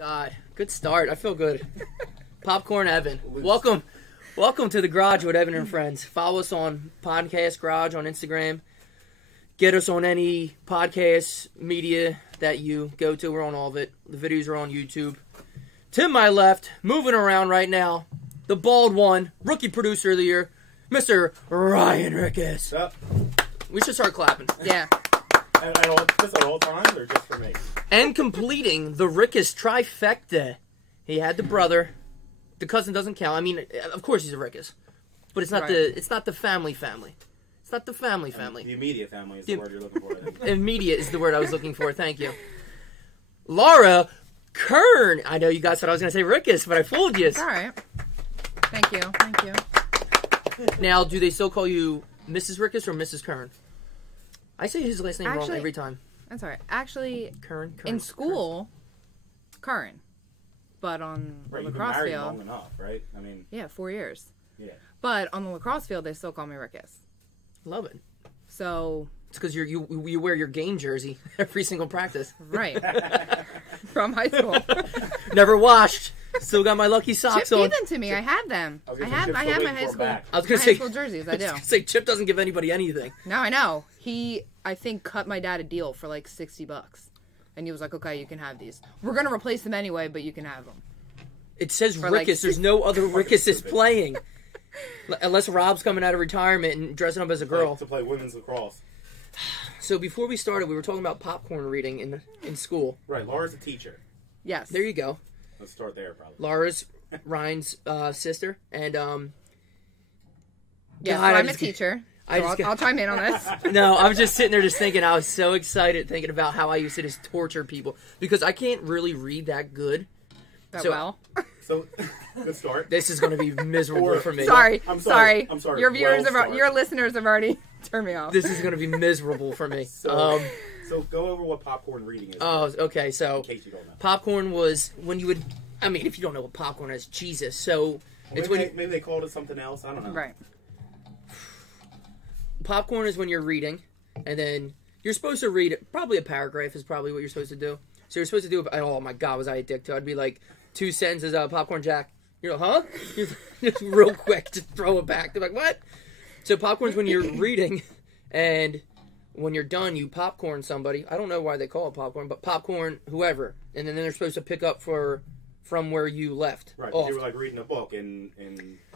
God, good start. I feel good. Popcorn Evan. Welcome to the Garage with Evan and Friends. Follow us on Podcast Garage on Instagram. Get us on any podcast media that you go to. We're on all of it. The videos are on YouTube. To my left, moving around right now, the bald one, rookie producer of the year, Mr. Ryan Rickus. We should start clapping. Yeah. Just at all times, or just for me? And completing the Rickus trifecta. He had the brother. The cousin doesn't count. I mean, of course he's a Rickus, but it's not the family. It's not the family. The immediate family is the word you're looking for, I think. Immediate is the word I was looking for. Thank you. Laura Kern. I know you guys thought I was going to say Rickus, but I fooled you. It's all right. Thank you. Now, do they still call you Mrs. Rickus or Mrs. Kern? I say his last name wrong every time. That's all right. Actually, Kern in school, Kern. But on the lacrosse you've been married field, long enough, right? I mean, yeah, 4 years. Yeah. But on the lacrosse field, they still call me Rickus. Love it. So it's because you wear your game jersey every single practice. Right. From high school. Never washed. Still got my lucky socks Chip on. gave them to me. I had them. I have my high school. I was gonna say high school jerseys. I do. I was gonna say Chip doesn't give anybody anything. No, I know. He, I think, cut my dad a deal for like $60, and he was like, "Okay, you can have these. We're gonna replace them anyway, but you can have them." It says Rickus. There's no other Rickuses playing. Unless Rob's coming out of retirement and dressing up as a girl. To play women's lacrosse. So before we started, we were talking about popcorn reading in school. Right, Laura's a teacher. Yes. There you go. Let's start there, probably. Laura's Ryan's sister. And, yeah, so I'm a teacher. I'll chime in on this. No, I was just sitting there just thinking, I was so excited thinking about how I used to just torture people. Because I can't really read that good. So, good start. This is going to be miserable for me. I'm sorry. Your viewers your listeners have already turned me off. This is going to be miserable for me. So go over what popcorn reading is. Oh, okay. So, in case you don't know. Popcorn was when you would, I mean, if you don't know what popcorn is, Jesus. So, it's maybe they called it something else. I don't know. Right. Popcorn is when you're reading, and then you're supposed to read, probably a paragraph is probably what you're supposed to do. So, you're supposed to do, oh my God, was I a dick to? I'd be like, 2 sentences of Popcorn Jack. You're like, huh? Just real quick, just throw it back. They're like, what? So popcorn's when you're reading, and when you're done, you popcorn somebody. I don't know why they call it popcorn, but popcorn whoever. And then they're supposed to pick up from where you left. Right, you were like reading a book in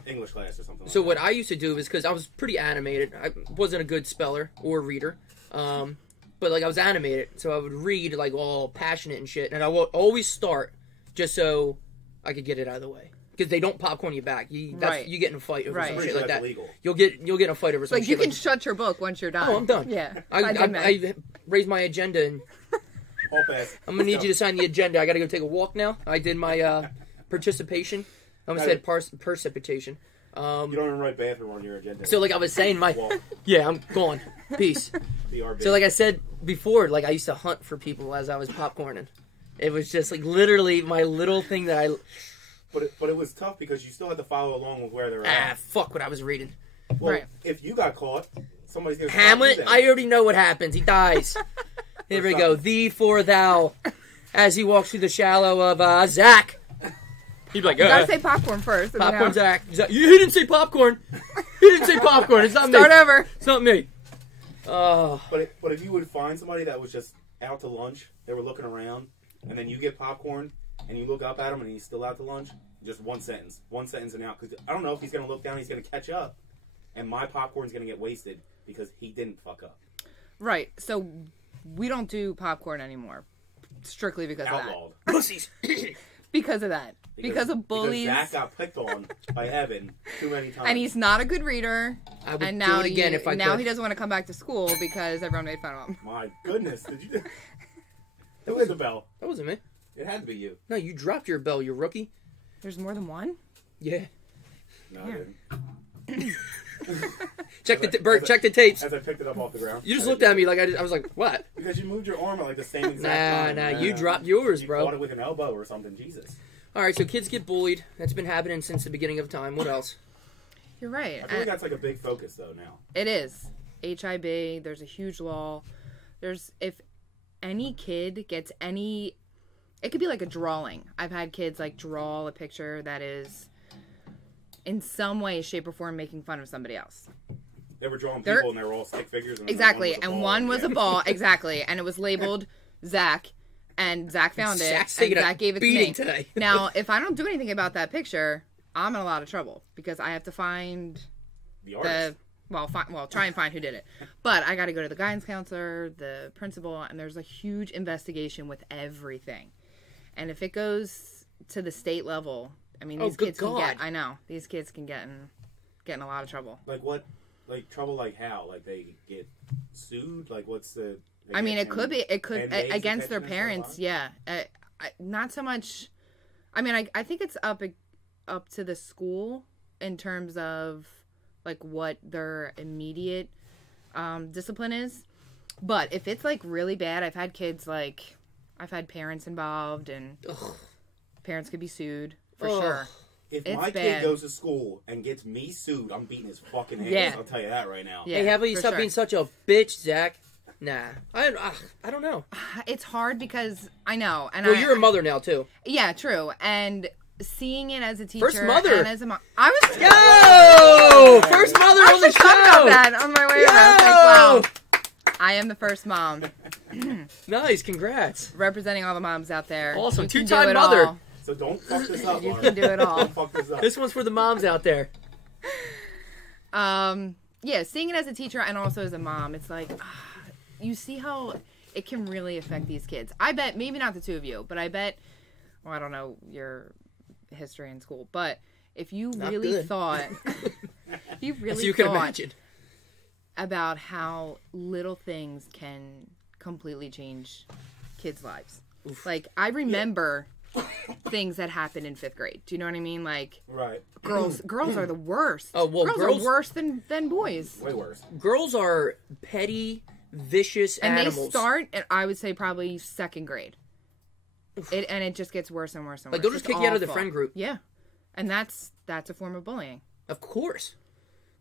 English class or something like that. So what I used to do is, because I was pretty animated. I wasn't a good speller or reader. But like I was animated, so I would read like all passionate and shit. And I would always start just so I could get it out of the way, because they don't popcorn you back. You get in a fight over some shit like that. Illegal. You'll get in a fight over some shit. You can shut your book once you're done. Oh, I'm done. Yeah, I raised my agenda, and I'm gonna need you to sign the agenda. I gotta go take a walk now. I did my participation. I almost said precipitation. You don't even write bathroom on your agenda. So like I was saying, I'm gone. Peace. So like I said before, like I used to hunt for people as I was popcorning. It was just like literally my little thing that I. But it was tough because you still had to follow along with where they were at. Fuck what I was reading. Well, if you got caught, somebody's gonna. Hamlet. I already know what happens. He dies. Here we go. Thee for thou, as he walks through the shallow of Zach. He'd be like, you gotta say popcorn first. Popcorn, Zach. He didn't say popcorn. He didn't say popcorn. It's not me. Start over. It's not me. But if you would find somebody that was just out to lunch, they were looking around, and then you get popcorn, and you look up at him, and he's still out to lunch, just one sentence and out. Because I don't know if he's going to look down, he's going to catch up, and my popcorn's going to get wasted because he didn't fuck up. Right. So we don't do popcorn anymore, strictly because of that. Pussies. Because of that. Because of bullies. Because Zach got picked on by Evan too many times. And he's not a good reader. I would do it again if I could. Now he doesn't want to come back to school because everyone made fun of him. My goodness. Did you... Who was the bell? That wasn't me. It had to be you. No, you dropped your bell, you rookie. There's more than one? Yeah. No, I didn't. Check the tapes. As I picked it up off the ground. You just looked at me like I was like, what? Because you moved your arm at like the same exact time. Nah, you dropped yours, bro. You caught it with an elbow or something. Jesus. All right, so kids get bullied. That's been happening since the beginning of time. What else? You're right. I feel like that's like a big focus though now. It is. HIB. There's a huge law. If any kid gets any it could be like a drawing. I've had kids like draw a picture that is in some way, shape, or form making fun of somebody else. They were drawing people and they were all stick figures. And exactly. One was a ball. Exactly. And it was labeled Zach. And Zach found it. And Zach gave it to me. Today. Now, if I don't do anything about that picture, I'm in a lot of trouble. Because I have to find the artist. Try and find who did it. But I got to go to the guidance counselor, the principal, and there's a huge investigation with everything. And if it goes to the state level, I mean, these kids can get. I know these kids can get in a lot of trouble. Like what? Like trouble? Like how? Like they get sued? Like what's the? I mean, it could against their parents. Yeah, not so much. I mean, I think it's up to the school in terms of like what their immediate discipline is. But if it's like really bad, I've had parents involved, and parents could be sued for sure. If my kid goes to school and gets me sued, I'm beating his fucking ass. Yeah. I'll tell you that right now. Yeah, hey, how about you stop being such a bitch, Zach? Nah, I don't know. It's hard because I know, and you're a mother now too. Yeah, true. And seeing it as a teacher, first mother, and as a mom, I was first mother on the show. About that on my way around. Wow, I am the first mom. Nice, congrats. Representing all the moms out there. Awesome, two-time mother. All. So don't fuck this up. You can do it all. Don't fuck this up. This one's for the moms out there. Yeah, seeing it as a teacher and also as a mom, it's like you see how it can really affect these kids. I bet, maybe not the two of you, but I bet, well, I don't know your history in school, but if you really thought, imagine about how little things can completely change kids' lives. Oof. Like, I remember things that happened in 5th grade. Do you know what I mean? Like, right. Girls are the worst. Oh, well, girls are worse than boys. Way worse. Girls are petty, vicious animals. And they start at, I would say, probably 2nd grade. It just gets worse and worse and worse. Like, they'll just kick you out of the friend group. Yeah. And that's a form of bullying. Of course.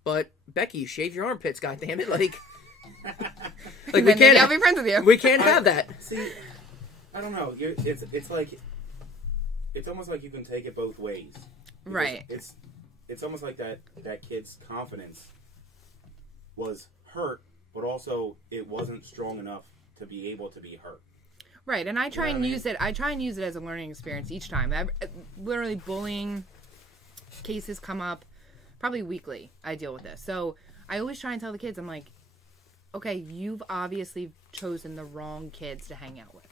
But, Becky, you shave your armpits, goddammit. Like we can't. I'll be friends with you. We can't have that. See, I don't know. It's like, it's almost like you can take it both ways. Right. It's almost like that kid's confidence was hurt, but also it wasn't strong enough to be able to be hurt. Right, and I try and use it. I try and use it as a learning experience each time. Literally, bullying cases come up probably weekly. I deal with this, so I always try and tell the kids, I'm like, okay, you've obviously chosen the wrong kids to hang out with.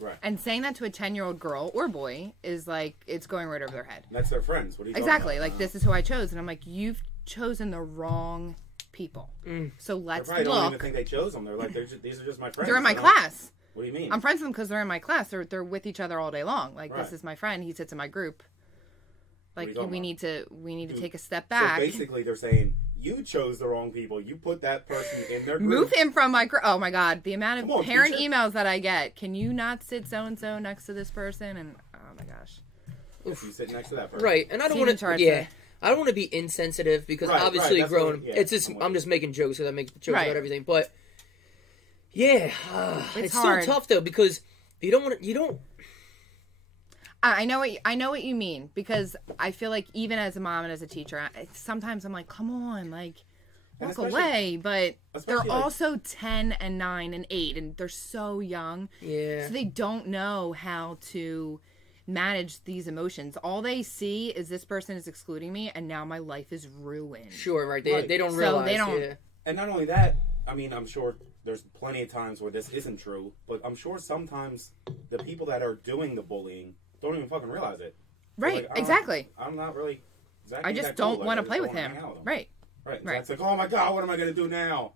Right. And saying that to a 10-year-old girl or boy is like, it's going right over their head. That's their friends. What are you exactly. Like, this is who I chose, and I'm like, you've chosen the wrong people. So let's look. They don't even think they chose them. They're like, these are just my friends. They're in my class. What do you mean? I'm friends with them because they're in my class. They're with each other all day long. Like, right. This is my friend. He sits in my group. Like, we need to take a step back. So basically, they're saying you chose the wrong people. You put that person in their group. Move him from my group. Oh my God, the amount of parent emails that I get. Can you not sit so and so next to this person? And oh my gosh, if you sit next to that person, right? And I don't want to. Yeah. I don't want to be insensitive because obviously growing. It's just I'm just making jokes because I make jokes about everything, but. Yeah, it's still tough though because you don't want to. You don't. I know what you mean because I feel like even as a mom and as a teacher, sometimes I'm like, come on, like walk away. But they're also 10 and 9 and 8, and they're so young. Yeah, so they don't know how to manage these emotions. All they see is this person is excluding me, and now my life is ruined. Sure, right? They don't realize. So they don't. Yeah. And not only that, I mean, I'm sure. There's plenty of times where this isn't true, but I'm sure sometimes the people that are doing the bullying don't even fucking realize it. Right, like, exactly. I'm not really... I just don't want to play with him. Right. Right. It's like, oh my God, what am I going to do now?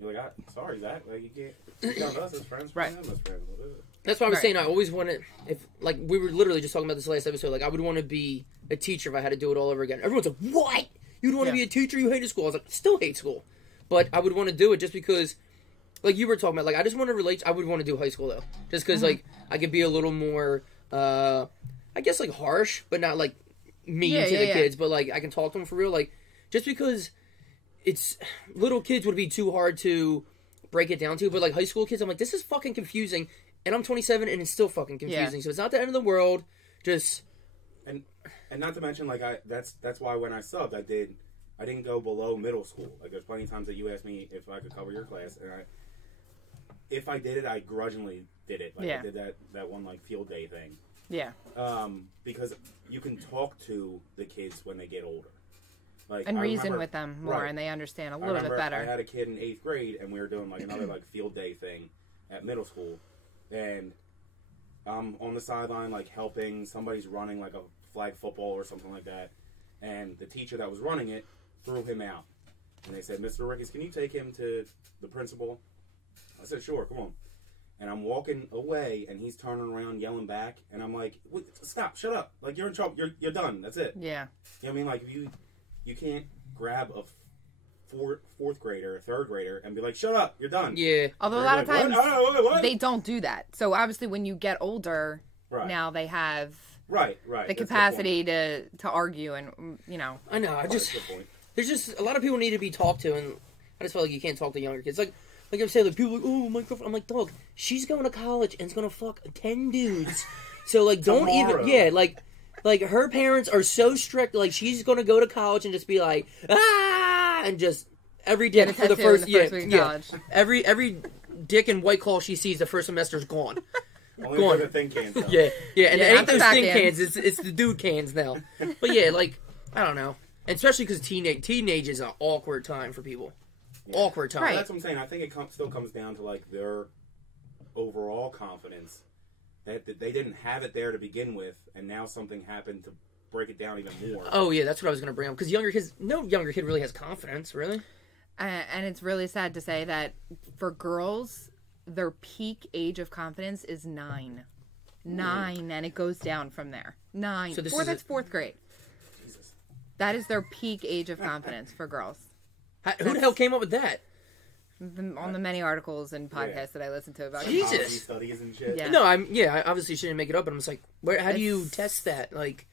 You're like, sorry, Zach. Like, you can't count us as friends. Right. Them as friends. That's why I was saying I always wanted... Like, we were literally just talking about this last episode. Like, I would want to be a teacher if I had to do it all over again. Everyone's like, what? You'd want to be a teacher? You hated school. I was like, still hate school. But I would want to do it just because... Like you were talking about, like, I just want to relate... I would want to do high school, though. Just because, like, I could be a little more, I guess, like, harsh, but not, like, mean to the kids. But, like, I can talk to them for real. Like, just because it's... Little kids would be too hard to break it down to. But like high school kids, I'm like, this is fucking confusing, and I'm 27 and it's still fucking confusing. So it's not the end of the world. Just and not to mention like that's why when I subbed I didn't go below middle school. Like there's plenty of times that you asked me if I could cover your class, and if I did it, I grudgingly did it. Like I did that one like field day thing. Yeah. Because you can talk to the kids when they get older. Like, and reason with them more, and they understand a little bit better. I had a kid in 8th grade, and we were doing like another like field day thing at middle school, and I'm on the sideline like helping. Somebody's running like a flag football or something like that, and the teacher that was running it threw him out, and they said, "Mr. Rickus, can you take him to the principal?" I said, "Sure, come on." And I'm walking away, and he's turning around, yelling back, and I'm like, "Stop! Shut up! Like you're in trouble. You're done. That's it." Yeah. You know what I mean? Like if you can't grab a fourth grader, a third grader, and be like, "Shut up! You're done." Yeah. Although a lot of times what? they don't do that. So obviously, when you get older, now they have the capacity to argue, and you know. I know. There's just a lot of people need to be talked to, and I just feel like you can't talk to younger kids. Like I'm saying, like people are like, "Oh, my girlfriend." I'm like, dog, she's going to college and is gonna fuck 10 dudes. So like, don't even like her parents are so strict. Like she's gonna go to college and just be like, and just every dick for the first week of college. Every dick and White Claw she sees the first semester's gone. Only for the thin cans. Though. Yeah, and it ain't those thin cans. It's the dude cans now. But yeah, like I don't know, and especially because teenage is an awkward time for people. Yeah. Awkward time. Right. That's what I'm saying. I think it still comes down to like their overall confidence that they didn't have it there to begin with, and now something happened to break it down even more. Oh yeah, that's what I was going to bring up, because no younger kid really has confidence, really. And it's really sad to say that for girls, their peak age of confidence is 9. 9, and it goes down from there. 9. So that's 4th grade. Jesus. That is their peak age of confidence for girls. Who the hell came up with that? On the many articles and podcasts that I listen to about Jesus studies and shit. Yeah. No, I obviously shouldn't make it up, but I'm just like, how do you test that? Like,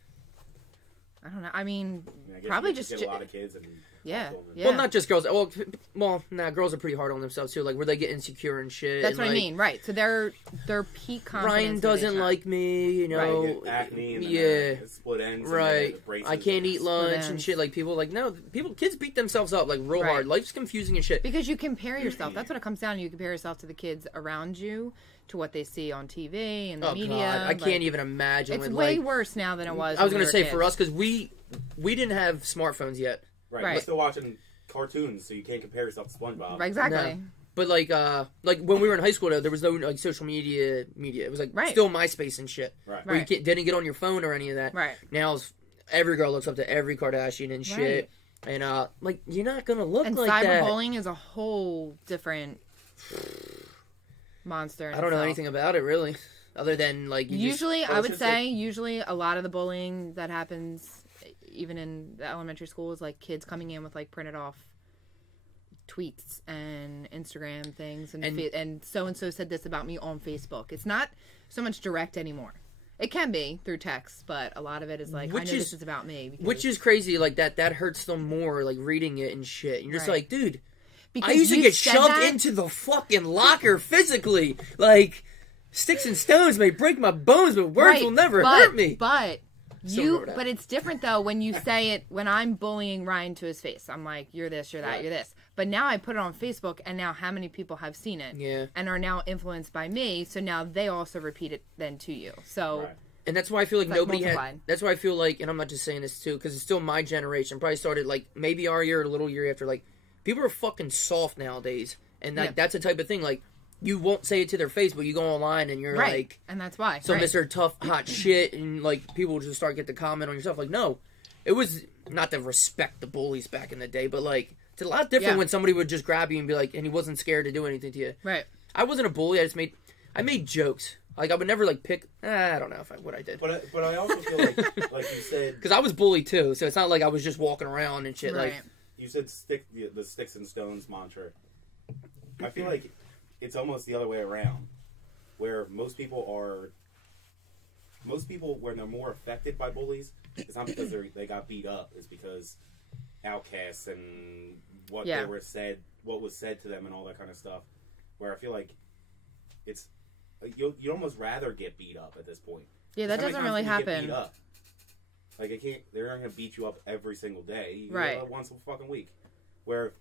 I don't know. I mean, I probably just get a lot of kids and yeah. Well, not just girls. Well, girls are pretty hard on themselves too. Like, where they get insecure and shit. That's and what I mean, right? So their peak confidence. Ryan doesn't like me, you know. Right. Get acne and split ends. Right. I can't eat lunch and shit. Like people, kids beat themselves up like real hard. Life's confusing and shit. Because you compare yourself. That's what it comes down to. You compare yourself to the kids around you, to what they see on TV and the media. God. I can't even imagine. It's way worse now than it was. I was going to say for us, because we didn't have smartphones yet. Right. We're still watching cartoons, so you can't compare yourself to SpongeBob. Exactly. No. But like when we were in high school, though, there was no like social media. It was like still MySpace and shit. Right. Where you didn't get on your phone or any of that. Right. Now every girl looks up to every Kardashian and shit. And like you're not gonna look like that. And cyberbullying is a whole different monster. I don't know anything about it really, other than like I would say a lot of the bullying that happens, even in the elementary school, is like kids coming in with like printed off tweets and Instagram things, and so said this about me on Facebook. It's not so much direct anymore. It can be through text, but a lot of it is like, I know this is about me. Which is crazy. Like that hurts them more. Like reading it and shit. You're just like, dude. Because I used to get shoved into the fucking locker physically. Like sticks and stones may break my bones, but words will never hurt me. But it's different though when you say it. When I'm bullying Ryan to his face, I'm like, "You're this, you're that, you're this." But now I put it on Facebook, and now how many people have seen it, and are now influenced by me? So now they also repeat it then to you. So, and that's why I feel like nobody had. That's why I feel like, and I'm not just saying this too, because it's still my generation. Probably started like maybe our year or a little year after. Like people are fucking soft nowadays, and like that's the type of thing like. You won't say it to their face, but you go online and you're like... And that's why. So Mr. Tough, hot shit, and like people just start to comment on yourself. Like, no. It was not to respect the bullies back in the day, but like, it's a lot different when somebody would just grab you and be like, and he wasn't scared to do anything to you. Right. I wasn't a bully, I made jokes. Like, I would never like pick... I don't know what I did. But I also feel like you said... Because I was bullied too, so it's not like I was just walking around and shit. Right. Like, you said the sticks and stones mantra. I feel like... It's almost the other way around, where most people when they're more affected by bullies, it's not because they got beat up. It's because outcasts and what was said to them and all that kind of stuff. where I feel like it's you'd almost rather get beat up at this point. Yeah, that doesn't really happen. Like they're not gonna beat you up every single day. You right. Once a fucking week, where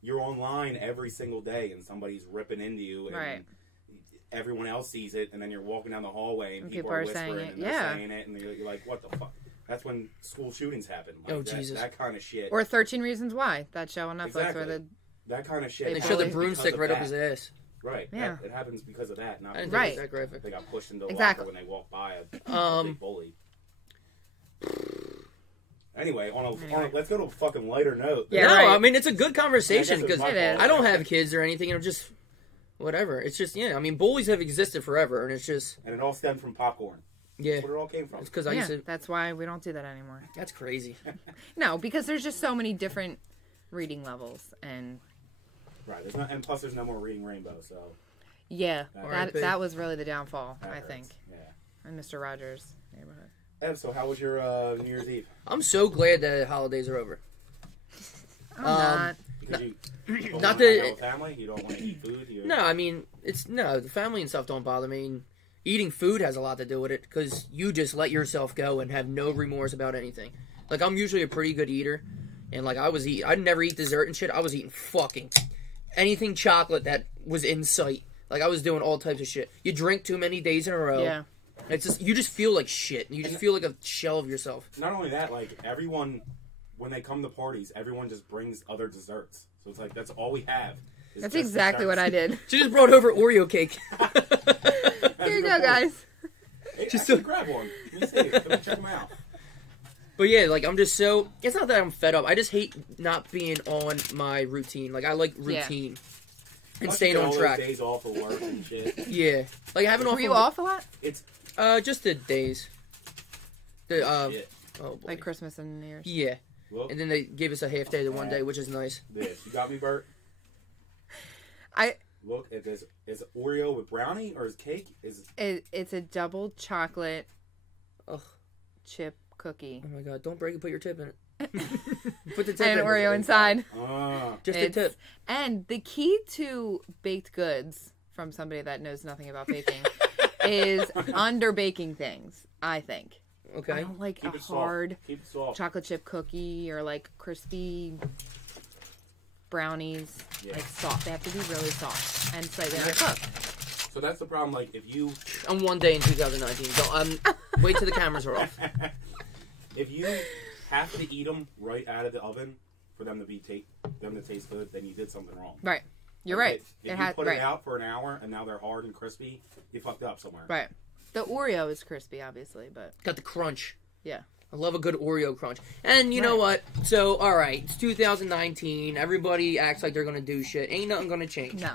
you're online every single day and somebody's ripping into you, and right. everyone else sees it, and then you're walking down the hallway and people are whispering and they're saying it, and you're like, what the fuck? That's when school shootings happen. Like Jesus. That kind of shit. Or 13 Reasons Why, that show on Netflix. Exactly. Where that kind of shit. They show the broomstick right up his ass. Right. Yeah. It happens because of that. Not because right. That graphic. They got pushed into the locker when they walked by a big bully. Anyway, let's go to a fucking lighter note. Yeah, no, I mean, it's a good conversation because I don't have kids or anything, and just whatever. It's just, I mean, bullies have existed forever, and it's just... And it all stemmed from popcorn. Yeah. That's where it all came from. It's because I used to... That's why we don't do that anymore. That's crazy. No, because there's just so many different reading levels, and... Right, and plus there's no more Reading Rainbow, so... Yeah, that was really the downfall, I think. Yeah. In Mr. Rogers' neighborhood. Ev, so how was your New Year's Eve? I'm so glad that the holidays are over. I'm not. Because you don't not want to hang out with family? You don't want to eat food? No, I mean, the family and stuff don't bother me. Eating food has a lot to do with it, because you just let yourself go and have no remorse about anything. Like, I'm usually a pretty good eater, and, like, I'd never eat dessert and shit. I was eating fucking anything chocolate that was in sight. Like, I was doing all types of shit. You drink too many days in a row. Yeah. It's just, you just feel like shit. You just feel like a shell of yourself. Not only that, like, everyone, when they come to parties, everyone just brings other desserts. So it's like, that's all we have. That's exactly what I did. She just brought over Oreo cake. Here you go, guys. Hey, just to grab one. Let me see. Let me check them out. But yeah, like, I'm just so... It's not that I'm fed up. I just hate not being on my routine. Like, I like routine. And staying on track. Days off of work and shit. Yeah. Like, having off... Were you off a lot? It's... just the days. The, oh, boy. Like Christmas and New Year's? Yeah. Look. And then they gave us a half day the one day, which is nice. This. You got me, Bert? Look, is it Oreo with brownie or is cake? It's a double chocolate chip cookie. Oh my god, don't break it, put your tip in it. Put the tip and in Oreo inside. Just a tip. And the key to baked goods, from somebody that knows nothing about baking, is under baking things, I think. Okay. I don't like a hard chocolate chip cookie or like crispy brownies. Yeah. Like soft. They have to be really soft and slightly undercooked. So that's the problem. Like if you... On one day in 2019. Wait till the cameras are off. If you have to eat them right out of the oven for them to taste good, then you did something wrong. Right. You're right. If you put it out for an hour and now they're hard and crispy, you fucked up somewhere. Right. The Oreo is crispy, obviously, but... Got the crunch. Yeah. I love a good Oreo crunch. And you know what? So, alright, it's 2019. Everybody acts like they're going to do shit. Ain't nothing going to change. No.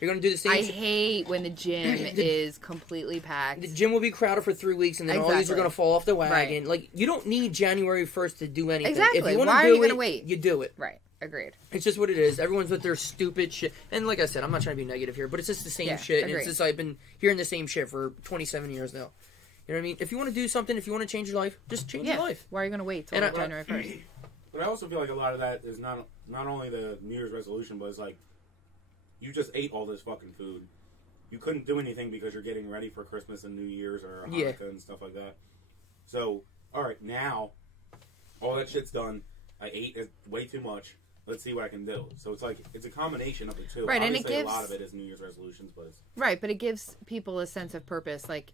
You're going to do the same shit. I hate when the gym is completely packed. The gym will be crowded for 3 weeks, and then all these are going to fall off the wagon. Right. Like, you don't need January 1st to do anything. Exactly. If you want Why to are you do going to it, wait? You do it. Right. Agreed. It's just what it is. Everyone's with their stupid shit. And like I said, I'm not trying to be negative here, but it's just the same shit. And it's just, I've been hearing the same shit for 27 years now. You know what I mean? If you want to do something, if you want to change your life, just change your life. Why are you going to wait till January 1st? But I also feel like a lot of that is not only the New Year's resolution, but it's like, you just ate all this fucking food. You couldn't do anything because you're getting ready for Christmas and New Year's or Hanukkah and stuff like that. So, alright, now, all that shit's done. I ate way too much. Let's see what I can do. So it's like, it's a combination of the two. Right, obviously, and it gives... a lot of it is New Year's resolutions, but it's... Right, but it gives people a sense of purpose. Like,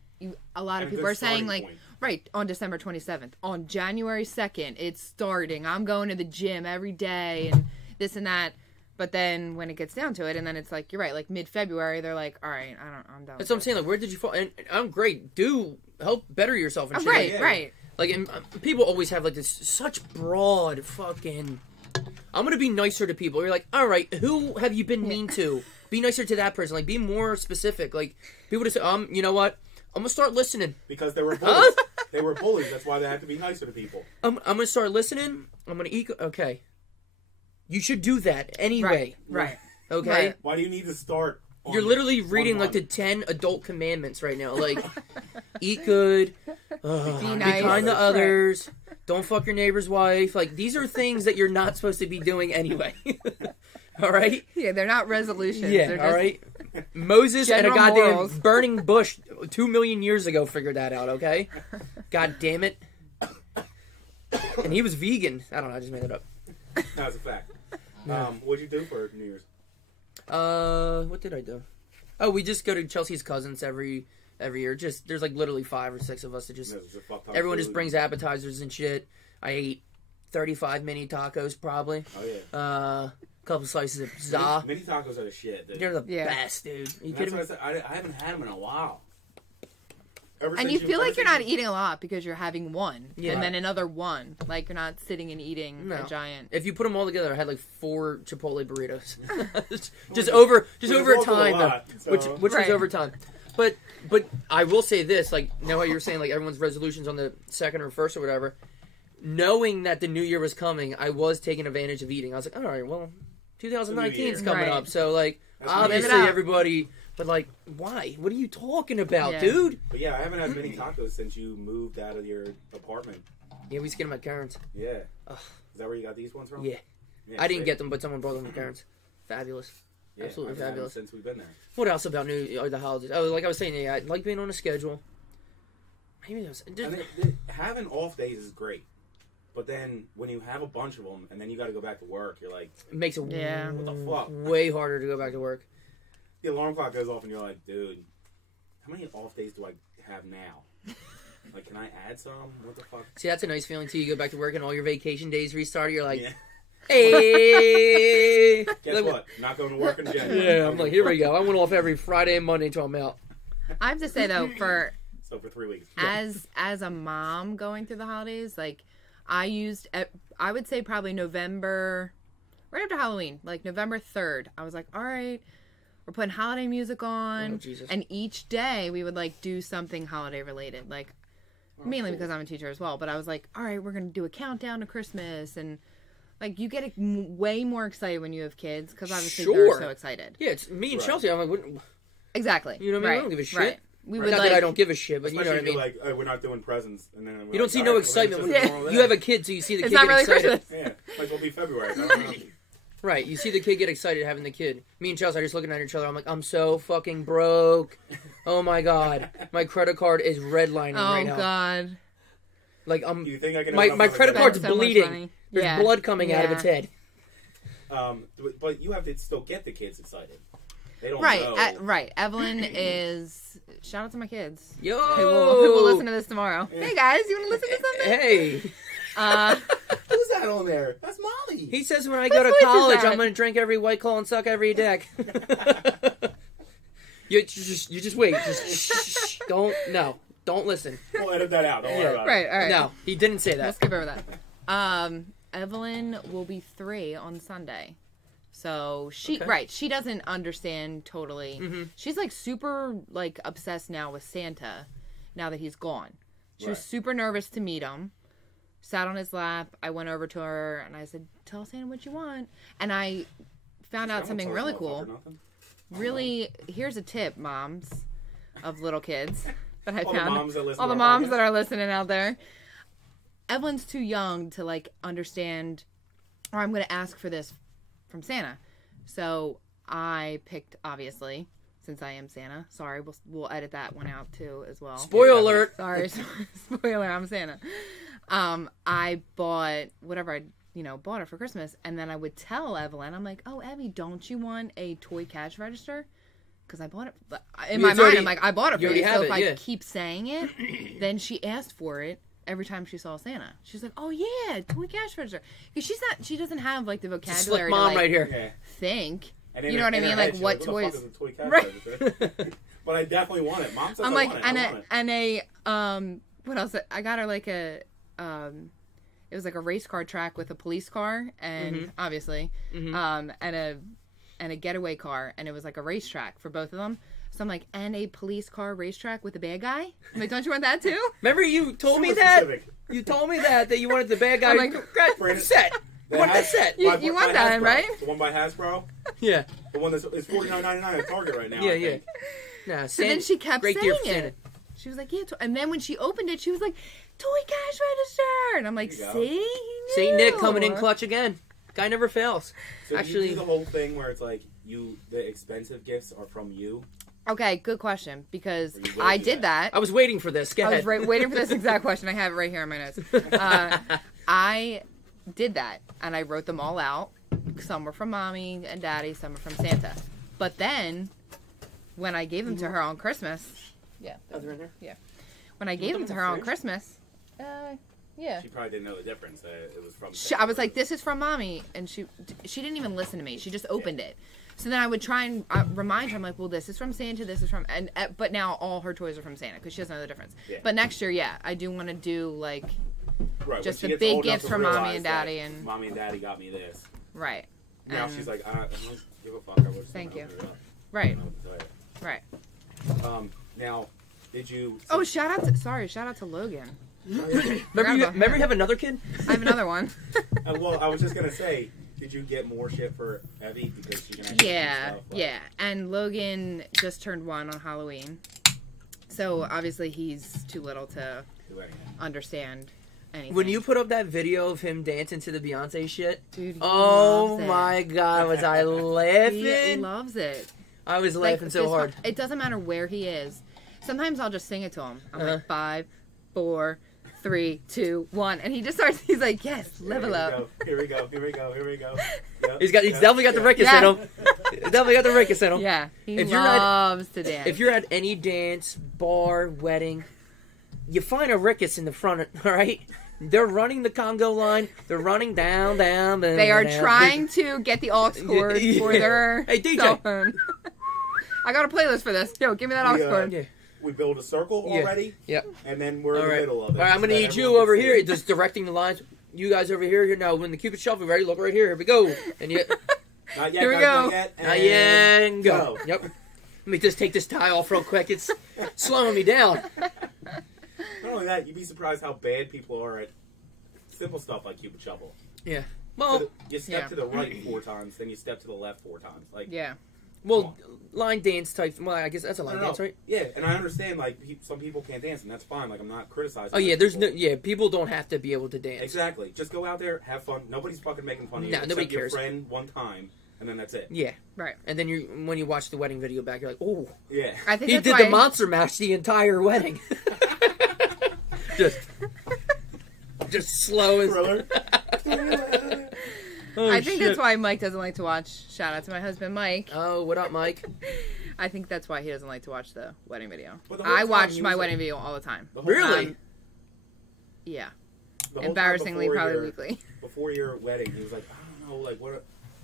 a lot of people are saying, like, right, on December 27th, on January 2nd, it's starting. I'm going to the gym every day and this and that. But then when it gets down to it, and then it's like, you're right, like mid-February, they're like, all right, I'm done. That's what I'm saying. Like, where did you fall? And I'm great. Do help better yourself and shit. Right, right. Like, and people always have, like, this such broad fucking... I'm going to be nicer to people. You're like, all right, who have you been mean to? Be nicer to that person. Like, be more specific. Like, people just say, you know what? I'm going to start listening. Because they were bullies. They were bullies. That's why they have to be nicer to people. I'm going to start listening. I'm going to eat. Okay. You should do that anyway. Right. Okay? Right. Why do you need to start? You're literally reading, like, the 10 adult commandments right now. Like, eat good. Be kind to others. Right. Don't fuck your neighbor's wife. Like, these are things that you're not supposed to be doing anyway. All right? Yeah, they're not resolutions. Yeah, they're all right? Moses General and a goddamn morals. burning bush 2 million years ago figured that out, okay? God damn it. And he was vegan. I don't know, I just made it up. That's a fact. What'd you do for New Year's? What did I do? Oh, we just go to Chelsea's cousins every year. Just there's like literally 5 or 6 of us that just everyone just brings appetizers and shit. I ate 35 mini tacos probably. Oh yeah. A couple slices of za. Mini tacos are the shit, dude. They're the best, dude. You kidding me? I haven't had them in a while. And you feel like you're not eating a lot because you're having one, Yeah. and then another one. Like you're not sitting and eating a giant. If you put them all together, I had like 4 Chipotle burritos. just over time, lot, which so. was over time. But I will say this, like, you know how you were saying, like, everyone's resolutions on the 2nd or 1st or whatever. Knowing that the new year was coming, I was taking advantage of eating. I was like, all right, well, 2019 is coming up, so, like, obviously everybody... But, like, why? What are you talking about, dude? But, yeah, I haven't had mini tacos since you moved out of your apartment. Yeah, we used to get them at Karen's. Yeah. Ugh. Is that where you got these ones from? Yeah. I didn't get them, but someone brought them from Karen's. Fabulous. Yeah, Absolutely fabulous. Since we've been there. What else about the holidays? Oh, like I was saying, I like being on a schedule. Maybe that was... having off days is great. But then, when you have a bunch of them, and then you got to go back to work, you're like... It makes it what the fuck? way harder to go back to work. The alarm clock goes off and you're like, dude, how many off days do I have now? Like, can I add some? What the fuck? See, that's a nice feeling, too. You go back to work and all your vacation days restart. You're like, hey! Guess what? Not going to work in January. Yeah, I'm like, here we go. I went off every Friday and Monday until I'm out. I have to say, though, for 3 weeks. As a mom going through the holidays, like, I would say probably November, right after Halloween, like November 3rd, I was like, all right, we're putting holiday music on, and each day we would like do something holiday related, like mainly because I'm a teacher as well. But I was like, all right, we're gonna do a countdown to Christmas, and like you get way more excited when you have kids because obviously they're so excited. Yeah, it's me and Chelsea. I'm like, exactly. You know what I mean? I don't give a shit. Right. We would Not like, that I don't give a shit, but you know what I mean. Like, oh, we're not doing presents, and then you don't see no excitement when you have a kid, so you see the kid not get really excited. Christmas. Yeah, might as well be February. Right, you see the kid get excited having the kid. Me and Chelsea are just looking at each other. I'm like, I'm so fucking broke. Oh my god, my credit card is redlining right now. Oh god. Like you think I can my credit card's bleeding. There's blood coming out of its head. But you have to still get the kids excited. They don't know. Right. Evelyn is... Shout out to my kids. Yo! Who will listen to this tomorrow. Yeah. Hey, guys. You want to listen to something? Hey. Who's that on there? That's Molly. He says when I go to college, I'm going to drink every White Claw and suck every dick. You just wait. Just don't listen. We'll edit that out. Don't worry about it. Right, all right. No, he didn't say that. Let's skip over that. Evelyn will be 3 on Sunday. So she doesn't understand totally. Mm-hmm. She's like super like obsessed now with Santa now that he's gone. She was super nervous to meet him. Sat on his lap. I went over to her and I said, "Tell Santa what you want." And I found out something really cool. Really, here's a tip, moms of little kids that I found. All the moms that are listening out there. Evelyn's too young to like understand, or I'm going to ask for this from Santa. So I picked, obviously, since I am Santa. Sorry, we'll edit that one out too as well. Spoiler alert. Sorry, spoiler. I'm Santa. I bought whatever I bought her for Christmas, and then I would tell Evelyn, I'm like, "Oh, Evie, don't you want a toy cash register?" Because I bought it in my mind. I'm like, I bought it for you. So if I keep saying it, then she asked for it. Every time she saw Santa, she's like, "Oh yeah, toy cash register." Because she doesn't have like the vocabulary to like right here. think. You know what I mean? Like what toys? Right. But I definitely want it. Mom says I'm like, want it. what else? I got her like it was like a race car track with a police car and obviously, and a getaway car, and it was like a racetrack for both of them. So I'm like, and a police car racetrack with a bad guy? I'm like, don't you want that too? Remember you told me that? You told me that you wanted the bad guy. I'm like, set. You want that set. You want that, Hasbro, right? The one by Hasbro? Yeah. The one that's $49.99 at Target right now. Yeah. Nah, so then she kept saying it. She was like, yeah. And then when she opened it, she was like, toy cash register. And I'm like, see? St. Nick coming in clutch again. Guy never fails. So actually, you do the whole thing where it's like, the expensive gifts are from you? Okay, good question, because I did that. I was waiting for this. Go ahead. I was waiting for this exact question. I have it right here on my notes. I did that, and I wrote them all out. Some were from Mommy and Daddy, some were from Santa. But then, when I gave them to her on Christmas... Yeah. Oh, they're in there? Yeah. When I gave them to her on Christmas... yeah. She probably didn't know the difference. It was from... I was like, this is from Mommy. And she didn't even listen to me. She just opened it. So then I would try and remind her, I'm like, well, this is from Santa, this is from... But now all her toys are from Santa, because she doesn't know the difference. Yeah. But next year, yeah, I do want to do, like, just the big gifts from Mommy and Daddy. And Mommy and Daddy got me this. Right. Now she's like, I don't give a fuck. I was Thank you. Right. Right. Now, did you... Oh, shout out to Logan. Remember you have another kid? I have another one. Well, I was just going to say... Did you get more shit for Evie because she can actually do stuff? Yeah. And Logan just turned 1 on Halloween. So, obviously, he's too little to understand anything. When you put up that video of him dancing to the Beyonce shit, dude, oh my God, was I laughing? He loves it. I was laughing so hard. It doesn't matter where he is. Sometimes I'll just sing it to him. I'm like, 5, 4... 3, 2, 1, and he just starts. He's like, "Yes, level up." Here we go. Yep, he's definitely got the Rickus in him. He's definitely got the Rickus in him. Yeah, he loves to dance. If you're at any dance, bar, wedding, you find a Rickus in the front. All right, they're running the Congo line. They're running down. They are trying to get the aux cord for their cell phone. I got a playlist for this. Yo, give me that aux cord. Yeah. We build a circle already. Yep. And then we're in the middle of it. All right, I'm going to need you over here, just directing the lines. You guys over here. Now, when the Cupid shuffle, ready? Look right here. Here we go. And you... Not yet, here we go. Not yet, and go. Yep. Let me just take this tie off real quick. It's slowing me down. Not only that, you'd be surprised how bad people are at simple stuff like Cupid shuffle. Yeah. Well, you step to the right 4 times, then you step to the left 4 times. Like, yeah. Well, line dance type. Well, I guess that's a line dance, right? Yeah, and I understand. Like, some people can't dance, and that's fine. Like, I'm not criticizing. Oh yeah, people don't have to be able to dance. Exactly. Just go out there, have fun. Nobody's fucking making fun of you. No, nobody cares. Your friend one time, and then that's it. Yeah. Right. And then when you watch the wedding video back, you're like, oh. Yeah. I think he did the monster mash the entire wedding. just slow as. Thriller. Oh, I think that's why Mike doesn't like to watch. Shout out to my husband, Mike. Oh, what up, Mike? I think that's why he doesn't like to watch the wedding video. I watch my wedding video all the time. Really? Yeah. Embarrassingly, probably weekly. Before your wedding, he was like, I don't know, like,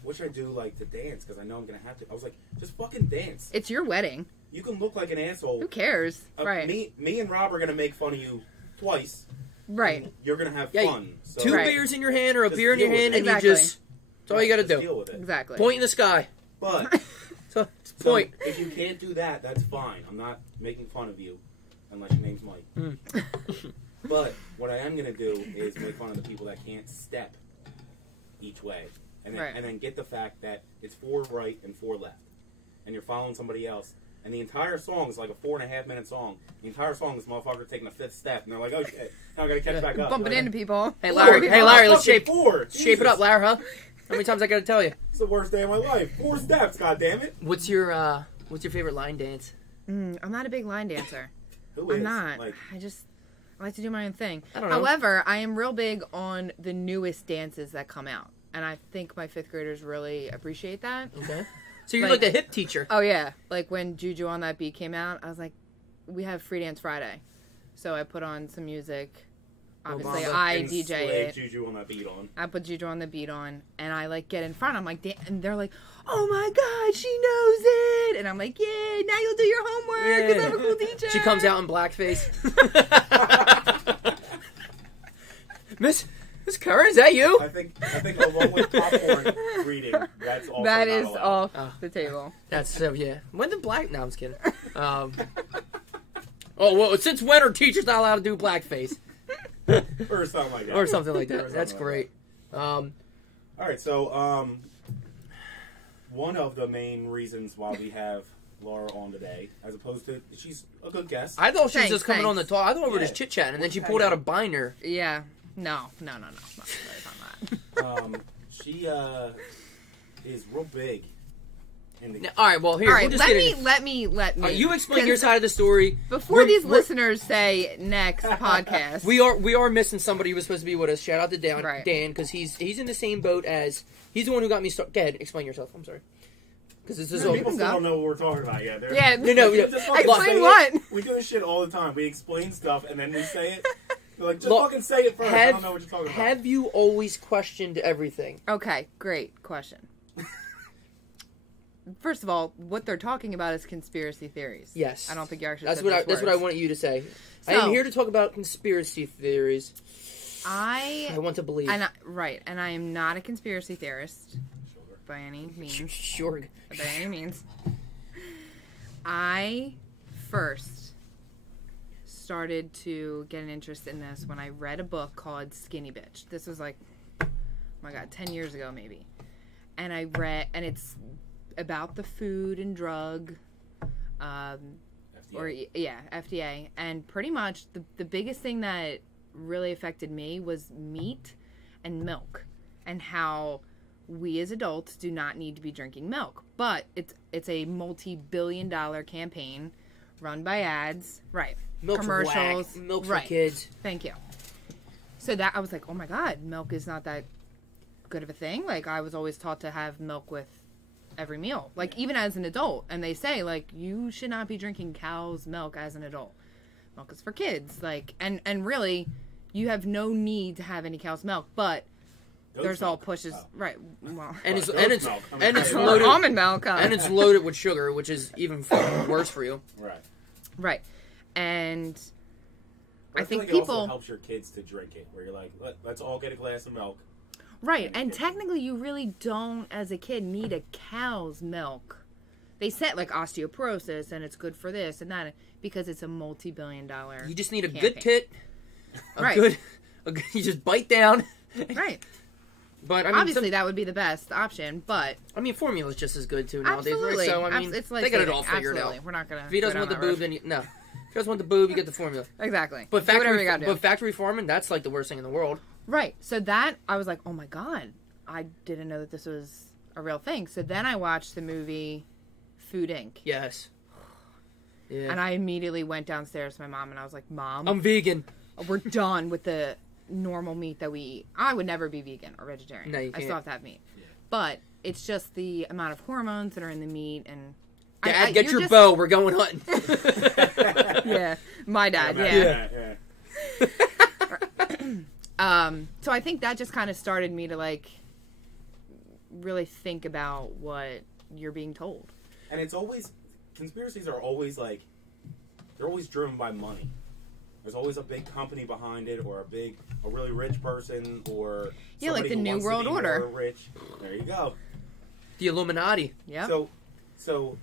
what should I do, like, to dance? Because I know I'm going to have to. I was like, just fucking dance. It's your wedding. You can look like an asshole. Who cares? Right. Me and Rob are going to make fun of you twice. Right. You're going to have fun. So 2 beers in your hand or a beer in your hand, and you just... That's all you got to do. Deal with it. Exactly. Point in the sky. But... Point. If you can't do that, that's fine. I'm not making fun of you, unless your name's Mike. But what I am going to do is make fun of the people that can't step each way. And then get the fact that it's 4 right and 4 left. And you're following somebody else. And the entire song is like a 4.5-minute song. The entire song is motherfucker taking a 5th step. And they're like, oh shit, now I got to catch back up. Bumping into people. Hey Larry, let's shape it up, Larry, huh? How many times I got to tell you? It's the worst day of my life. 4 steps, goddammit. What's your favorite line dance? I'm not a big line dancer. Who is? I'm not. Like, I like to do my own thing. I don't know. However, I am real big on the newest dances that come out. And I think my 5th graders really appreciate that. Okay. So you're like the hip teacher. Oh, yeah. Like when Juju on That Beat came out, I was like, we have Free Dance Friday. So I put on some music. Obviously, I DJ it. Juju on that beat on. I put Juju on the beat on, and I like get in front. I'm like, and they're like, "Oh my God, she knows it!" And I'm like, "Yeah, now you'll do your homework because I'm a cool teacher." She comes out in blackface. Miss Curran, is that you? I think along with popcorn reading, that's also that is allowed. off the table. That's so yeah. When the black? No, I'm just kidding. Since when are teachers not allowed to do blackface? Or something like that. Or something like that. That's great. All right, so one of the main reasons why we have Laura on today, as opposed to she's a good guest. I thought she was just coming on the talk. I thought we were just chit chatting, and then she pulled out a binder. Yeah. No. Not that. She is real big All right, well, here, we'll just let me. You explain your side of the story. Before these listeners say next podcast. We are missing somebody who was supposed to be with us. Shout out to Dan, because he's in the same boat as... He's the one who got me started. Go ahead, explain yourself. I'm sorry. Because this is all... People still don't know what we're talking about yet. No. Explain what? We do this shit all the time. We explain stuff, and then we say it. Like, just fucking say it first. I don't know what you're talking about. Have you always questioned everything? Okay, great question. First of all, what they're talking about is conspiracy theories. Yes. I don't think you actually that's said that's what I wanted you to say. So, I am here to talk about conspiracy theories. I want to believe. And I am not a conspiracy theorist by any means. Sure. By any means. I first started to get an interest in this when I read a book called Skinny Bitch. This was like, oh my God, 10 years ago maybe. And I read, and it's about the food and drug, FDA. And pretty much the biggest thing that really affected me was meat and milk, and how we as adults do not need to be drinking milk. But it's a multi-billion-dollar campaign run by ads, right? Milk commercials, milk for kids. Thank you. So that I was like, oh my God, milk is not that good of a thing. Like, I was always taught to have milk with every meal, like even as an adult, and they say like you should not be drinking cow's milk as an adult. Milk is for kids, like, and really you have no need to have any cow's milk, but there's all pushes right. Well, and it's loaded almond milk, and it's loaded with sugar, which is even worse for you. Right. And I think like people it also helps your kids to drink it, where you're like, let's all get a glass of milk. Right, and technically you really don't, as a kid, need a cow's milk. They said, like, osteoporosis, and it's good for this and that, because it's a multi-billion-dollar You just need a campaign. good tit, you just bite down. Right. But, I mean... Obviously, that would be the best option, but... I mean, formula's just as good, too, nowadays. Absolutely. Right? So, I mean, it's like they got it all figured out. We're not going to... If he doesn't want the boob, then... No. If he doesn't want the boob, you get the formula. Exactly. But factory farming, that's, like, the worst thing in the world. Right. So that, I was like, oh my God, I didn't know that this was a real thing. So then I watched the movie Food Inc. Yes. Yeah. And I immediately went downstairs to my mom and I was like, Mom, I'm vegan. We're done with the normal meat that we eat. I would never be vegan or vegetarian. No, you can't. I still have to have meat. Yeah. But it's just the amount of hormones that are in the meat, and Dad, get your bow. We're going hunting. Yeah. My dad, yeah. So I think that just kind of started me to, like, really think about what you're being told. And it's always, conspiracies are always, like, they're always driven by money. There's always a big company behind it, or a really rich person, or like the New World Order. Rich. There you go. The Illuminati. Yeah. So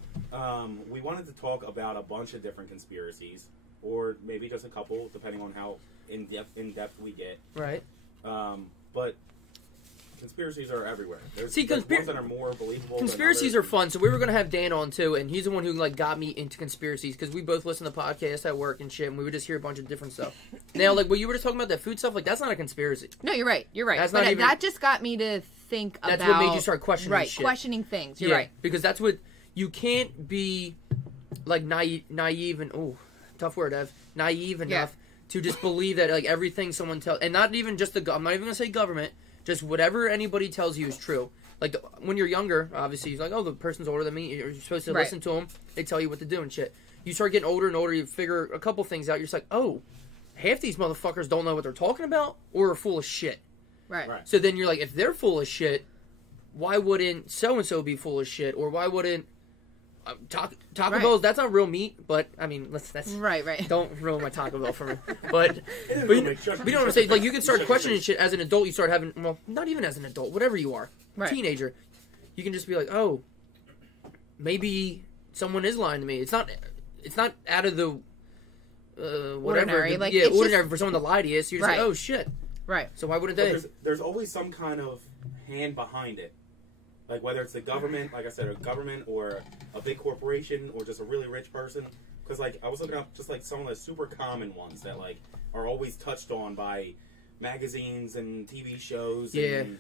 we wanted to talk about a bunch of different conspiracies, or maybe just a couple, depending on how in depth we get. Right. But conspiracies are everywhere. There's ones that are more believable. Conspiracies are fun. So we were going to have Dan on too, and he's the one who like got me into conspiracies because we both listen to podcasts at work and shit, and we would just hear a bunch of different stuff. Now, like what you were just talking about, that food stuff, like that's not a conspiracy. No, you're right. That's but that just got me to think about. That's what made you start questioning shit. Questioning things. You're right. Because that's what you can't be like naive and tough word, Ev. Naive enough to just believe that like everything someone tells, and not even just I'm not even going to say government. Just whatever anybody tells you is true. Like, when you're younger, obviously, you're like, the person's older than me. You're supposed to listen to them. They tell you what to do and shit. You start getting older and older, you figure a couple things out. You're just like, half these motherfuckers don't know what they're talking about or are full of shit. Right. So then you're like, if they're full of shit, why wouldn't so-and-so be full of shit? Or why wouldn't... Taco Bell, that's not real meat, but I mean, that's right. Don't ruin my Taco Bell for me. But you know what I'm saying? Like, you can start questioning shit as an adult. You start having, well, not even as an adult, whatever you are, teenager. You can just be like, maybe someone is lying to me. It's not out of the whatever. Ordinary, ordinary for someone to lie to you. So you're just like, shit. Right. So why wouldn't they? There's always some kind of hand behind it. Like, whether it's the government, like I said, a government, or a big corporation, or just a really rich person. Because, like, I was looking up just, like, some of the super common ones that, like, are always touched on by magazines and TV shows. And,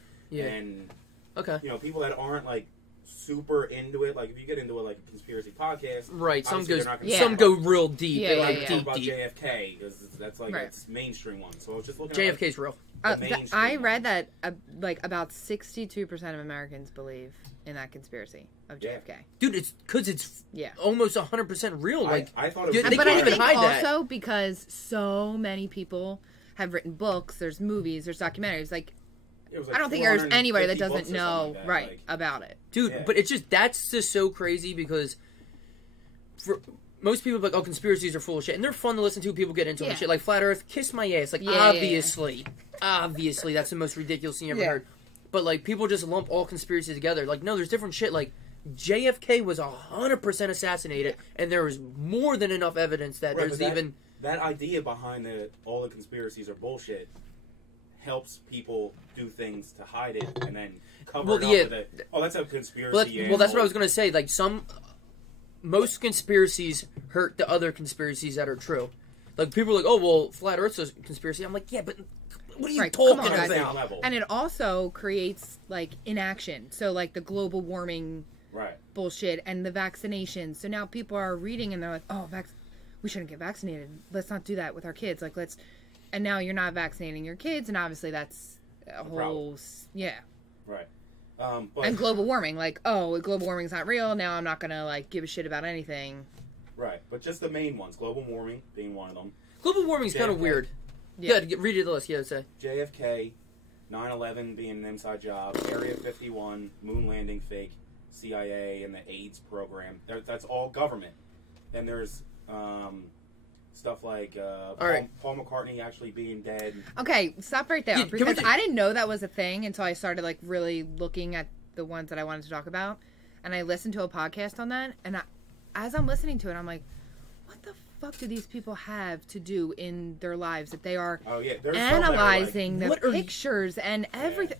okay. you know, people that aren't, like, super into it, like if you get into it like a conspiracy podcast, right? Some some go real deep. Yeah, they yeah, like yeah. deep, about deep. JFK because that's like Right. it's mainstream one. So I was just looking. JFK's real. at the mainstream I read ones. that like about 62% of Americans believe in that conspiracy of JFK. Dude, it's because it's Yeah. almost 100% real. Like I thought it Yeah, was. they But can't I even think hide that. also because so many people have written books, there's movies, there's documentaries. Like, It was like I don't think there's anybody that 450 doesn't books or know something like that, right like- about it. dude, Yeah. but it's just that's just so crazy because for most people are like, oh, conspiracies are full of shit, and they're fun to listen to. People get into them and Yeah. shit, like flat Earth, kiss my ass. Like Yeah, obviously, that's the most ridiculous thing you ever Yeah. heard. But like people just lump all conspiracies together. Like no, there's different shit. Like JFK was 100% assassinated, and there was more than enough evidence that Right, there's but even. that idea behind all the conspiracies are bullshit helps people do things to hide it and then cover Well, it up yeah. with it. Oh, that's a conspiracy. Well, that's what I was gonna say. Like most conspiracies hurt the other conspiracies that are true. Like people are like, oh well, flat Earth's a conspiracy. I'm like, yeah, but what are you Right, come talking on, guys. about? level. And it also creates like inaction. So like the global warming Right. bullshit and the vaccinations. So now people are reading and they're like, oh, we shouldn't get vaccinated. Let's not do that with our kids. Like and now you're not vaccinating your kids, and obviously that's a whole problem. yeah. Right. But And global warming, like, oh, global warming's not real. Now I'm not gonna like give a shit about anything. right. But just the main ones. Global warming being one of them. Global warming's kind of JFK. weird. Yeah. Yeah, read it the list. Yeah, say. JFK, 9/11 being an inside job, Area 51, moon landing fake, CIA, and the AIDS program. That's all government. Then there's stuff like right. Paul McCartney actually being dead. Okay, stop right there Yeah, can we because do- I didn't know that was a thing until I started like really looking at the ones that I wanted to talk about, and I listened to a podcast on that, and as I'm listening to it, I'm like, what the fuck do these people have to do in their lives that they are Oh yeah, there's some that are, like, analyzing the what are you- pictures and everything?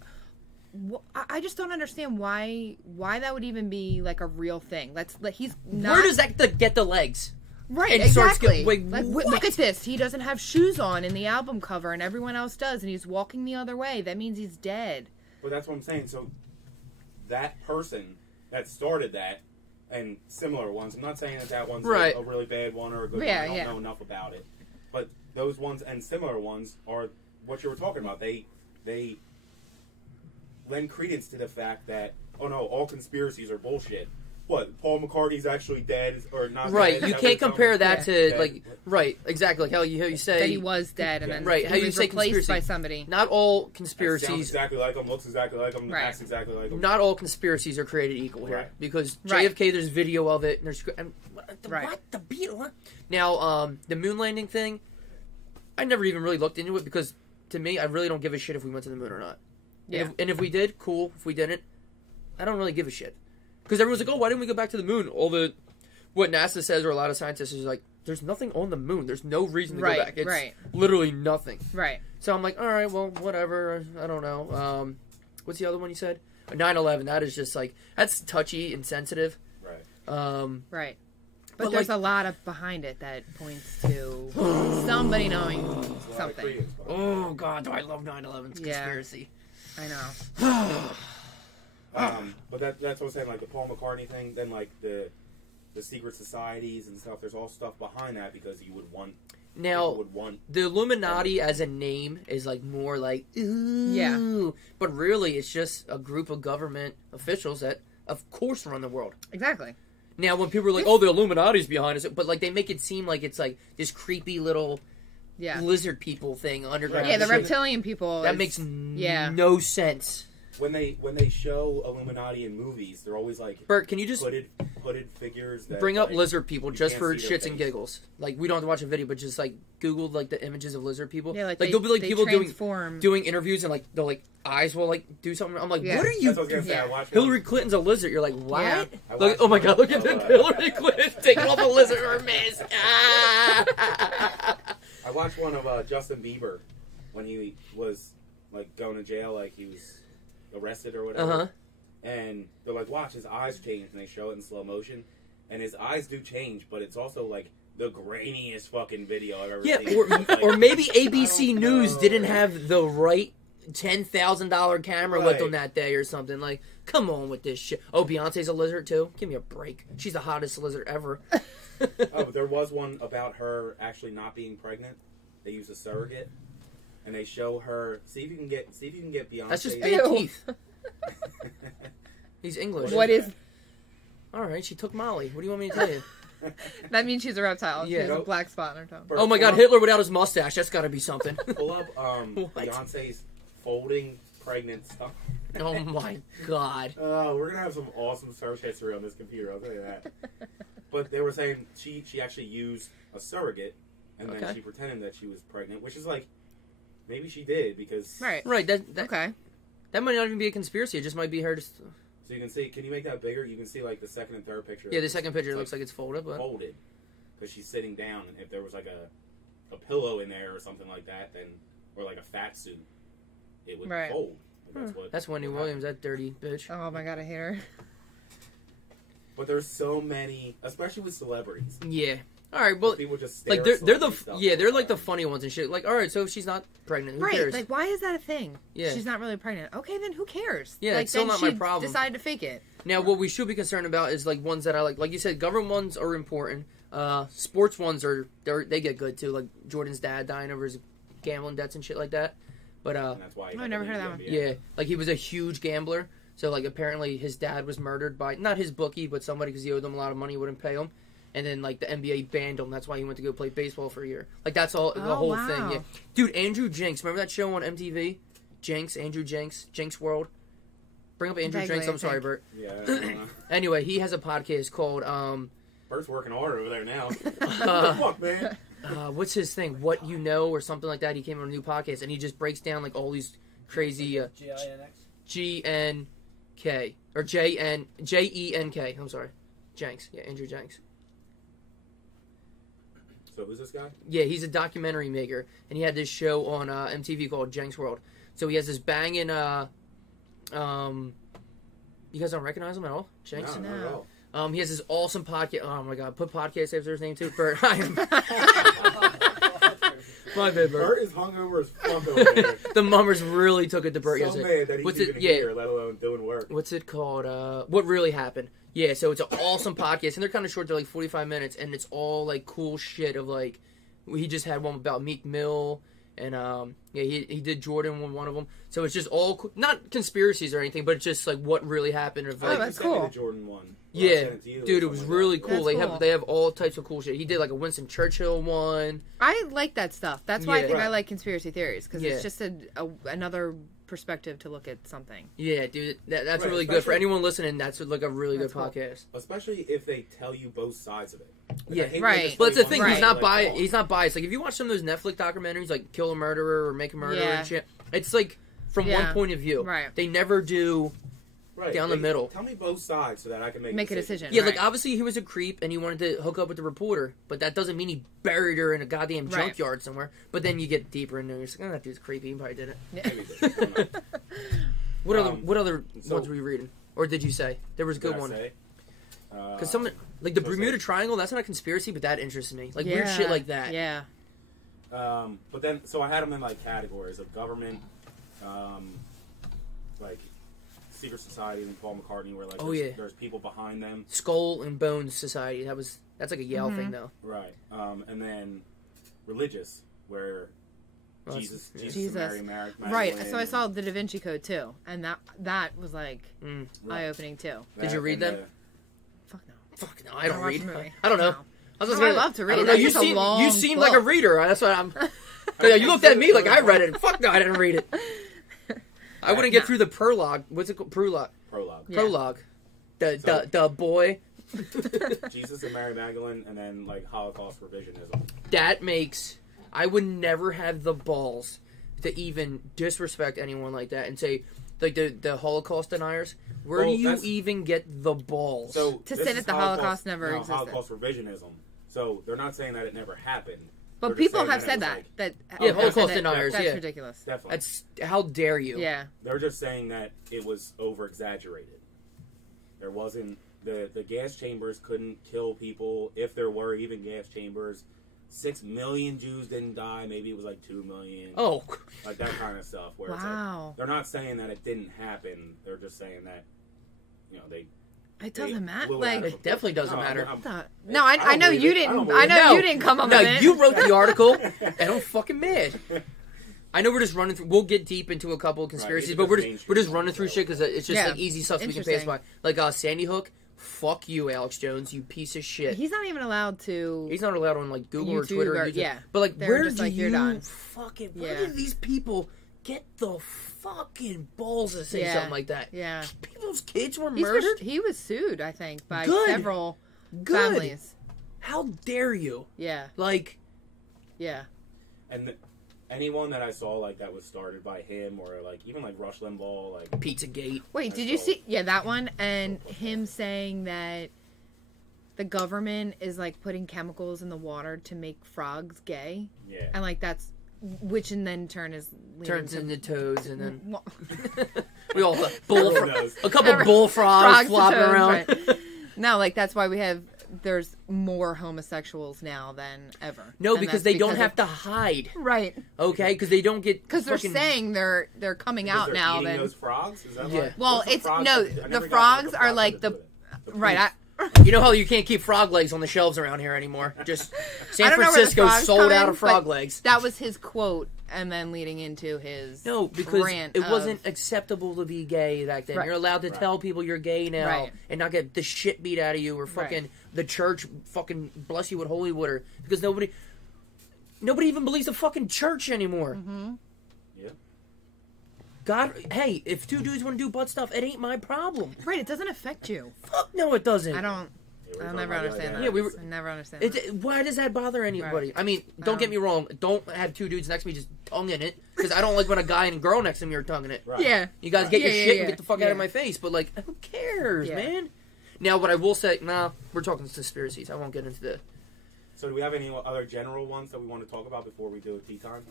I just don't understand why that would even be like a real thing. He's not. Where does that get the legs? Right, and starts exactly. getting- Like, what? look at this. He doesn't have shoes on in the album cover, and everyone else does, and he's walking the other way. That means he's dead. But that's what I'm saying. So that person that started that, and similar ones. I'm not saying that one's Right. a really bad one or a good Yeah, one. I don't yeah. know enough about it. But those ones and similar ones are what you were talking about. They lend credence to the fact that, oh no, all conspiracies are bullshit. What, Paul McCartney's actually dead or not Right, dead? you That can't was some- compare that Yeah. to like right, exactly like how you say That he was dead, and Yeah. then Right, how he you was say replaced conspiracy. by somebody. not all Sounds conspiracies. exactly like him, looks exactly like him, Right. acts exactly like him. Not all conspiracies are created equal here Right. because Right. JFK, there's video of it, and there's Right. what the Beatles. Huh? Now, the moon landing thing, I never even really looked into it because to me, I really don't give a shit if we went to the moon or not. Yeah. And if we did, cool. If we didn't, I don't really give a shit because everyone's like, oh, why didn't we go back to the moon? What NASA says, or a lot of scientists, is like, there's nothing on the moon. There's no reason to Right, go back. It's right. literally nothing. Right. So I'm like, all right, well, whatever. I don't know. What's the other one you said? 9/11. That is just like, that's touchy and sensitive. Right. Right. But, But there's like- a lot of behind it that points to somebody knowing There's a lot of something. credence behind it. Oh, God, do I love 9/11's Yeah. conspiracy. I know. But that's what I'm saying, like the Paul McCartney thing, then like the secret societies and stuff, there's all stuff behind that because you would want Now, people would want the Illuminati as a name is like more like, ooh. Yeah. But really, it's just a group of government officials that, of course, run the world. Exactly. Now, when people are like, oh, the Illuminati's behind us, but like they make it seem like it's like this creepy little Yeah. lizard people thing underground. Yeah, the shit. reptilian people. That is- makes yeah. no sense. when they show Illuminati in movies, they're always like Bert, can you just hooded figures that, bring up like, lizard people you just can't for see their shits and face. giggles? Like, we don't have to watch a video, but just like Google like the images of lizard people. Yeah, like there'll be like they people transform. doing interviews and like they'll like eyes will like do something. I'm like, Yeah. what are you? That's what I was gonna say. I Yeah. watched Hillary one- Clinton's a lizard. You're like, what? Yeah. I Look, watched oh my one god, look at of, the Hillary Clinton taking off a lizard or a mask. I watched one of Justin Bieber when he was like going to jail, like he was arrested or whatever. Uh-huh. And they're like, watch, his eyes change, and they show it in slow motion. And his eyes do change, but it's also like the grainiest fucking video I've ever Yeah, seen. Like, or maybe ABC don't News know. didn't have the right $10,000 camera with them that day or something. Like, come on with this shit. Oh, Beyonce's a lizard too? Give me a break. She's the hottest lizard ever. There was one about her actually not being pregnant. They use a surrogate, and they show her. See if you can get Beyonce. That's just bad teeth. He's English. What is? All right, she took Molly. What do you want me to tell you? That means she's a reptile. Yeah. She has a black spot on her tongue. Oh my God, Hitler without his mustache. That's got to be something. Pull up Beyonce's folding pregnant stuff. Oh my God. We're gonna have some awesome search history on this computer. I'll tell you that. But they were saying she actually used a surrogate, and then she pretended that she was pregnant, which is like maybe she did because right. That might not even be a conspiracy. It just might be her. Just... So you can see. Can you make that bigger? You can see like the second and third picture. Yeah, the second picture looks like it's folded, but folded because she's sitting down, and if there was like a pillow in there or something like that, then or like a fat suit, it would fold. That's Wendy Williams, that dirty bitch. Oh my God, I hate her. But there's so many, especially with celebrities. Yeah. All right. Well, people just like they're like the funny ones and shit. Like, all right, so if she's not pregnant, who cares? Like, why is that a thing? Yeah. She's not really pregnant. Okay, then who cares? Yeah, like, it's still not my problem. Decided to fake it. Now, what we should be concerned about is like ones that I like you said, government ones are important. Sports ones they get good too. Like Jordan's dad dying over his gambling debts and shit like that. But and that's why I never heard of that one. Yeah, like he was a huge gambler. So like apparently his dad was murdered by not his bookie, but somebody because he owed them a lot of money, he wouldn't pay him. And then, like, the NBA banned him. That's why he went to go play baseball for a year. Like, that's all the whole thing. Yeah. Dude, Andrew Jenks. Remember that show on MTV? Andrew Jenks, Jenks World. Bring up Andrew Jenks. I'm sorry, Bert. Yeah. Anyway, he has a podcast called... Bert's working hard over there now. What the fuck, man? What's his thing? What You Know or something like that. He came on a new podcast, and he just breaks down, like, all these crazy... G-N-K. Or J-E-N-K. I'm sorry. Jenks. Yeah, Andrew Jenks. So who's this guy? Yeah, he's a documentary maker, and he had this show on MTV called Jenks World. So he has this banging, you guys don't recognize him at all? Jenks? No, not at all. He has this awesome podcast. Oh my God, put podcast after his name too. Bert, I am. My bad, Bert. Bert is hungover as fuck over there. The mummers really took it to Bert yesterday. Mad that he's even here, let alone doing work. What's it called? What Really Happened? Yeah, so it's an awesome podcast, and they're kind of short. They're like 45 minutes, and it's all like cool shit of like, he just had one about Meek Mill, and he did Jordan on one of them. So it's just all not conspiracies or anything, but it's just like what really happened. Of, like, that's cool. The Jordan one. Yeah, dude, it was really cool. That's They have all types of cool shit. He did like a Winston Churchill one. I like that stuff. That's why I think I like conspiracy theories because it's just another perspective to look at something. Yeah, dude, that's really good for anyone listening. That's like a really good podcast, especially if they tell you both sides of it. Like, yeah, right. But that's the thing. He's not biased. He's not biased. Like if you watch some of those Netflix documentaries, like Kill a Murderer or Make a Murderer and shit, it's like from one point of view. Right. They never do. Down the middle. Tell me both sides so that I can make a decision. Yeah, like obviously he was a creep and he wanted to hook up with the reporter, but that doesn't mean he buried her in a goddamn junkyard somewhere. But then you get deeper into it, you're like, oh, that dude's creepy. He probably did it. Yeah. What other ones were you reading? Or did you say? There was a good one. Because some like the Bermuda Triangle, that's not a conspiracy, but that interests me. Like weird shit like that. Yeah. But then, so I had them in like categories of government, like secret societies and Paul McCartney, where like there's people behind them. Skull and Bones Society. That's like a Yale thing though. Right. And then religious, where Jesus and Mary Magdalene. Right. So I saw the Da Vinci Code too, and that was like eye-opening too. Did you read them? Fuck no. Fuck no. I don't read. I don't know. No. I love to read. You seem like a reader. That's what I'm. You looked at me like I read it. Fuck no, I didn't read it. I wouldn't get through the prologue. What's it called? Prologue. Yeah. Prologue. The boy. Jesus and Mary Magdalene, and then like Holocaust revisionism. That makes. I would never have the balls to even disrespect anyone like that and say, like the Holocaust deniers. Where do you even get the balls to say that the Holocaust never existed? Holocaust revisionism. So they're not saying that it never happened. But people have said that. Holocaust deniers. That's ridiculous. Definitely. That's how dare you? Yeah. They're just saying that it was over exaggerated. There wasn't the gas chambers couldn't kill people if there were even gas chambers. 6 million Jews didn't die. Maybe it was like 2 million. Oh. Like that kind of stuff. Where wow. It's like, they're not saying that it didn't happen. They're just saying that, you know, they... It doesn't matter. Like, it definitely doesn't matter. I know you didn't. I know you didn't come up with it. No, you wrote the article, and I'm fucking mad. I know we're just running through. We'll get deep into a couple of conspiracies, but we're just running through shit because it's just like easy stuff so we can pass by. Like Sandy Hook. Fuck you, Alex Jones, you piece of shit. He's not even allowed to. He's not allowed on like Google YouTube or Twitter. Or YouTube. Yeah, but like, they're where just do like, you fucking? Where do these people get the fucking balls to say something like that? Yeah, people's kids were murdered. He was sued, I think, by several families. How dare you? Yeah, like, yeah. And anyone that I saw like that was started by him, or like even like Rush Limbaugh, like Pizzagate. Wait, did you see? Yeah, that one, and him saying that the government is like putting chemicals in the water to make frogs gay. Yeah, and like that's which in then turns into toads, and then we all a couple bullfrogs flopping around. Right. No, like that's why there's more homosexuals now than ever. No, because they don't have to hide. Right. Okay, because they don't get... Because they're saying they're coming out now. Eating those frogs? Is that yeah. Well, it's... No, the frogs are like the... Right. You know how you can't keep frog legs on the shelves around here anymore? Just San Francisco sold out of frog legs. That was his quote, and then leading into his because it wasn't acceptable to be gay back then. Right. You're allowed to tell people you're gay now and not get the shit beat out of you, or fucking the church fucking bless you with holy water, because nobody even believes the fucking church anymore. Mm-hmm. Yeah. God, hey, if two dudes want to do butt stuff, it ain't my problem. Right, it doesn't affect you. Fuck no, it doesn't. I'll never understand that. Yeah, I never understand that. Why does that bother anybody? Right. I mean, don't get me wrong. Don't have two dudes next to me just tonguing it, because I don't like when a guy and a girl next to me are tonguing it. Right. Yeah. You guys get your shit and get the fuck out of my face, but like, who cares, man? Now, what I will say, we're talking conspiracies. I won't get into the... So do we have any other general ones that we want to talk about before we do a tea time?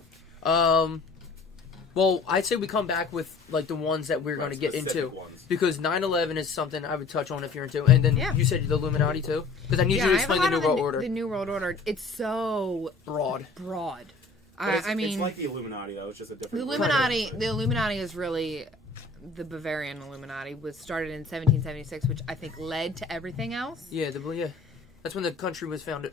Well, I'd say we come back with like the ones that we're going to get into. Ones. Because 9/11 is something I would touch on if you're into. And then you said the Illuminati too? Because I need you to explain the New World Order. The New World Order, it's so... Broad. I mean... It's like the Illuminati, though. It's just a different... The Illuminati is really... The Bavarian Illuminati was started in 1776, which I think led to everything else. Yeah, that's when the country was founded.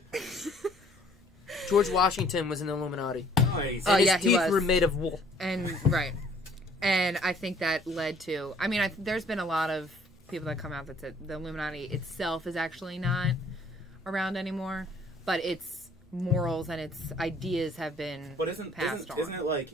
George Washington was in the Illuminati. Nice. And his teeth were made of wool. And and I think that led to... I mean, there's been a lot of people that come out that said the Illuminati itself is actually not around anymore, but its morals and its ideas have been passed on. Isn't it like...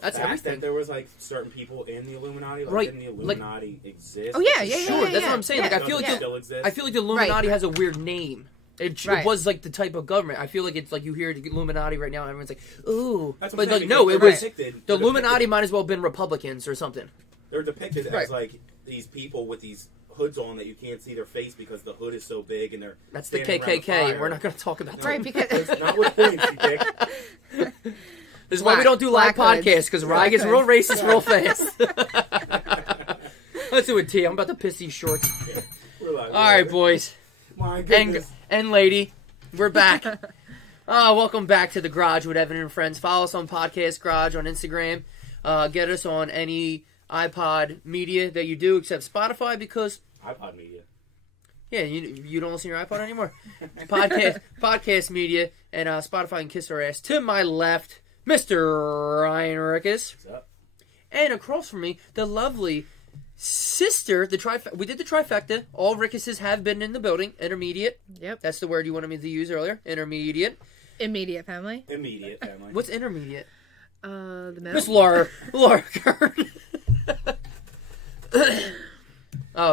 That's everything. That there was like certain people in the Illuminati, like, right? Didn't the Illuminati exist? Oh yeah, sure. That's what I'm saying. Yeah. Like, I feel like the Illuminati has a weird name. It was like the type of government. I feel like it's like you hear the Illuminati right now, and everyone's like, "Ooh," but like no, it was the Illuminati might as well have been Republicans or something. They're depicted as like these people with these hoods on that you can't see their face because the hood is so big, and that's the KKK. We're not going to talk about that. Right, because it's not with points, you dick. This is why we don't do live podcasts, because Ryan gets real racist real fast. Let's do a tea. I'm about to piss these shorts. Yeah. All right, boys. My goodness. And lady, we're back. Welcome back to the Garage with Evan and Friends. Follow us on Podcast Garage on Instagram. Get us on any iPod media that you do, except Spotify, because... iPod media. Yeah, you don't listen to your iPod anymore. Podcast media, and Spotify and kiss our ass. To my left, Mr. Ryan Rickus. What's up? And across from me, the lovely sister, we did the trifecta. All Rickuses have been in the building. Intermediate. Yep. That's the word you wanted me to use earlier. Intermediate. Immediate family. Immediate family. What's intermediate? The middle. Miss Laura Kern.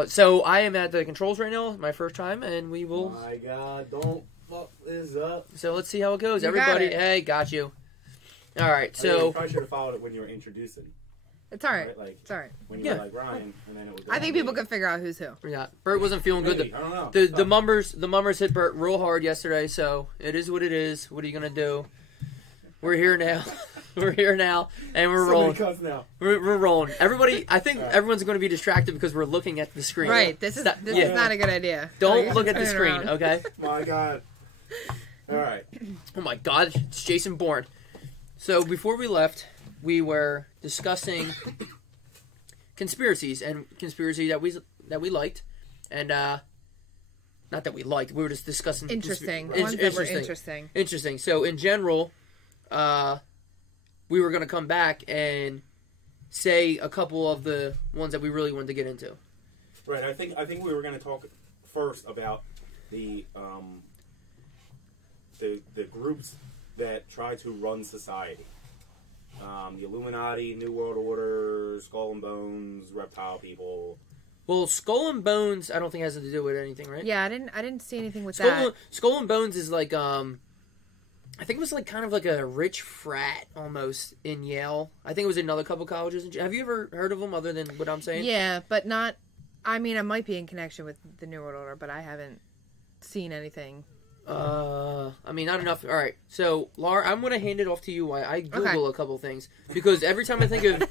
So I am at the controls right now. My first time, and we will... My God, don't fuck this up. So let's see how it goes. You Everybody, got it. Hey, got you. All right, so... You probably should have followed it when you were introducing. It's all right. Like, it's all right. When you were like Ryan, and then it was... I think people can figure out who's who. Yeah, Bert wasn't feeling good. I don't know. The mummers hit Bert real hard yesterday, so it is what it is. What are you going to do? We're here now. We're here now, and we're rolling. Now. We're rolling. Everybody, I think everyone's going to be distracted because we're looking at the screen. Right. This is not a good idea. Don't look at the screen, okay? My God. All right. Oh my God, it's Jason Bourne. So before we left, we were discussing conspiracies that we liked, and not that we liked. We were just discussing interesting ones that were interesting. Interesting. So in general, we were going to come back and say a couple of the ones that we really wanted to get into. Right. I think we were going to talk first about the groups that try to run society. The Illuminati, New World Order, Skull and Bones, reptile people. Well, Skull and Bones, I don't think has to do with anything, right? Yeah, I didn't see anything with that. Skull and Bones is like, I think it was like kind of like a rich frat almost in Yale. I think it was another couple colleges. Have you ever heard of them other than what I'm saying? Yeah, but not. I mean, I might be in connection with the New World Order, but I haven't seen anything. I mean, not enough. All right, so Laura, I'm gonna hand it off to you. I Google a couple things because every time I think of,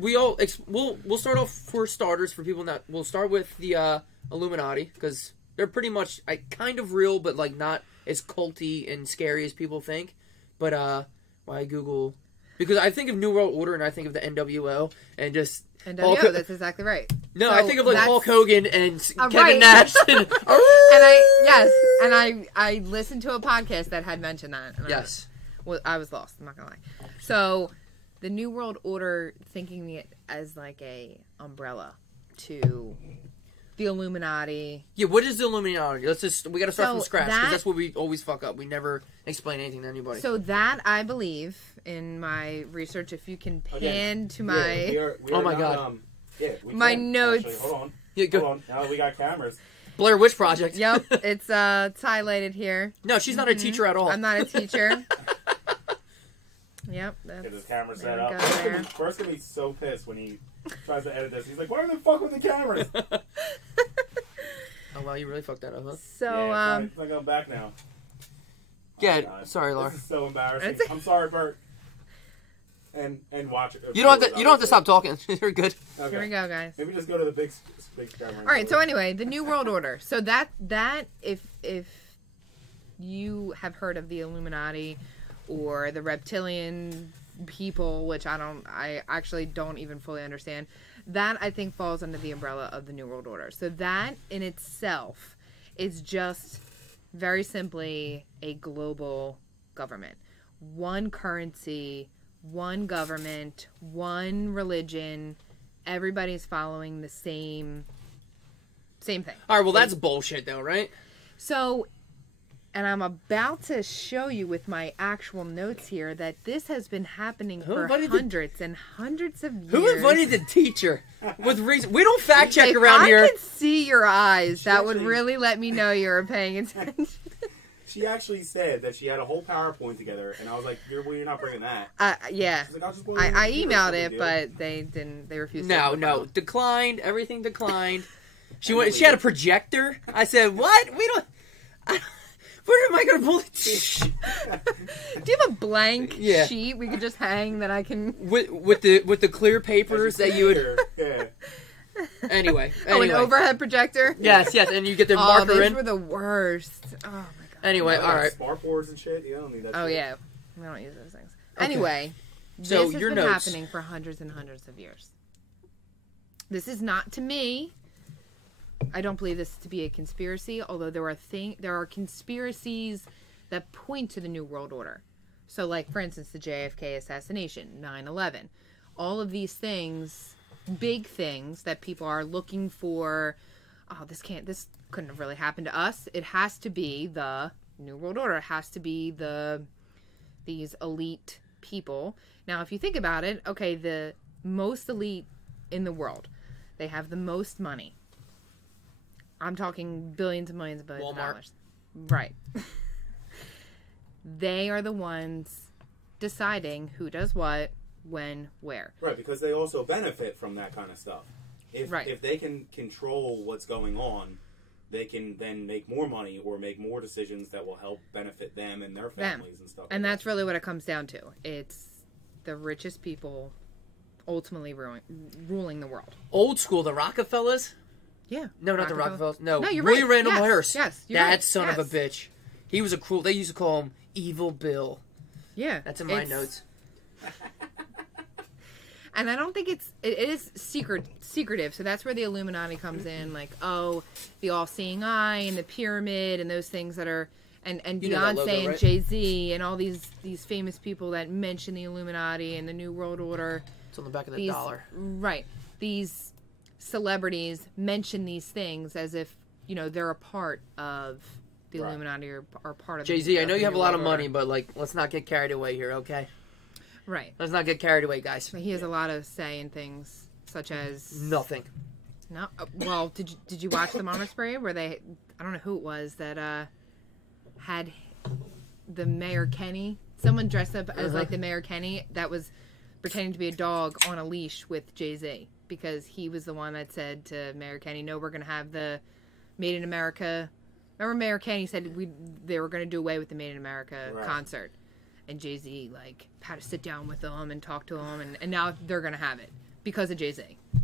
we'll start off for starters for people that we'll start with the Illuminati because they're pretty much kind of real, but like not as culty and scary as people think. But why Google? Because I think of New World Order and I think of the NWO and just NWO. That's exactly right. No, so I think of like Hulk Hogan and Kevin right. Nash. And I listened to a podcast that had mentioned that. And yes. I was lost. I'm not gonna lie. So, the New World Order, thinking it as like a umbrella to the Illuminati. Yeah, what is the Illuminati? We got to start from scratch because that's what we always fuck up. We never explain anything to anybody. So that I believe in my research. If you can pan to my we are oh my not, God. My notes. Actually, hold on. Yeah, go. Hold on. Now that we got cameras. Blair Witch Project. Yep, it's highlighted here. No, she's not a teacher at all. I'm not a teacher. Yep. Get his camera set up. First gonna be so pissed when he tries to edit this. He's like, "Why the fuck with the cameras?" Oh wow, you really fucked that up, huh? So yeah, it's like I'm back now. Yeah, oh, sorry, Laura. This is so embarrassing. I'm sorry, Bert. And watch it. You don't have to stop talking. You're good. Okay. Here we go, guys. Maybe just go to the big camera. All right. So anyway, the New World Order. So that if you have heard of the Illuminati or the reptilian people, which I actually don't even fully understand, that I think falls under the umbrella of the New World Order. So that in itself is just very simply a global government. One currency, one government, one religion. Everybody's following the same thing. All right, well, that's bullshit, though, right? So, and I'm about to show you with my actual notes here that this has been happening for hundreds and hundreds of years. Who invited the teacher? With reason, we don't fact check around here. If I could see your eyes, that would really let me know you were paying attention. She actually said that she had a whole PowerPoint together, and I was like, "You're not bringing that." Yeah. Like, I emailed it, but they didn't. They refused. No, declined. Everything declined. She had a projector. I said, "What? We don't." Where am I going to pull it? Do you have a blank sheet we could just hang that I can with the clear papers that you would? Yeah. Anyway. Oh, an overhead projector. Yes, and you get the marker those in. Were the worst. Oh my god. Anyway, all right. Smart boards and shit. You don't need that. Oh shit. yeah, we don't use those things. Okay. Anyway, so this has your been notes. happening for hundreds and hundreds of years. This is not to me. I don't believe this to be a conspiracy, although there are conspiracies that point to the New World Order. So, like, for instance, the JFK assassination, 9/11. All of these things, big things that people are looking for, this couldn't have really happened to us. It has to be the New World Order. It has to be these elite people. Now, if you think about it, okay, the most elite in the world, they have the most money. I'm talking billions and millions of billions of dollars. Right. They are the ones deciding who does what, when, where. Right, because they also benefit from that kind of stuff. If they can control what's going on, they can then make more money or make more decisions that will help benefit them and their families and stuff. And that's really what it comes down to. It's the richest people ultimately ruling the world. Old school, the Rockefellers? Yeah. No, not the Rockefellers. No, you're William right. Randolph Hearst. Yes, that son of a bitch. He was a cruel. They used to call him Evil Bill. Yeah, that's in my notes. And I don't think it is secretive. So that's where the Illuminati comes in. Like, oh, the all-seeing eye and the pyramid and those things that are, and Beyonce logo, right? And Jay-Z and all these famous people that mention the Illuminati and the New World Order. It's on the back of the dollar. Right. These celebrities mention these things as if, they're a part of the Illuminati or part of Jay-Z, I know you have a lot of money, but, let's not get carried away here, okay? Right. Let's not get carried away, guys. He has a lot of say in things, such as... Nothing. No. Well, did you watch the Mama Spray where I don't know who it was that had the Mayor Kenny, someone dressed up as the Mayor Kenny that was pretending to be a dog on a leash with Jay-Z, because he was the one that said to Mayor Kenny, no, we're going to have the Made in America. Remember Mayor Kenny said they were going to do away with the Made in America concert. And Jay-Z, had to sit down with them and talk to them, and now they're going to have it because of Jay-Z.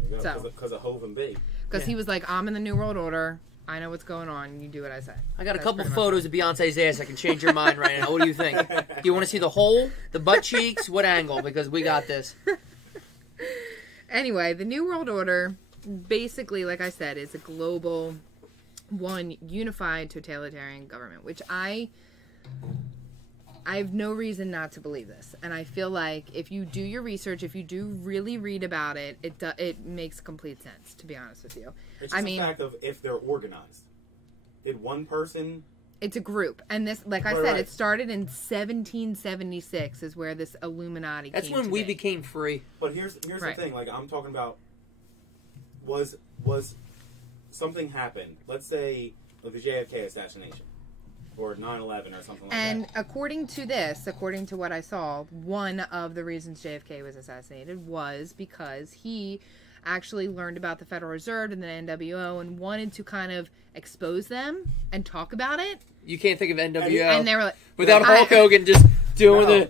Because of Hov and B. Because he was like, I'm in the New World Order. I know what's going on. You do what I say. I got a couple photos of Beyonce's ass. I can change your mind right now. What do you think? Do you want to see the whole, the butt cheeks? What angle? Because we got this. Anyway, the New World Order, basically, like I said, is a global, unified totalitarian government, which I have no reason not to believe this. And I feel like if you do your research, if you do really read about it, it makes complete sense, to be honest with you. It's just a fact of if they're organized. Did one person... It's a group. And this, like I said, it started in 1776 is where this Illuminati came to be. That's when we became free. But here's the thing. I'm talking about... Was something happened? Let's say the JFK assassination. Or 9/11 or something like that. And according to what I saw, one of the reasons JFK was assassinated was because he actually learned about the Federal Reserve and the NWO and wanted to kind of expose them and talk about it. You can't think of NWO and they were like, without Hulk Hogan just doing I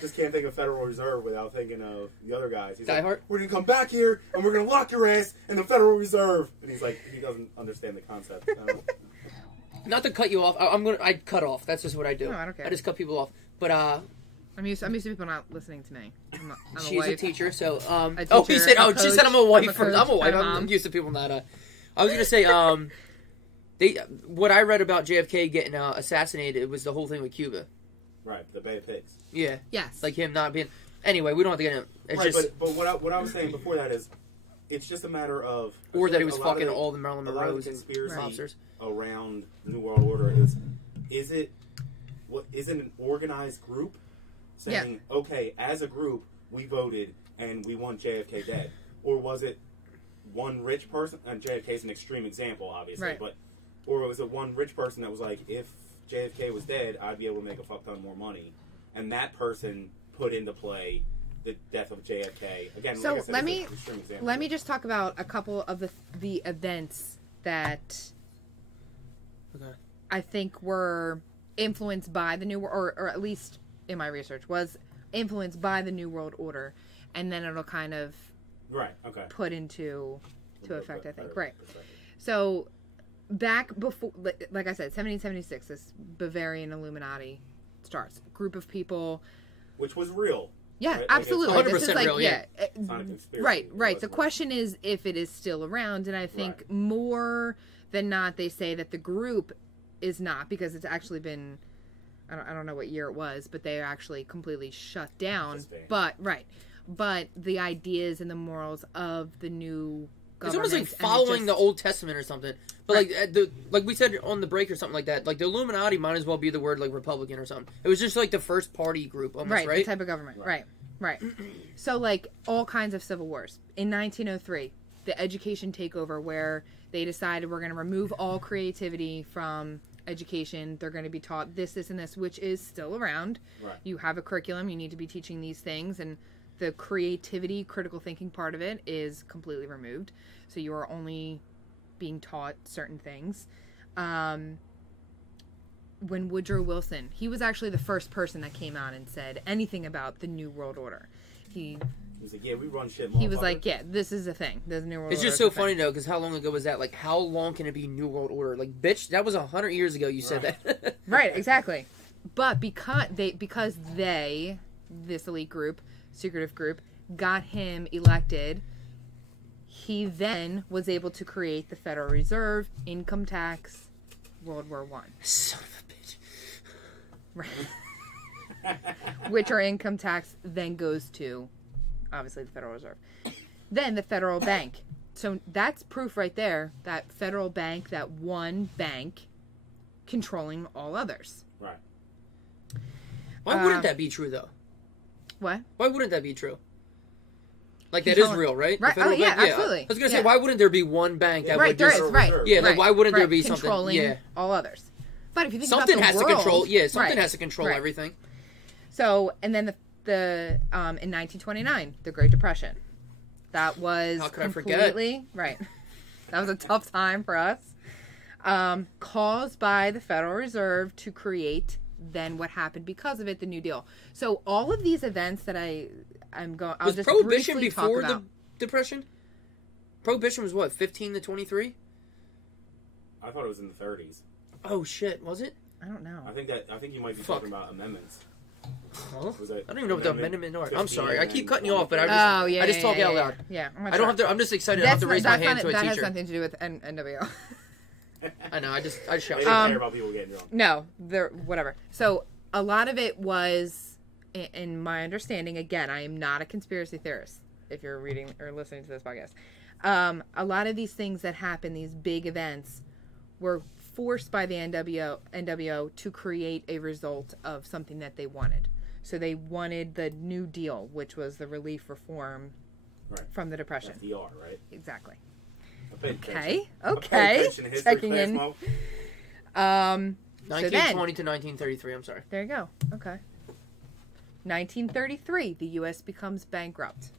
just can't think of Federal Reserve without thinking of the other guys. He's like, we're going to come back here and we're going to lock your ass in the Federal Reserve. And he's like, he doesn't understand the concept. Not to cut you off. I cut off. That's just what I do. No, I don't care. I just cut people off. But I'm used to people not listening to me. I'm she's a teacher, so she said I'm a wife. I'm a wife. I'm used to people not. I was gonna say what I read about JFK getting assassinated, it was the whole thing with Cuba. Right, the Bay of Pigs. Yeah. Yes. Like him not being. Anyway, we don't have to get in. It's just. But what I was saying before that is, it's just a matter of. Or that he was fucking all the Marilyn Monroes and officers around the New World Order is it an organized group saying, okay, as a group we voted and we want JFK dead, or was it one rich person? And JFK is an extreme example, obviously, or was it one rich person that was like, if JFK was dead, I'd be able to make a fuck ton more money, and that person put into play the death of JFK. Again, so like I said, let me just talk about a couple of the events that I think were influenced by the New World, or at least in my research, was influenced by the New World Order, and then it'll kind of put into effect, I think. Right. So back before, like I said, 1776, this Bavarian Illuminati starts. Group of people. Which was real. Yeah, right? absolutely. Like, this is real, it's not a conspiracy. Right. The question is if it is still around, and I think more than not they say that the group is not, because it's actually been, I don't know what year it was, but they are actually completely shut down. But the ideas and the morals of the new government. It's almost like following the Old Testament or something. But like we said on the break or something like that, like the Illuminati might as well be the word like Republican or something. It was just like the first party group almost, right? The type of government. Right. So like all kinds of civil wars. In 1903, the education takeover where they decided we're going to remove all creativity from education. They're going to be taught this, and this, which is still around. Right. You have a curriculum. You need to be teaching these things, and the creativity, critical thinking part of it is completely removed. So you are only being taught certain things. When Woodrow Wilson, he was actually the first person that came out and said anything about the New World Order. He He's like, yeah, we run shit. He was like, yeah, this is a thing. There's New World Order. It's just so funny though, because how long ago was that? Like, how long can it be New World Order? Like, bitch, that was 100 years ago. You said that. Right, exactly. But because they, this elite group, secretive group, got him elected, he then was able to create the Federal Reserve, income tax, World War I. Son of a bitch. Right. Which our income tax then goes to, obviously, the Federal Reserve. Then the Federal Bank. So that's proof right there that Federal Bank, that one bank, controlling all others. Right. Why wouldn't that be true, though? What? Why wouldn't that be true? Like, that is real, right? Right. Oh, yeah, Bank? absolutely. I was going to say, why wouldn't there be one bank that would there just... is, right. Yeah, like, right, why wouldn't there right. be something... Controlling all others. But if you think something about the has world, to control... Yeah, something right, has to control everything. So, and then in 1929, the Great Depression. That was How could I completely... forget? Right. That was a tough time for us. Caused by the Federal Reserve to create then what happened because of it, the New Deal. So all of these events that I'm going... I'll Was just Prohibition briefly before talk about. the Depression? Prohibition was what, 15 to 23? I thought it was in the 30s. Oh shit, was it? I don't know. I think you might be talking about amendments. Huh? Was it I don't even know what the amendment are. I'm sorry, I keep cutting you off, but I just talk talk out loud. Yeah, I don't have to. I'm just excited. I don't have to raise my hand to a that teacher. has nothing to do with NWO. I know. I just shout. I don't care about people getting drunk. No, whatever. So a lot of it was, in my understanding, again, I am not a conspiracy theorist. If you're reading or listening to this podcast, a lot of these things that happen, these big events, were forced by the NWO to create a result of something that they wanted. So they wanted the New Deal, which was the relief reform from the Depression. FDR, right? Exactly. Okay. Checking in. 1920 to 1933. I'm sorry. There you go. Okay. 1933, the U.S. becomes bankrupt.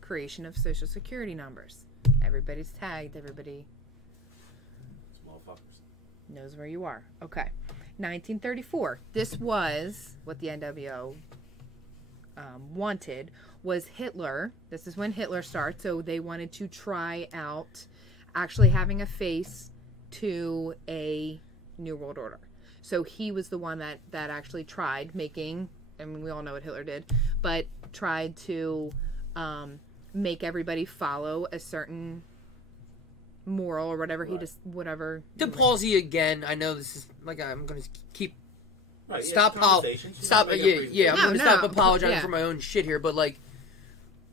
Creation of Social Security numbers. Everybody's tagged. Everybody knows where you are. Okay. 1934. This was what the NWO wanted. Was Hitler. This is when Hitler starts. So they wanted to try out actually having a face to a New World Order. So he was the one that actually tried making, I mean, we all know what Hitler did, but tried to make everybody follow a certain moral or whatever whatever. To pause you again, I know this is like I'm going to keep stop. Yeah, I'm going to stop apologizing for my own shit here, but like,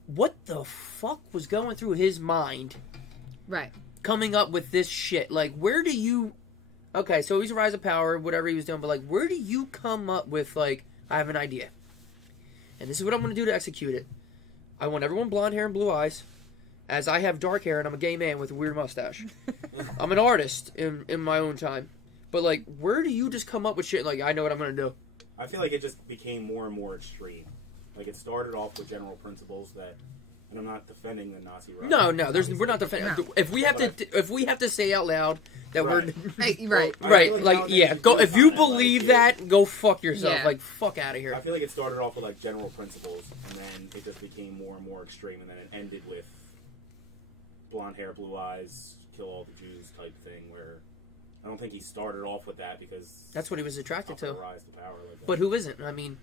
what the fuck was going through his mind? Right. Coming up with this shit, like, where do you? Okay, so he's a rise of power, whatever he was doing, but like, where do you come up with like, I have an idea, and this is what I'm going to do to execute it. I want everyone blonde hair and blue eyes, as I have dark hair and I'm a gay man with a weird mustache. I'm an artist in my own time, but like, where do you just come up with shit like, I know what I'm going to do? I feel like it just became more and more extreme. Like, it started off with general principles that. And I'm not defending the Nazi right. No, we're not defending. No. If we have to say out loud that we're right, like yeah, go. If you believe that, go fuck yourself. Yeah. Like, fuck out of here. I feel like it started off with like general principles, and then it just became more and more extreme, and then it ended with blonde hair, blue eyes, kill all the Jews type thing. Where I don't think he started off with that because that's what he was attracted to. Rise to power like that. But who isn't? I mean,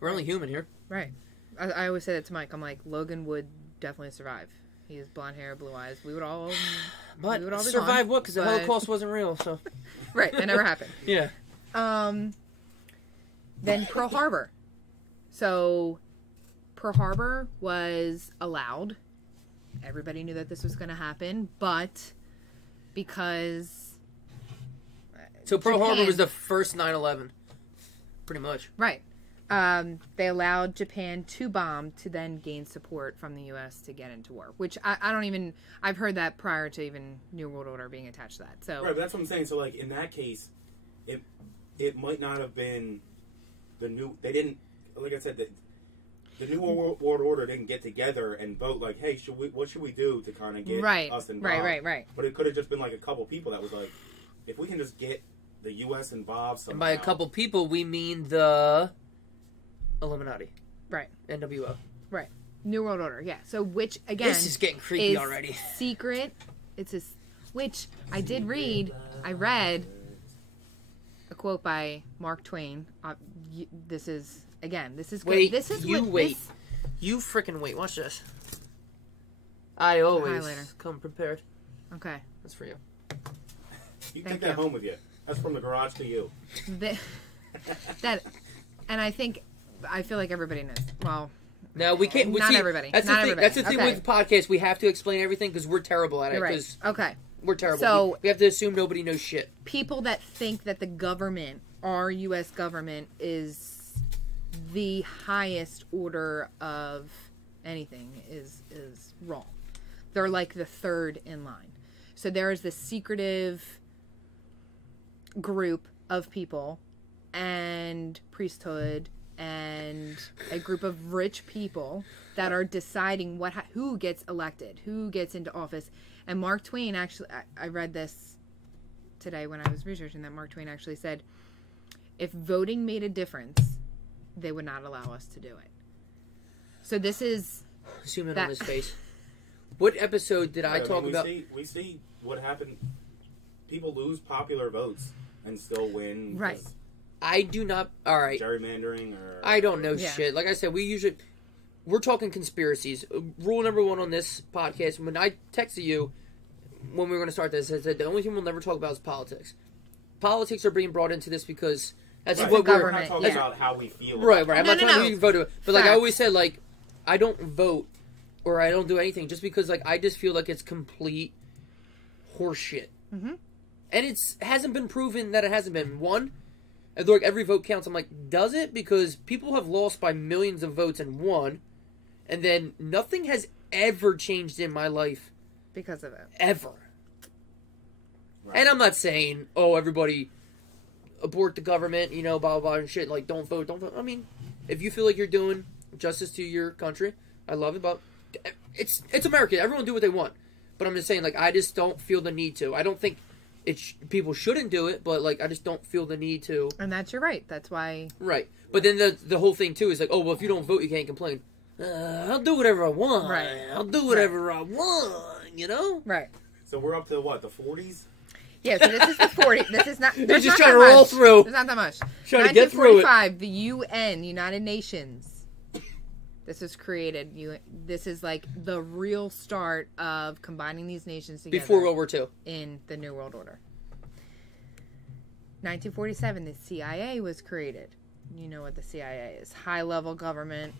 we're only human here. Right. I always say that to Mike. I'm like, Logan would definitely survive. He has blonde hair, blue eyes. We would all. But we would all survive what? Because the Holocaust wasn't real. So. Right. That never happened. Yeah. Then Pearl Harbor. So, Pearl Harbor was allowed. Everybody knew that this was going to happen, but because. So Pearl Harbor was the first 9/11, pretty much. Right. They allowed Japan to bomb to then gain support from the U.S. to get into war, which I don't even... I've heard that prior to even New World Order being attached to that. So right, but that's what I'm saying. So, like, in that case, it might not have been the new... They didn't... Like I said, the New World Order didn't get together and vote, like, hey, what should we do to kind of get us involved? Right. But it could have just been, like, a couple people that was like, if we can just get the U.S. involved somehow... And by a couple people, we mean the... Illuminati. Right. NWO. Right. New World Order, yeah. So which, again, this is getting creepy is already. Secret. Which I did read. I read a quote by Mark Twain. This is good. Wait, This is you what wait. You freaking wait. Watch this. I always come prepared. Okay. That's for you. You take that home with you. That's from the garage to you. And I feel like everybody knows. Well, no, we can't. Not everybody. That's not the thing. everybody. That's the thing with the podcast. We have to explain everything because we're terrible at it. You're right. Okay. We're terrible. So we have to assume nobody knows shit. People that think that the government, our U.S. government, is the highest order of anything is wrong. They're like the third in line. So there is this secretive group of people and priesthood and a group of rich people that are deciding who gets elected, who gets into office. And Mark Twain actually, I read this today when I was researching that Mark Twain actually said, if voting made a difference, they would not allow us to do it. So this is... Zoom in on his face. What episode did I talk about? We see what happened. People lose popular votes and still win. Right. I do not... All right. Gerrymandering or... I don't know shit. Like I said, we're talking conspiracies. Rule number 1 on this podcast, when I texted you when we were going to start this, I said the only thing we'll never talk about is politics. Politics are being brought into this because that's what we're not talking about how we feel. Right. I'm not talking about you vote. But like I always said, like, I don't vote or I don't do anything just because like I just feel like it's complete horseshit. Mm-hmm. And it hasn't been proven that it hasn't been. One, like every vote counts. I'm like, does it? Because people have lost by millions of votes and won. And then nothing has ever changed in my life. Because of it. Ever. Right. And I'm not saying, everybody abort the government, blah, blah, blah, and shit. Like, don't vote. I mean, if you feel like you're doing justice to your country, I love it. But it's America. Everyone do what they want. But I'm just saying, like, I just don't feel the need to. I don't think people shouldn't do it, but, like, I just don't feel the need to. And that's your right. That's why. Right. But then the whole thing, too, is like, if you don't vote, you can't complain. I'll do whatever I want. Right. I'll do whatever I want, Right. So we're up to, what, the 40s? Yeah, so this is the 40s. This is not... They're just trying to roll through. There's not that much. Trying to get through it. 1945, the UN, United Nations. This was created. This is like the real start of combining these nations together. Before World War II. In the New World Order. 1947, the CIA was created. You know what the CIA is. High-level government.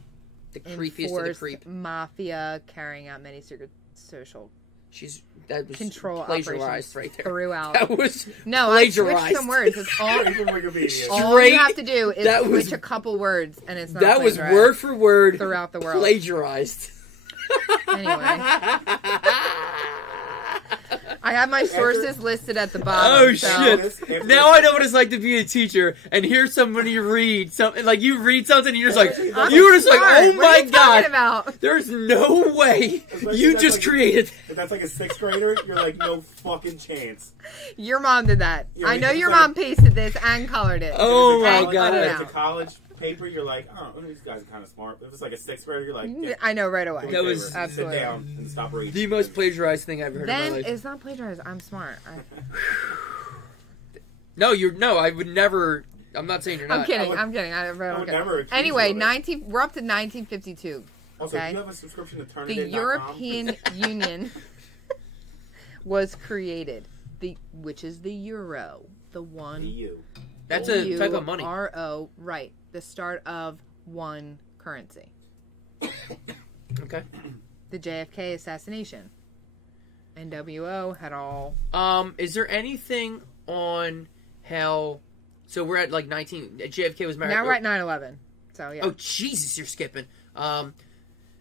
The creepiest of the creep. Mafia carrying out many secret social that was control plagiarized operations right there. throughout. That was I switched some words. It's all you have to do is switch a couple words, and it's not that was word for word throughout the world plagiarized. Anyway, I have my sources listed at the bottom. Oh shit! Now I know what it's like to be a teacher and hear somebody read something. Like you read something, and you're just like, oh my god! There's no way you just created. If that's like a 6th grader, you're like, no fucking chance. Your mom did that. I know your mom pasted this and colored it. Oh my god! If it's a college paper, you're like, these guys are kind of smart. If it's like a 6th grader, you're like, I know right away. That was absolutely. Sit down and stop reading. The most plagiarized thing I've ever heard in my life. It's not plagiarized. I'm smart. No, I would never. I'm not saying you're not. I'm kidding. I would never. Anyway, we're up to 1952. Also, okay? do you have a subscription to Turnitin.com? The European Union was created, which is the euro, the one. EU. That's a type of money. RO, right? The start of one currency. Okay. The JFK assassination. NWO had all. Is there anything on how? So we're at like JFK was married. Now we're at 9/11. So yeah. Oh Jesus, you're skipping.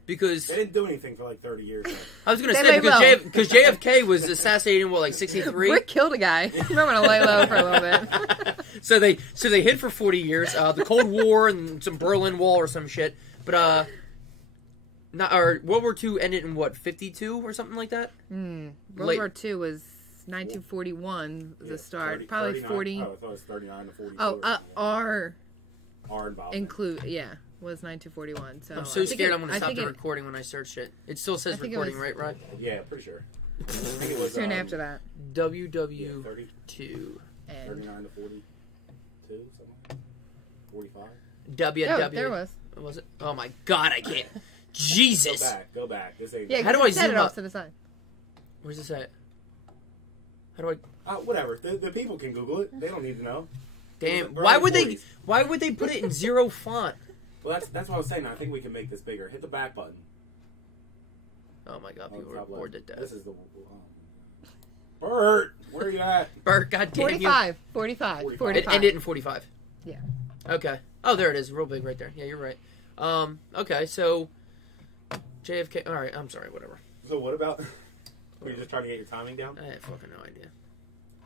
Because they didn't do anything for like 30 years. I was going to say because JFK was assassinated in like 63. Rick killed a guy. I'm going to lay low for a little bit. So they hid for 40 years. The Cold War and some Berlin Wall or some shit. But World War II ended in what, 52 or something like that? World War II was 1941. The start, probably 40. Oh, I thought it was 39 to 42. Oh, R involved. Include, yeah. was 9241. So I'm so scared I'm going to stop the recording when I search it. It still says recording, right, Rod? Yeah, pretty sure. I think it was soon after that. WW2. 39 to 42, something. 45. WW. Oh, there was. Was it? Oh my God, I can't. Jesus. Go back. This ain't. Yeah, how do I zoom it off up? to the side? Where's this at? How do I? Whatever. The people can Google it. They don't need to know. Damn. Why would they? Why would they put it in zero font? Well, that's what I was saying. I think we can make this bigger. Hit the back button. Oh my God, people are bored to death. This is the. Bert, where are you at? Bert, goddamn 45. It ended in 45. Yeah. Okay. Oh, there it is. Real big right there. Yeah, you're right. Okay, so JFK. All right, I'm sorry. Whatever. So what about? Were you just trying to get your timing down? I have fucking no idea.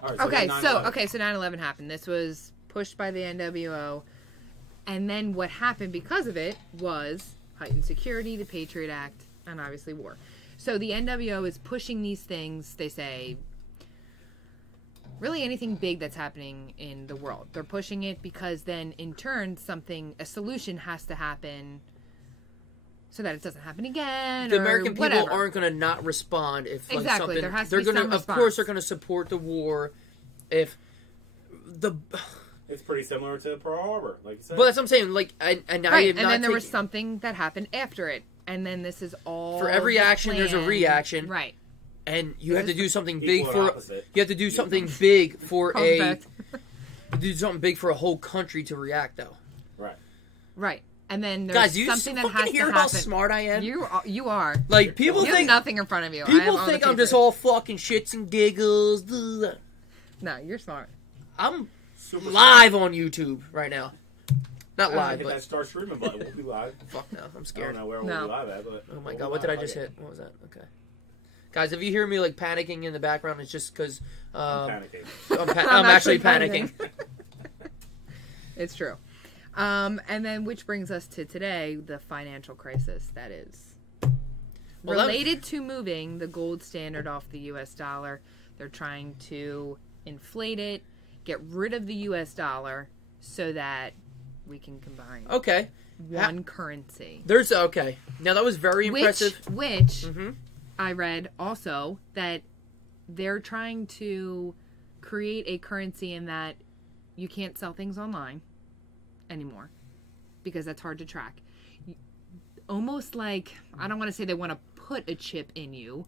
All right, so 9/11 happened. This was pushed by the NWO, and then what happened because of it was heightened security, the Patriot Act, and obviously war. So the NWO is pushing these things. They say really anything big that's happening in the world. They're pushing it because then in turn a solution has to happen so that it doesn't happen again. The American people whatever. aren't going to not respond if like, exactly. something. There has to they're be gonna, some of response. course, they're going to support the war if the. It's pretty similar to Pearl Harbor, like you said. But that's what I'm saying. Like, and then there was something that happened after it, and then this is all for every action. There's a reaction, right? And you have to do something big for. Opposite. You have to do something big for do something big for a whole country to react, though. Right. And then there's guys, do you something that has to hear happen. how smart I am? You are. Like people you think have nothing in front of you. People think I'm just all fucking shits and giggles. No, you're smart. I'm live on YouTube right now. Not live, hit but that start streaming button. We'll be live. Fuck no, I'm scared. I don't know where we'll be live at, but oh my God, what did I just hit? What was that? Okay, guys, if you hear me like panicking in the background, it's just because I'm panicking. I'm actually panicking. It's true. And then, which brings us to today, the financial crisis that is related to moving the gold standard off the U.S. dollar. They're trying to inflate it, get rid of the U.S. dollar, so that we can combine one currency. There's now that was very impressive. Which I read also that they're trying to create a currency in that you can't sell things online anymore because that's hard to track. Almost like, I don't want to say they want to put a chip in you,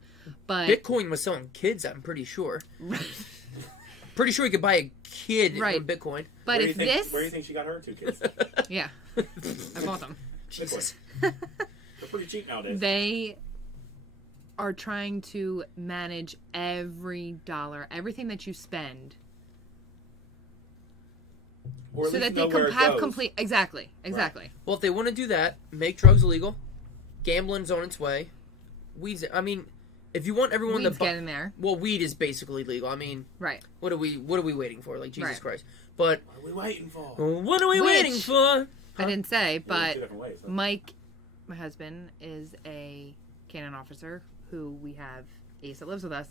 but Bitcoin was selling kids, I'm pretty sure. Pretty sure you could buy a kid in Bitcoin. But where do you think she got her 2 kids? Yeah. I bought them. Jesus. They're pretty cheap nowadays. They are trying to manage every dollar, everything that you spend, so that they have complete. Exactly. Right. Well, if they want to do that, make drugs illegal. Gambling's on its way. Weed's. I mean, if you want everyone Weed's to getting there. Well, weed is basically legal. I mean, right. What are we waiting for? Like Jesus Christ. But what are we waiting for? What are we waiting for? Huh? I didn't say, but ways, huh? Mike, my husband, is a canine officer who we have Ace that lives with us.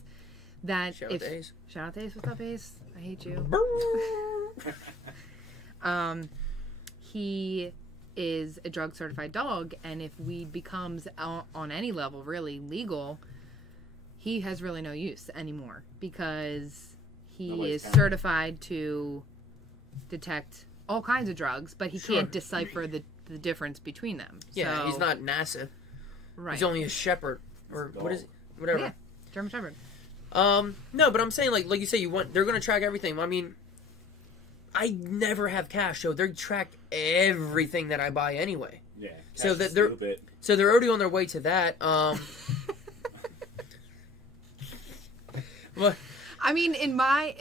Shout out to Ace. Shout out to Ace. What's up, Ace? I hate you. He is a drug certified dog, and if weed becomes on any level really legal, he has really no use anymore because he is certified to detect all kinds of drugs, but he can't decipher the difference between them. Yeah, so, he's not NASA. Right. He's only a shepherd, or what is it? Whatever. Yeah, German Shepherd. No, but I'm saying like you say, they're going to track everything. I mean, I never have cash, so they track everything that I buy anyway. Yeah. So that they're already on their way to that. What? I mean, in my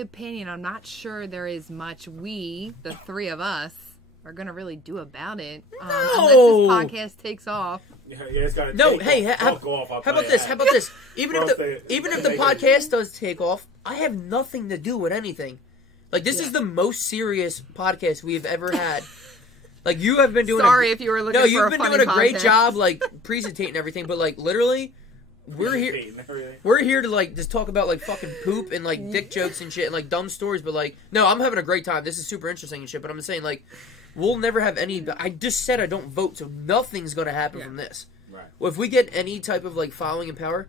opinion, I'm not sure there is much the three of us, are going to really do about it. Unless this podcast takes off. Yeah, it's got to no, take hey, off. How about this? How about this? Even if the podcast does take off, I have nothing to do with anything. Like, this is the most serious podcast we've ever had. Like, you have been doing Sorry if you were looking for a funny podcast. you've been doing a great job, like, presenting everything, but, like, literally, we're here to like just talk about like fucking poop and like dick jokes and shit and like dumb stories, but like no, I'm having a great time. This is super interesting and shit, but I'm saying like we'll never have any. I just said I don't vote, so nothing's gonna happen from this. Right. Well, if we get any type of like following and power,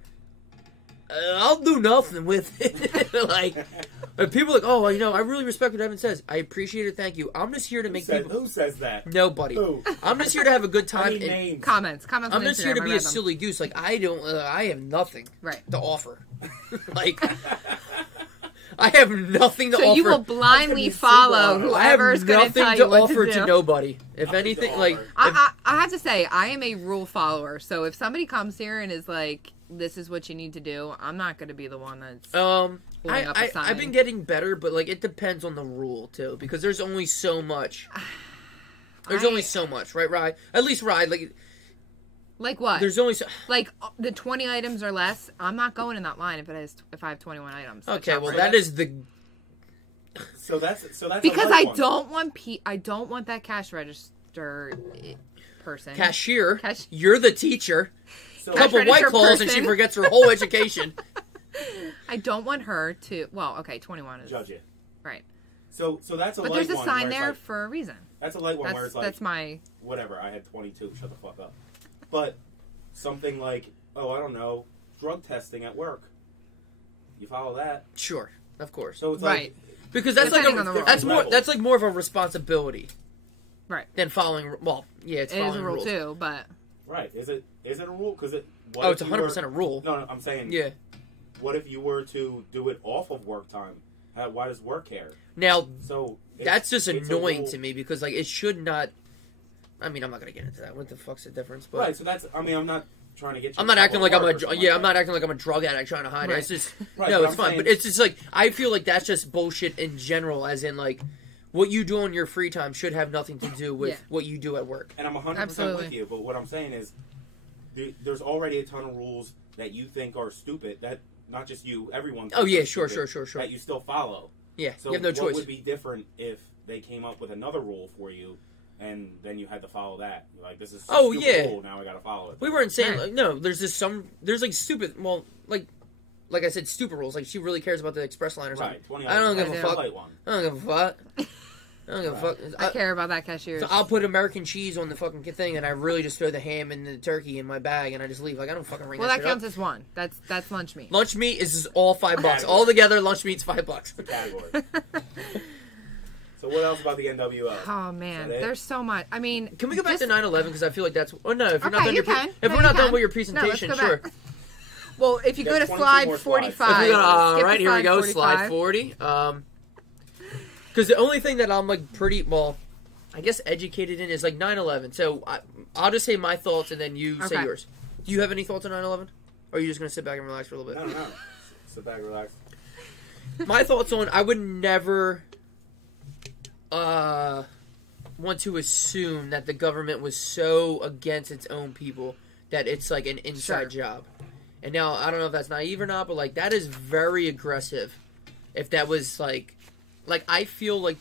I'll do nothing with it. Like, if people are like, oh, well, you know, I really respect what Evan says. I appreciate it. Thank you. I'm just here to make people. Who says that? Nobody. Who? I'm just here to have a good time. Names. Comments. I'm I'm just here to be a silly goose. Like, I have nothing to offer. Like, I have nothing to offer. So you will blindly follow whoever's going to tell you what to do. I have nothing to offer to nobody. If anything, like... I have to say, I am a rule follower. So if somebody comes here and is like, this is what you need to do, I'm not going to be the one that's holding up a sign. I've been getting better, but like it depends on the rule, too. Because there's only so much. There's only so much, right, Rye? At least Rye, like what? There's only so... Like, the 20 items or less, I'm not going in that line if I have 21 items. Okay, well, that is the... So that's because I don't want that cash register person. Cashier. You're the teacher. So, a couple white claws and she forgets her whole education. I don't want her to... Well, okay, 21 is... Judge it. Right. So that's a light one. But there's a sign there like, for a reason. That's a light one where it's like... That's my... Whatever, I had 22, shut the fuck up. But something like, oh, I don't know, drug testing at work. You follow that? Sure, of course. So it's like... Because that's that's like more of a responsibility. Right. Than following... Well, yeah, it's following rules. It is a rule, rules. too, but... Right. Is it a rule? Because it's 100% a rule. No, I'm saying... Yeah. What if you were to do it off of work time? Why does work care? Now, so that's just annoying to me because, like, it should not... I mean, I'm not going to get into that. What the fuck's the difference? But right, so that's... I mean, I'm not trying to get you... I'm not acting like I'm I'm not acting like I'm a drug addict trying to hide it. It's just... Right, no, it's fine. But it's just, like, I feel like that's just bullshit in general, as in, like... What you do on your free time should have nothing to do with what you do at work. And I'm 100% with you, but what I'm saying is there's already a ton of rules that you think are stupid, that not just you, everyone thinks sure. that you still follow. Yeah, so you have no choice. What would be different if they came up with another rule for you and then you had to follow that? Like, this is a stupid rule, now I gotta follow it. We weren't saying, like, no, there's like stupid, well, like I said, stupid rules. Like, she really cares about the express line or something. Right, I don't give a fuck. I don't give a fuck. I don't give a fuck. I care about that cashier. So I'll put American cheese on the fucking thing, and I really just throw the ham and the turkey in my bag, and I just leave. Like, I don't fucking ring that shit up. Well, that counts as one. That's lunch meat. Lunch meat is all $5. All together, lunch meat's $5. Category. So what else about the NWO? Oh man, there's so much. I mean, can we go back to 9/11? Because I feel like that's. Oh no, if you're not done, if we're not done with your presentation, sure. Well, if you go to slide 45, all right, here we go. 45. Slide 40. Because the only thing that I'm, like, pretty, well, I guess educated in is, like, 9/11. So I'll just say my thoughts, and then you say yours. Do you have any thoughts on 9/11? Or are you just going to sit back and relax for a little bit? No. Sit back, relax. My thoughts on, I would never want to assume that the government was so against its own people that it's, like, an inside job. And now, I don't know if that's naive or not, but, like, that is very aggressive. If that was, like, I feel like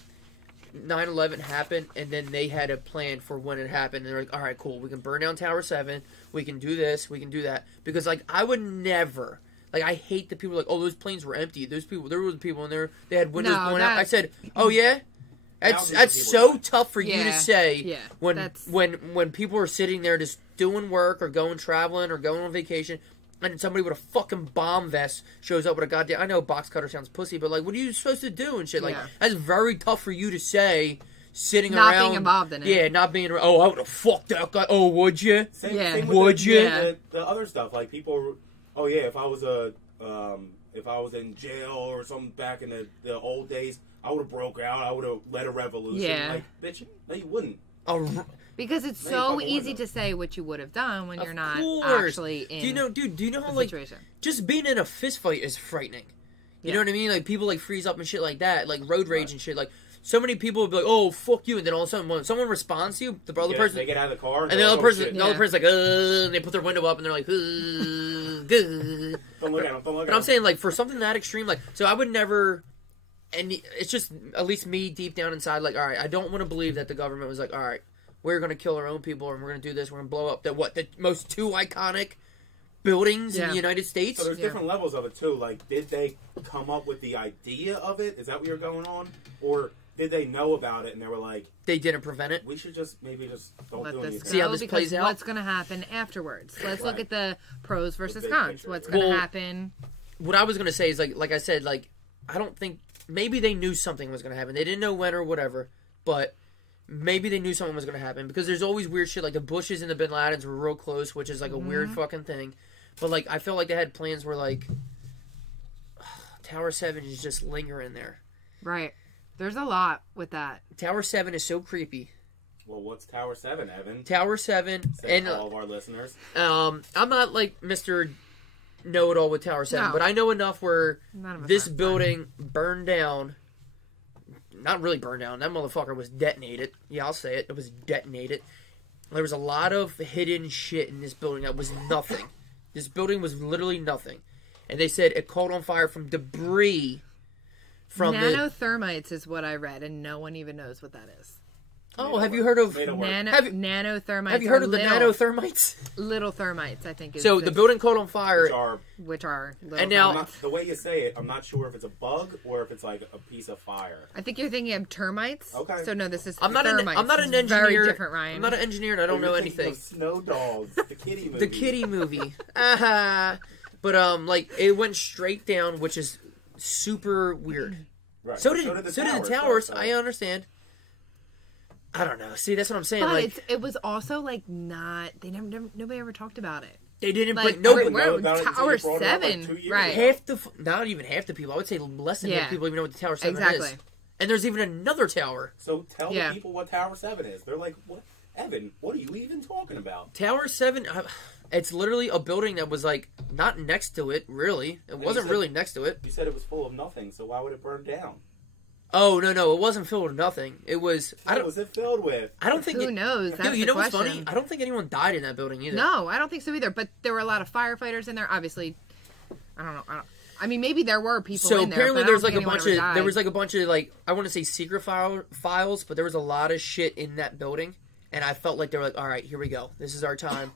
9/11 happened, and then they had a plan for when it happened. And they're like, all right, cool. We can burn down Tower 7. We can do this. We can do that. Because, like, I would never... Like, I hate the people like, oh, those planes were empty. Those people... There were people in there. They had windows blown out. I said, oh, yeah? That's so tough for you to say when people are sitting there just doing work or going traveling or going on vacation... And somebody with a fucking bomb vest shows up with a goddamn... I know box cutter sounds pussy, but, like, what are you supposed to do and shit? Like, that's very tough for you to say sitting around... Not being involved in it. Yeah, not being... Oh, I would have fucked that guy. Oh, would you? Same would you? The other stuff, like, people... Oh, yeah, if I was in jail or something back in the old days, I would have broke out. I would have led a revolution. Yeah. Like, bitch, no, you wouldn't. Because it's so easy to say what you would have done when you're not actually in do you know how, like, situation. Just being in a fist fight is frightening. You know what I mean? Like, people, like, freeze up and shit like that. Like, road rage and shit. Like, so many people would be like, oh, fuck you. And then all of a sudden, when someone responds to you, the other person... They get out of the car. And the other person's like, and they put their window up and they're like, good. Don't look at them. But I'm saying, like, for something that extreme, like, so I would never... And it's just, at least me deep down inside, like, all right, I don't want to believe that the government was like, all right, we're going to kill our own people and we're going to do this. We're going to blow up the most two iconic buildings in the United States. So there's different levels of it too. Like, did they come up with the idea of it? Is that what you're going on? Or did they know about it and they were like, they didn't prevent it? We should just maybe don't do anything. See how this plays out? What's going to happen afterwards? Let's look at the pros versus cons. Picture, what's going to happen? What I was going to say is, like I said, like, I don't think, maybe they knew something was going to happen. They didn't know when or whatever, but maybe they knew something was going to happen, because there's always weird shit, like the Bushes and the Bin Ladens were real close, which is like a weird fucking thing. But like, I felt like they had plans where like Tower 7 is just lingering there. Right. There's a lot with that. Tower 7 is so creepy. Well, what's Tower 7, Evan? Tower 7, and all of our listeners. I'm not like Mr. Know-it-all with Tower 7, but I know enough where this building burned down. Not really burned down. That motherfucker was detonated. Yeah, I'll say it. It was detonated. There was a lot of hidden shit in this building that was nothing. This building was literally nothing. And they said it caught on fire from debris from nanothermites is what I read, and no one even knows what that is. Oh, have you heard of nanothermites? Have you heard of the nanothermites? Little thermites, I think. So the building caught on fire, which are little and now thermites. The way you say it, I'm not sure if it's a bug or if it's like a piece of fire. I think you're thinking of termites. Okay. So no, this is I'm not an engineer. Very different, Ryan. I'm not an engineer, and I don't know anything. Snow Dogs, the kitty movie. The kitty movie. But like it went straight down, which is super weird. Right. So did the towers. I understand. I don't know. See, that's what I'm saying. But like, it was also like not. Nobody ever talked about it. They didn't. Like, but we're Tower 7, right? Not even half the people. I would say less than half the people even know what the Tower 7 is. And there's even another tower. So tell the people what Tower 7 is. They're like, what? Evan, what are you even talking about? Tower 7, it's literally a building that was like not next to it, really. It wasn't really next to it. You said it was full of nothing, so why would it burn down? Oh, no, it wasn't filled with nothing. It was... What was it filled with? I don't think... Who knows? That's dude, you know what's funny? I don't think anyone died in that building either. No, I don't think so either. But there were a lot of firefighters in there. Obviously, I don't know. I mean, maybe there were people in there. So apparently there's like a bunch of... There was like a bunch of like... I want to say secret files, but there was a lot of shit in that building. And I felt like they were like, all right, here we go. This is our time.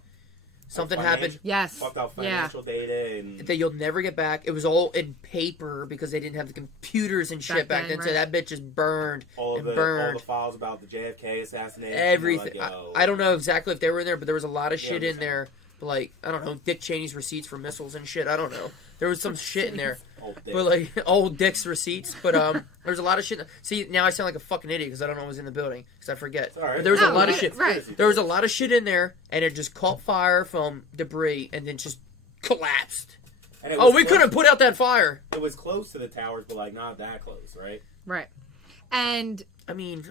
Something happened. Yes. Fucked out financial data and... that you'll never get back. It was all in paper because they didn't have the computers and shit back then. Right. So that bitch just burned all the files about the JFK assassination. Everything. Like, I don't know exactly if they were in there, but there was a lot of shit in there. Like, I don't know, Dick Cheney's receipts for missiles and shit. I don't know. There was some shit in there. But like, old Dick's receipts. But there's a lot of shit. See, now I sound like a fucking idiot because I don't know what was in the building. Because I forget. Right. There was a lot of shit. Right. There was a lot of shit in there, and it just caught fire from debris, and then just collapsed. And we couldn't put out that fire. It was close to the towers, but like not that close, right? Right. And I mean,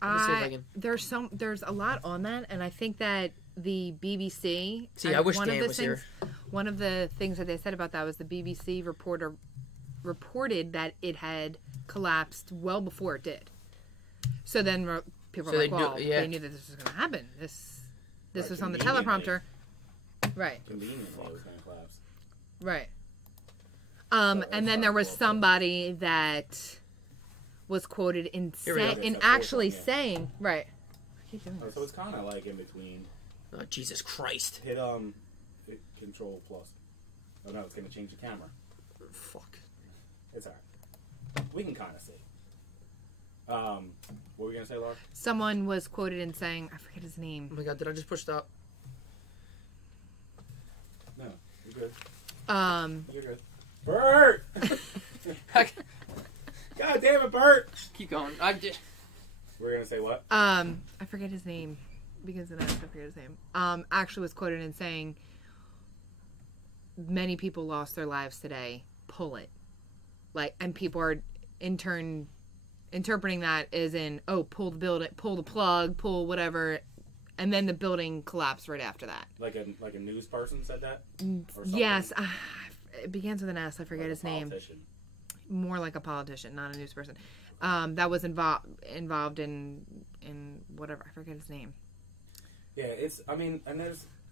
let me see if I can... There's a lot on that, and I think that the BBC... See, I wish Dan was here. One of the things that they said about that was the BBC reported that it had collapsed well before it did. So then people were like, well, they knew that this was going to happen. This was on the teleprompter. Right. Conveniently it was going to collapse. Right. And then there was somebody that was quoted in actually saying... Right. So it's kind of like in between... Oh, Jesus Christ. Hit Control Plus. Oh no, it's going to change the camera. Fuck. It's alright. We can kind of see. What were you going to say, Laura? Someone was quoted in saying, I forget his name. Oh my god, did I just push stop? No, you're good. You're good. Bert! God damn it, Bert! Keep going. We're going to say what? I forget his name. Because I forget his name. Actually was quoted in saying, many people lost their lives today. Pull it. Like, and people are in turn interpreting that as in, pull the building, pull the plug, pull whatever, and then the building collapsed right after that. Like a news person said that? Yes. It begins with an S. I forget his name. More like a politician, not a news person. That was involved in whatever. I forget his name. Yeah,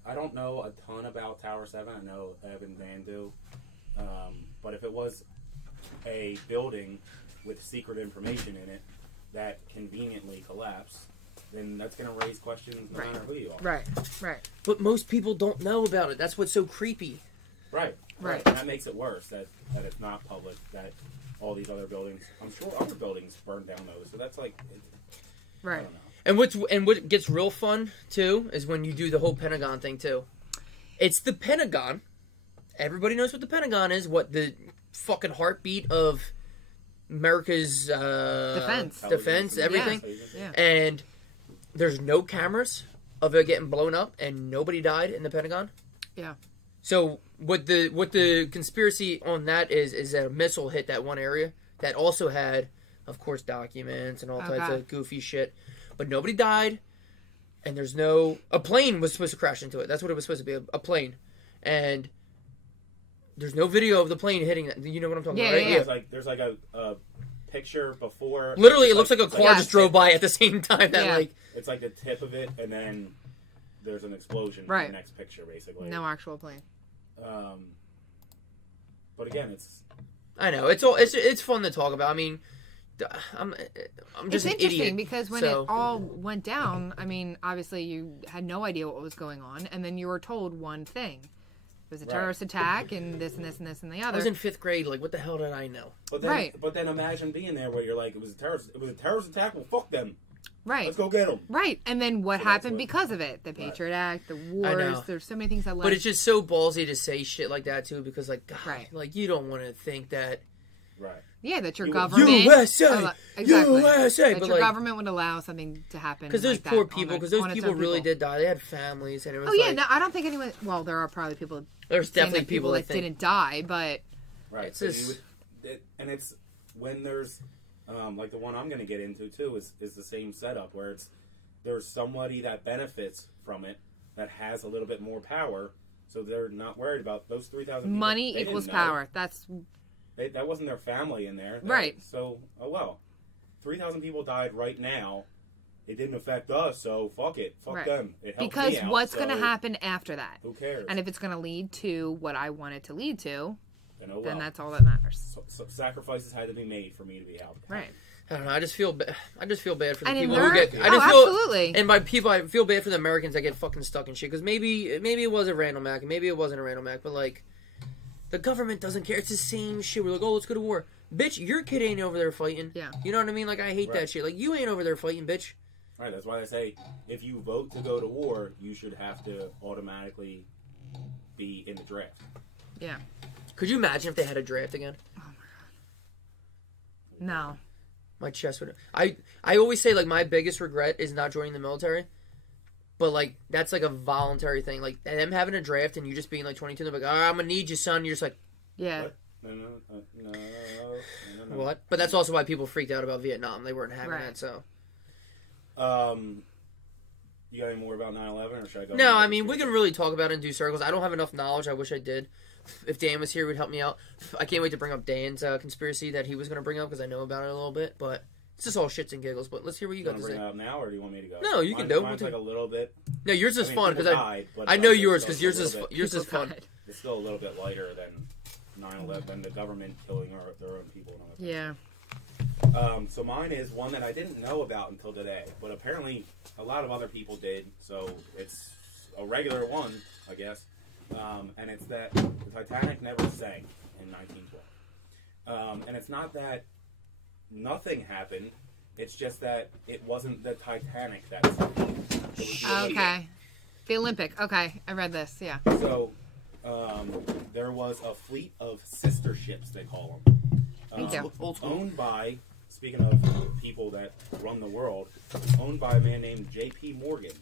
I don't know a ton about Tower 7. I know Evan Van do. But if it was a building with secret information in it that conveniently collapsed, then that's going to raise questions no matter who you are. Right. But most people don't know about it. That's what's so creepy. Right. And that makes it worse that it's not public, that all these other buildings, I'm sure other buildings burned down those. So that's like, right. I don't know. And what gets real fun, too, is when you do the whole Pentagon thing, too. It's the Pentagon. Everybody knows what the Pentagon is, what the fucking heartbeat of America's defense, everything. Yeah. And there's no cameras of it getting blown up, and nobody died in the Pentagon. Yeah. So what the conspiracy on that is that a missile hit that one area that also had, of course, documents and all types of goofy shit, but nobody died, and there's no a plane was supposed to crash into it. That's what it was supposed to be, a plane, and there's no video of the plane hitting that. You know what I'm talking about, right? Yeah. There's like a picture before. Literally, it looks like a car just drove by at the same time. It's like the tip of it, and then there's an explosion in the next picture, basically. No actual plane. But again, it's. I know it's fun to talk about. I mean, I'm just an idiot. It's interesting because when it all went down, I mean, obviously you had no idea what was going on, and then you were told one thing. It was a terrorist attack, and this and this and this and the other. I was in 5th grade. Like, what the hell did I know? But then imagine being there where you're like, it was a terrorist attack. Well, fuck them. Right. Let's go get them. Right. And then what happened because of it? The Patriot Act, the wars. There's so many things that led. But it's just so ballsy to say shit like that too, because like, God, like you don't want to think that. Right. Yeah, that your government. USA. Exactly. USA. That but your like, government would allow something to happen. Because those poor people. Because those people really did die. They had families, and it was. Oh yeah. No, I don't think anyone. Well, there are probably people. There's definitely people that didn't die, but. Right. It's just, and it's when there's, like the one I'm going to get into too is the same setup where there's somebody that benefits from it that has a little bit more power, so they're not worried about those 3,000 people. Money equals power. That wasn't their family in there. Right. So, 3,000 people died right now. It didn't affect us, so fuck it. Fuck them. It helped because me out, what's going to happen after that? Who cares? And if it's going to lead to what I want it to lead to, then that's all that matters. So sacrifices had to be made for me to be held. Right. I don't know. I just feel bad for the and people who get. Absolutely. And by people, I feel bad for the Americans that get fucking stuck in shit. Because maybe it was a random act, maybe it wasn't a random act, but like, the government doesn't care. It's the same shit. We're like, oh, let's go to war, bitch. Your kid ain't over there fighting. Yeah. You know what I mean? Like, I hate that shit. Like, you ain't over there fighting, bitch. Right. That's why I say, if you vote to go to war, you should have to automatically be in the draft. Yeah. Could you imagine if they had a draft again? Oh my god. No. My chest would. I always say, like, my biggest regret is not joining the military. But, like, that's, like, a voluntary thing. Like, them having a draft and you just being, like, 22, they're like, all right, I'm going to need you, son. You're just like... Yeah. What? No. What? But that's also why people freaked out about Vietnam. They weren't having that, so... You got any more about 9/11, or should I go? No, I mean, we can really talk about it in due circles. I don't have enough knowledge. I wish I did. If Dan was here, he would help me out. I can't wait to bring up Dan's conspiracy that he was going to bring up, because I know about it a little bit, but... It's just all shits and giggles, but let's hear what you got to say. Do you want to bring it up now, or do you want me to go? No, you can do it. Mine's like a little bit. No, yours is fun, because I know yours, because yours is fun. It's still a little bit lighter than 9/11, than the government killing their own people. And all that. Yeah. So mine is one that I didn't know about until today, but apparently a lot of other people did, so it's a regular one, I guess. And it's that the Titanic never sank in 1912. And it's not that nothing happened. It's just that it wasn't the Titanic that sank. It was the Okay. The Olympic. Okay. I read this. Yeah. So there was a fleet of sister ships, they call them. Thank you. Owned by, speaking of people that run the world, owned by a man named J.P. Morgan.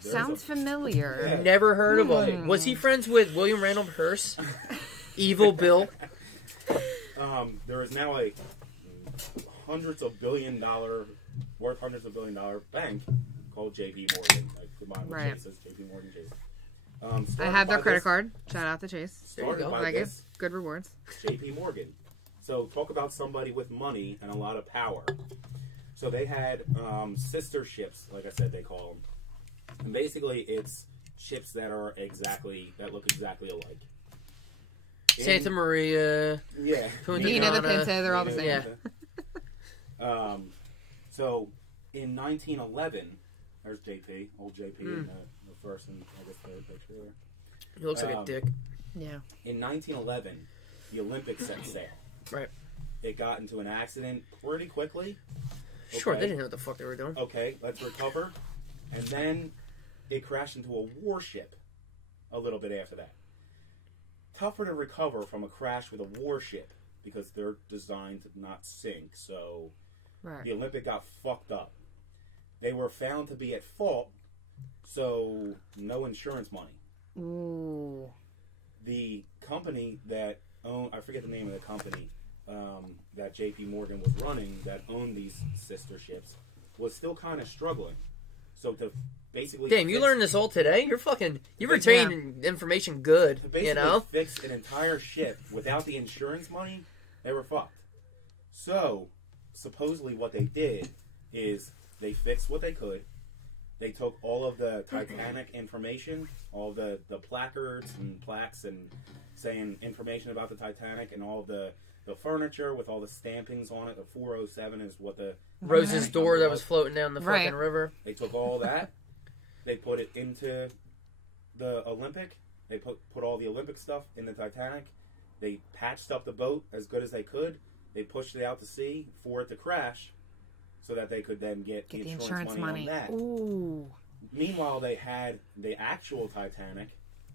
Sounds familiar. Yeah. Never heard of him. Was he friends with William Randolph Hearst? Evil Bill? There is now a hundreds of billion dollar bank called J.P. Morgan. Combined with Chase's, J.P. Morgan Chase. I have their credit card. Shout out to Chase. Started by like this it. Good rewards. J.P. Morgan. So talk about somebody with money and a lot of power. So they had sister ships, like I said, they call them. And basically, it's ships that look exactly alike. Santa Maria. Yeah. Nina the Pinta, they're all the same. Yeah. So in 1911, there's JP, old JP in the first and I guess third picture there. He looks like a dick. Yeah. In 1911, the Olympics set sail. Right. It got into an accident pretty quickly. Okay. Sure, they didn't know what the fuck they were doing. Okay, let's recover. And then it crashed into a warship a little bit after that. Tougher to recover from a crash with a warship because they're designed to not sink. So the Olympic got fucked up. They were found to be at fault, so no insurance money. Ooh. The company that owned, I forget the name of the company, that J.P. Morgan was running that owned these sister ships was still kind of struggling. So to basically... Damn, you learned this all today? You retained information good, to basically you know? fix an entire ship without the insurance money, they were fucked. So, supposedly what they did is they fixed what they could. They took all of the Titanic information, all the placards and plaques and saying information about the Titanic and all of the furniture with all the stampings on it. The 407 is what the... Rose's door that was floating down the fucking river. They took all that. They put it into the Olympic. They put all the Olympic stuff in the Titanic. They patched up the boat as good as they could. They pushed it out to sea for it to crash so that they could then get the insurance money on that. Ooh. Meanwhile, they had the actual Titanic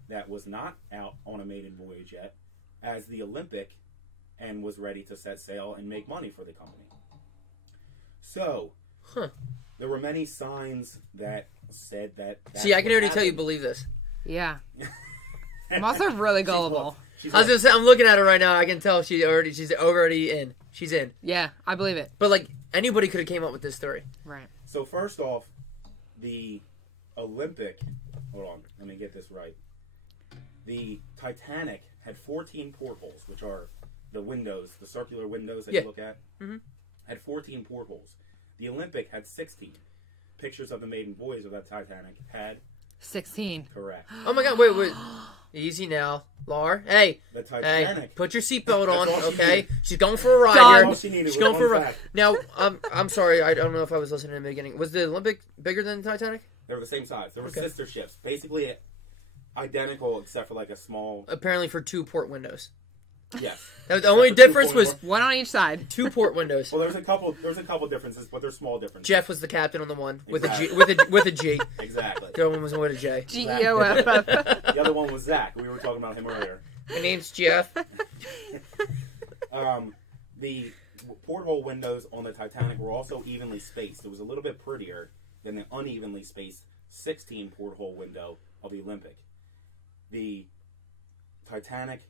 that was not out on a maiden voyage yet as the Olympic and was ready to set sail and make money for the company. So, there were many signs that said that... See, I can already tell you believe this. Yeah. I'm also really gullible. I was gonna say, I'm looking at her right now. I can tell she's already in. She's in. Yeah, I believe it. But like anybody could have came up with this story. Right. So first off, the Olympic. Hold on, let me get this right. The Titanic had 14 portholes, which are the windows, the circular windows that you look at. Mm-hmm. Had 14 portholes. The Olympic had 16. Pictures of the maiden voyage of that Titanic had 16. Correct. Oh my God! Wait. Easy now, Lar. Hey, the Titanic. Hey, put your seatbelt on, okay? She's going for a ride here. She's going for a ride. Now, I'm sorry, I don't know if I was listening in the beginning. Was the Olympic bigger than the Titanic? They were the same size. They were sister ships, basically identical except for like a small. Apparently, for 2 port windows. Yes. The only difference was one on each side. 2 port windows. Well, there's a couple differences, but they're small differences. Jeff was the captain on the one with exactly. with a G. Exactly. The other one was with a J. Geoff. The other one was Zach. We were talking about him earlier. My name's Jeff. The porthole windows on the Titanic were also evenly spaced. It was a little bit prettier than the unevenly spaced 16 porthole window of the Olympic. The Titanic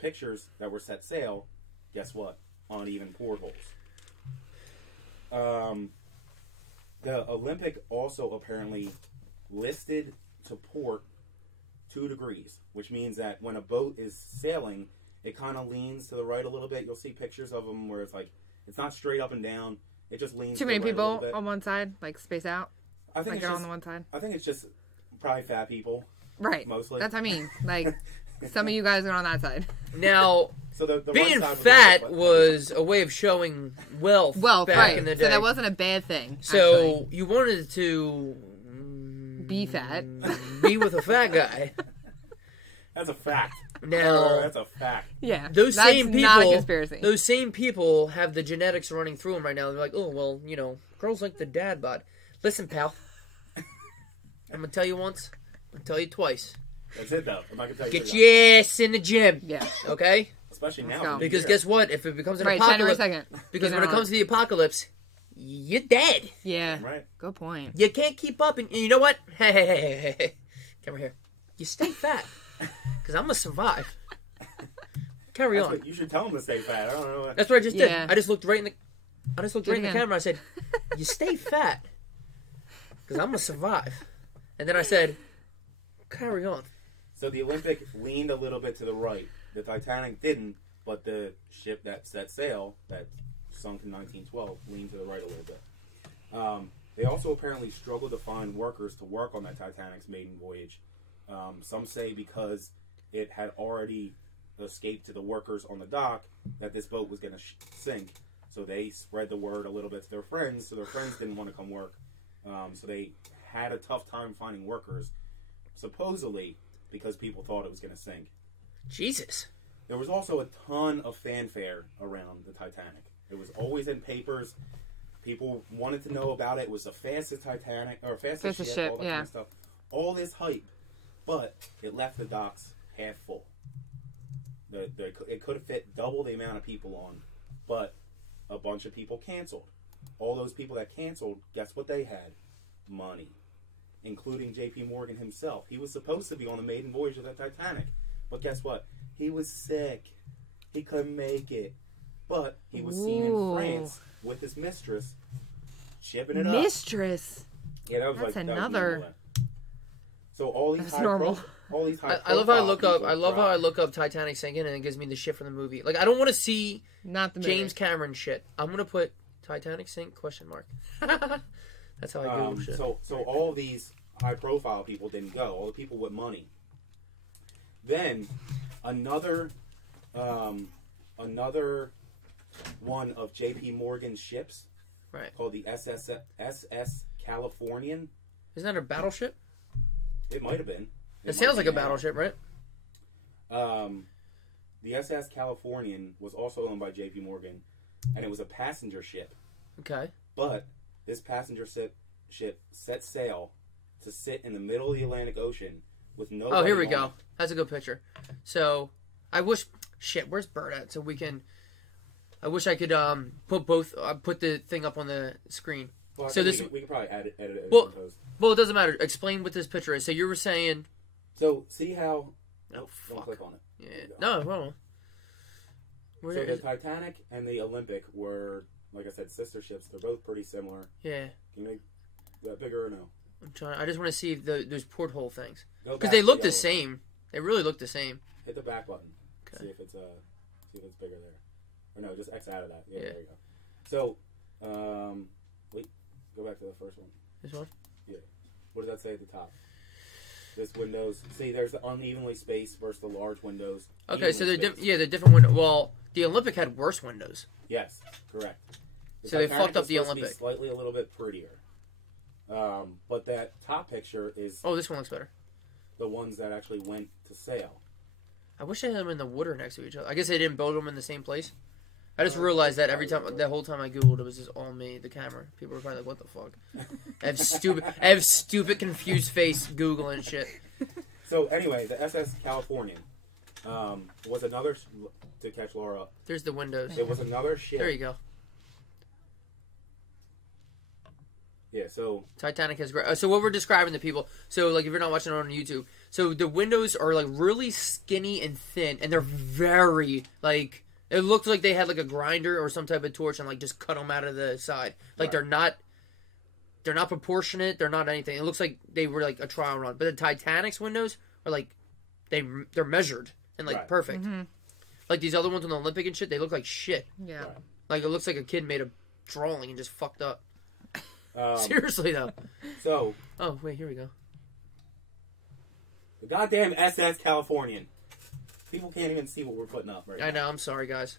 pictures that were set sail, guess what? Uneven portholes. The Olympic also apparently listed to port 2 degrees, which means that when a boat is sailing, it kind of leans to the right a little bit. You'll see pictures of them where it's like, it's not straight up and down. It just leans too to the many right a little people bit. on one side, like space out. I think like it's on the one side. I think it's just probably fat people. Right. Mostly. That's what I mean. Like, some of you guys are on that side. Now, so the being right fat was a way of showing wealth back right. in the day. So that wasn't a bad thing. So actually. You wanted to be fat. Be with a fat guy. That's a fact. Now, that's a fact. Yeah. Those that's same people, not a conspiracy. Those same people have the genetics running through them right now. They're like, oh, well, you know, girls like the dad bod. Listen, pal. I'm going to tell you once. I'm going to tell you twice. That's it, though. I'm not gonna tell you. Get your ass in the gym. Yeah. Okay? Especially now. Because guess what? If it becomes an apocalypse. January 2nd. Because when it comes to the apocalypse, you're dead. Yeah. Right. Good point. You can't keep up. And you know what? Hey. Come here. You stay fat. Because I'm going to survive. Carry on. You should tell him to stay fat. I don't know. That's what I just did. I just looked right in the camera and I said, you stay fat. Because I'm going to survive. And then I said, carry on. So the Olympic leaned a little bit to the right. The Titanic didn't, but the ship that set sail, that sunk in 1912, leaned to the right a little bit. They also apparently struggled to find workers to work on that Titanic's maiden voyage. Some say because it had already escaped to the workers on the dock that this boat was going to sink. So they spread the word a little bit to their friends, so their friends didn't want to come work. So they had a tough time finding workers, supposedly because people thought it was going to sink. Jesus. There was also a ton of fanfare around the Titanic. It was always in papers. People wanted to know about it. It was the fastest Titanic, or fastest ship, all that kind of stuff. All this hype, but it left the docks half full. It could have fit double the amount of people on, but a bunch of people canceled. All those people that canceled, guess what they had? Money. Including J.P. Morgan himself. He was supposed to be on the maiden voyage of the Titanic, but guess what? He was sick. He couldn't make it. But he was seen in France with his mistress, shipping it up. Mistress? Yeah, that was That's like another. That was so all these That's high normal. all these high I love how I look up. I love how I look up Titanic sinking, and it gives me the shit from the movie. Like, I don't want to see Not the movie. James Cameron shit. I'm gonna put Titanic sink ? That's how I Google shit. So all these high profile people didn't go. All the people with money. Then another one of J.P. Morgan's ships, right, called the SS Californian. Isn't that a battleship? It might have been. It sounds like a battleship, right? The SS Californian was also owned by J.P. Morgan, and it was a passenger ship. Okay. But this passenger ship set sail to sit in the middle of the Atlantic Ocean with no. Oh, here we go. That's a good picture. So, I wish. Shit, where's Bert at? So we can. I wish I could put both. Put the thing up on the screen. Well, so this we could probably edit it. Well, it doesn't matter. Explain what this picture is. So you were saying. So see how. Oh, fuck. Don't click on it. Yeah. No, hold on. So the Titanic and the Olympic were, like I said, sister ships. They're both pretty similar. Yeah. Can you make that bigger or no? I'm trying. I just want to see those porthole things Because they look the same. They really look the same. Hit the back button. Okay. See if it's bigger there. Or no, just X out of that. Yeah. Yeah. There you go. So, wait. Go back to the first one. This one. Yeah. What does that say at the top? This windows. See, there's the unevenly spaced versus the large windows. Okay, so they're they're different windows. Well, the Olympic had worse windows. Yes, correct. So they fucked up the Olympic. Slightly a little bit prettier. But that top picture is. Oh, this one looks better. The ones that actually went to sail. I wish they had them in the water next to each other. I guess they didn't build them in the same place. I just realized that every time, the whole time I googled, it was just all me, the camera. People were probably like, "What the fuck?" I have stupid, confused face googling shit. So anyway, the SS Californian was another to catch Laura up. There's the windows. It was another ship. There you go. Yeah. So Titanic has great. So what we're describing to people. So like if you're not watching it on YouTube, so the windows are like really skinny and thin, and they're very like. It looked like they had like a grinder or some type of torch and like just cut them out of the side. Like they're not proportionate. They're not anything. It looks like they were like a trial run. But the Titanic's windows are like they're measured and like perfect. Mm-hmm. Like these other ones on the Olympic and shit, they look like shit. Yeah. Right. Like it looks like a kid made a drawing and just fucked up. Seriously though. So. Oh wait, here we go. The goddamn SS Californian. People can't even see what we're putting up right now. I know. I'm sorry, guys.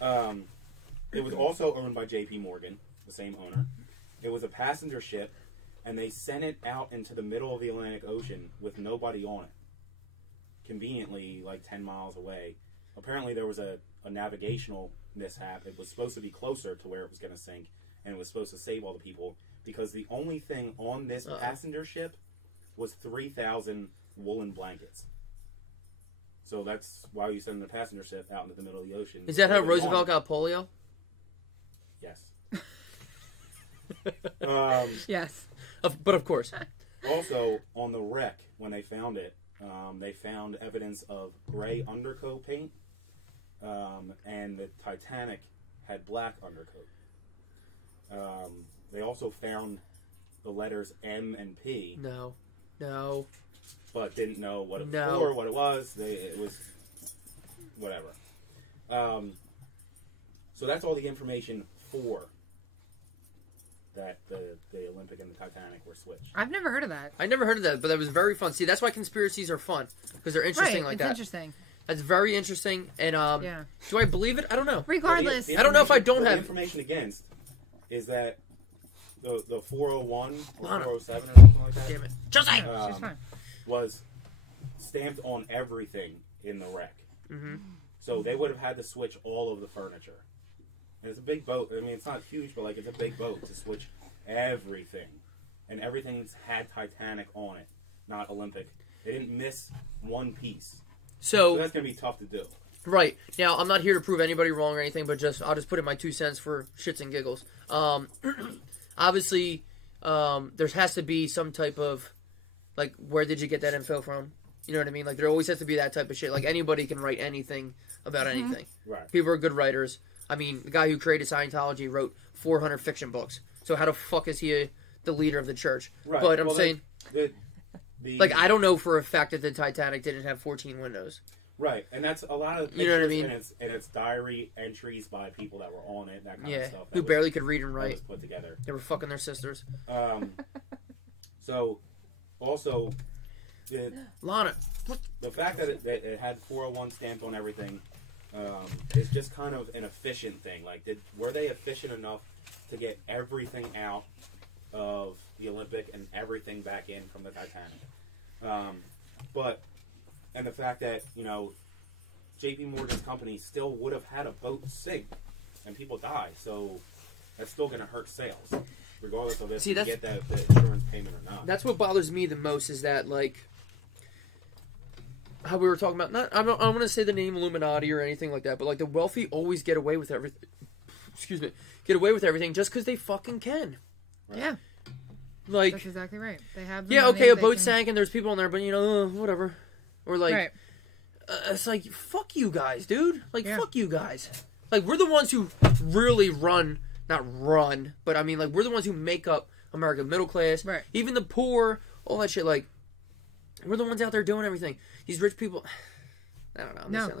It was also owned by J.P. Morgan, the same owner. It was a passenger ship, and they sent it out into the middle of the Atlantic Ocean with nobody on it. Conveniently, like 10 miles away. Apparently, there was a navigational mishap. It was supposed to be closer to where it was going to sink, and it was supposed to save all the people, because the only thing on this passenger ship was 3,000 woolen blankets. So that's why you send the passenger ship out into the middle of the ocean. Is that how Roosevelt got polio? Yes. Yes. But of course. Also, on the wreck, when they found it, they found evidence of gray undercoat paint, and the Titanic had black undercoat. They also found the letters M and P. No. But didn't know what it was for, what it was. It was whatever. So that's all the information for that the Olympic and the Titanic were switched. I've never heard of that. I never heard of that, but that was very fun. See, that's why conspiracies are fun, because they're interesting like that. Interesting. That's very interesting. And do I believe it? I don't know. Regardless, I don't know if I don't have the information against is that the 401 or Lana. 407 or something like that. Damn it, just she's fine. Was stamped on everything in the wreck. Mm-hmm. So they would have had to switch all of the furniture. And it's a big boat. I mean, it's not huge, but like it's a big boat to switch everything. And everything's had Titanic on it, not Olympic. They didn't miss one piece. So that's going to be tough to do. Right. Now, I'm not here to prove anybody wrong or anything, but I'll just put in my 2 cents for shits and giggles. Obviously, there has to be some type of, like, where did you get that info from? You know what I mean? Like, there always has to be that type of shit. Like, anybody can write anything about anything. Right. People are good writers. I mean, the guy who created Scientology wrote 400 fiction books. So how the fuck is he the leader of the church? Right. But I'm saying... Like, I don't know for a fact that the Titanic didn't have 14 windows. Right, and that's a lot of pictures, you know what I mean? And it's diary entries by people that were on it, that kind of stuff. Who barely could read and write. Was put together. They were fucking their sisters. So, also, Lana, the fact that it had 401 stamped on everything is just kind of an efficient thing. Like, were they efficient enough to get everything out of the Olympic and everything back in from the Titanic? And the fact that, you know, J.P. Morgan's company still would have had a boat sink and people die, so that's still going to hurt sales, regardless of if you get the insurance payment or not. That's what bothers me the most is that, like, how we were talking about, I don't want to say the name Illuminati or anything like that, but, like, the wealthy always get away with everything. Excuse me. Get away with everything just because they fucking can. Right. Yeah. Like, that's exactly right. They have a boat sank and there's people in there, but, you know, whatever. Or, like, it's like, fuck you guys, dude. Like, fuck you guys. Like, we're the ones who really not run, but I mean, like, we're the ones who make up American middle class. Right. Even the poor, all that shit. Like, we're the ones out there doing everything. These rich people, I don't know. No,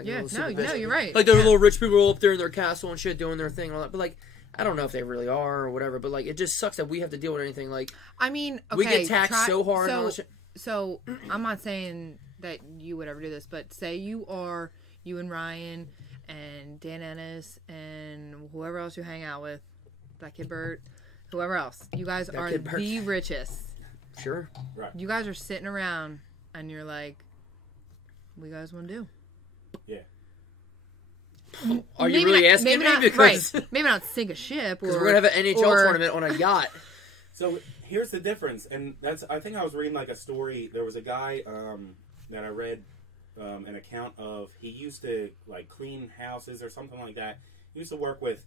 you're right. Like, the little rich people are up there in their castle and shit doing their thing and all that. But, like, I don't know if they really are or whatever, but, like, it just sucks that we have to deal with anything. Like, I mean, okay, we get taxed so hard and all that shit. So, I'm not saying that you would ever do this, but say you and Ryan and Dan Ennis and whoever else you hang out with, that kid Bert, whoever else, you guys are the richest. Sure. Right. You guys are sitting around and you're like, what do you guys want to do? Yeah. Are you really asking me? Because maybe not sink a ship. Because we're going to have an NHL tournament on a yacht. So here's the difference. And I think I was reading like a story. There was a guy that I read an account of. He used to like clean houses or something like that. He used to work with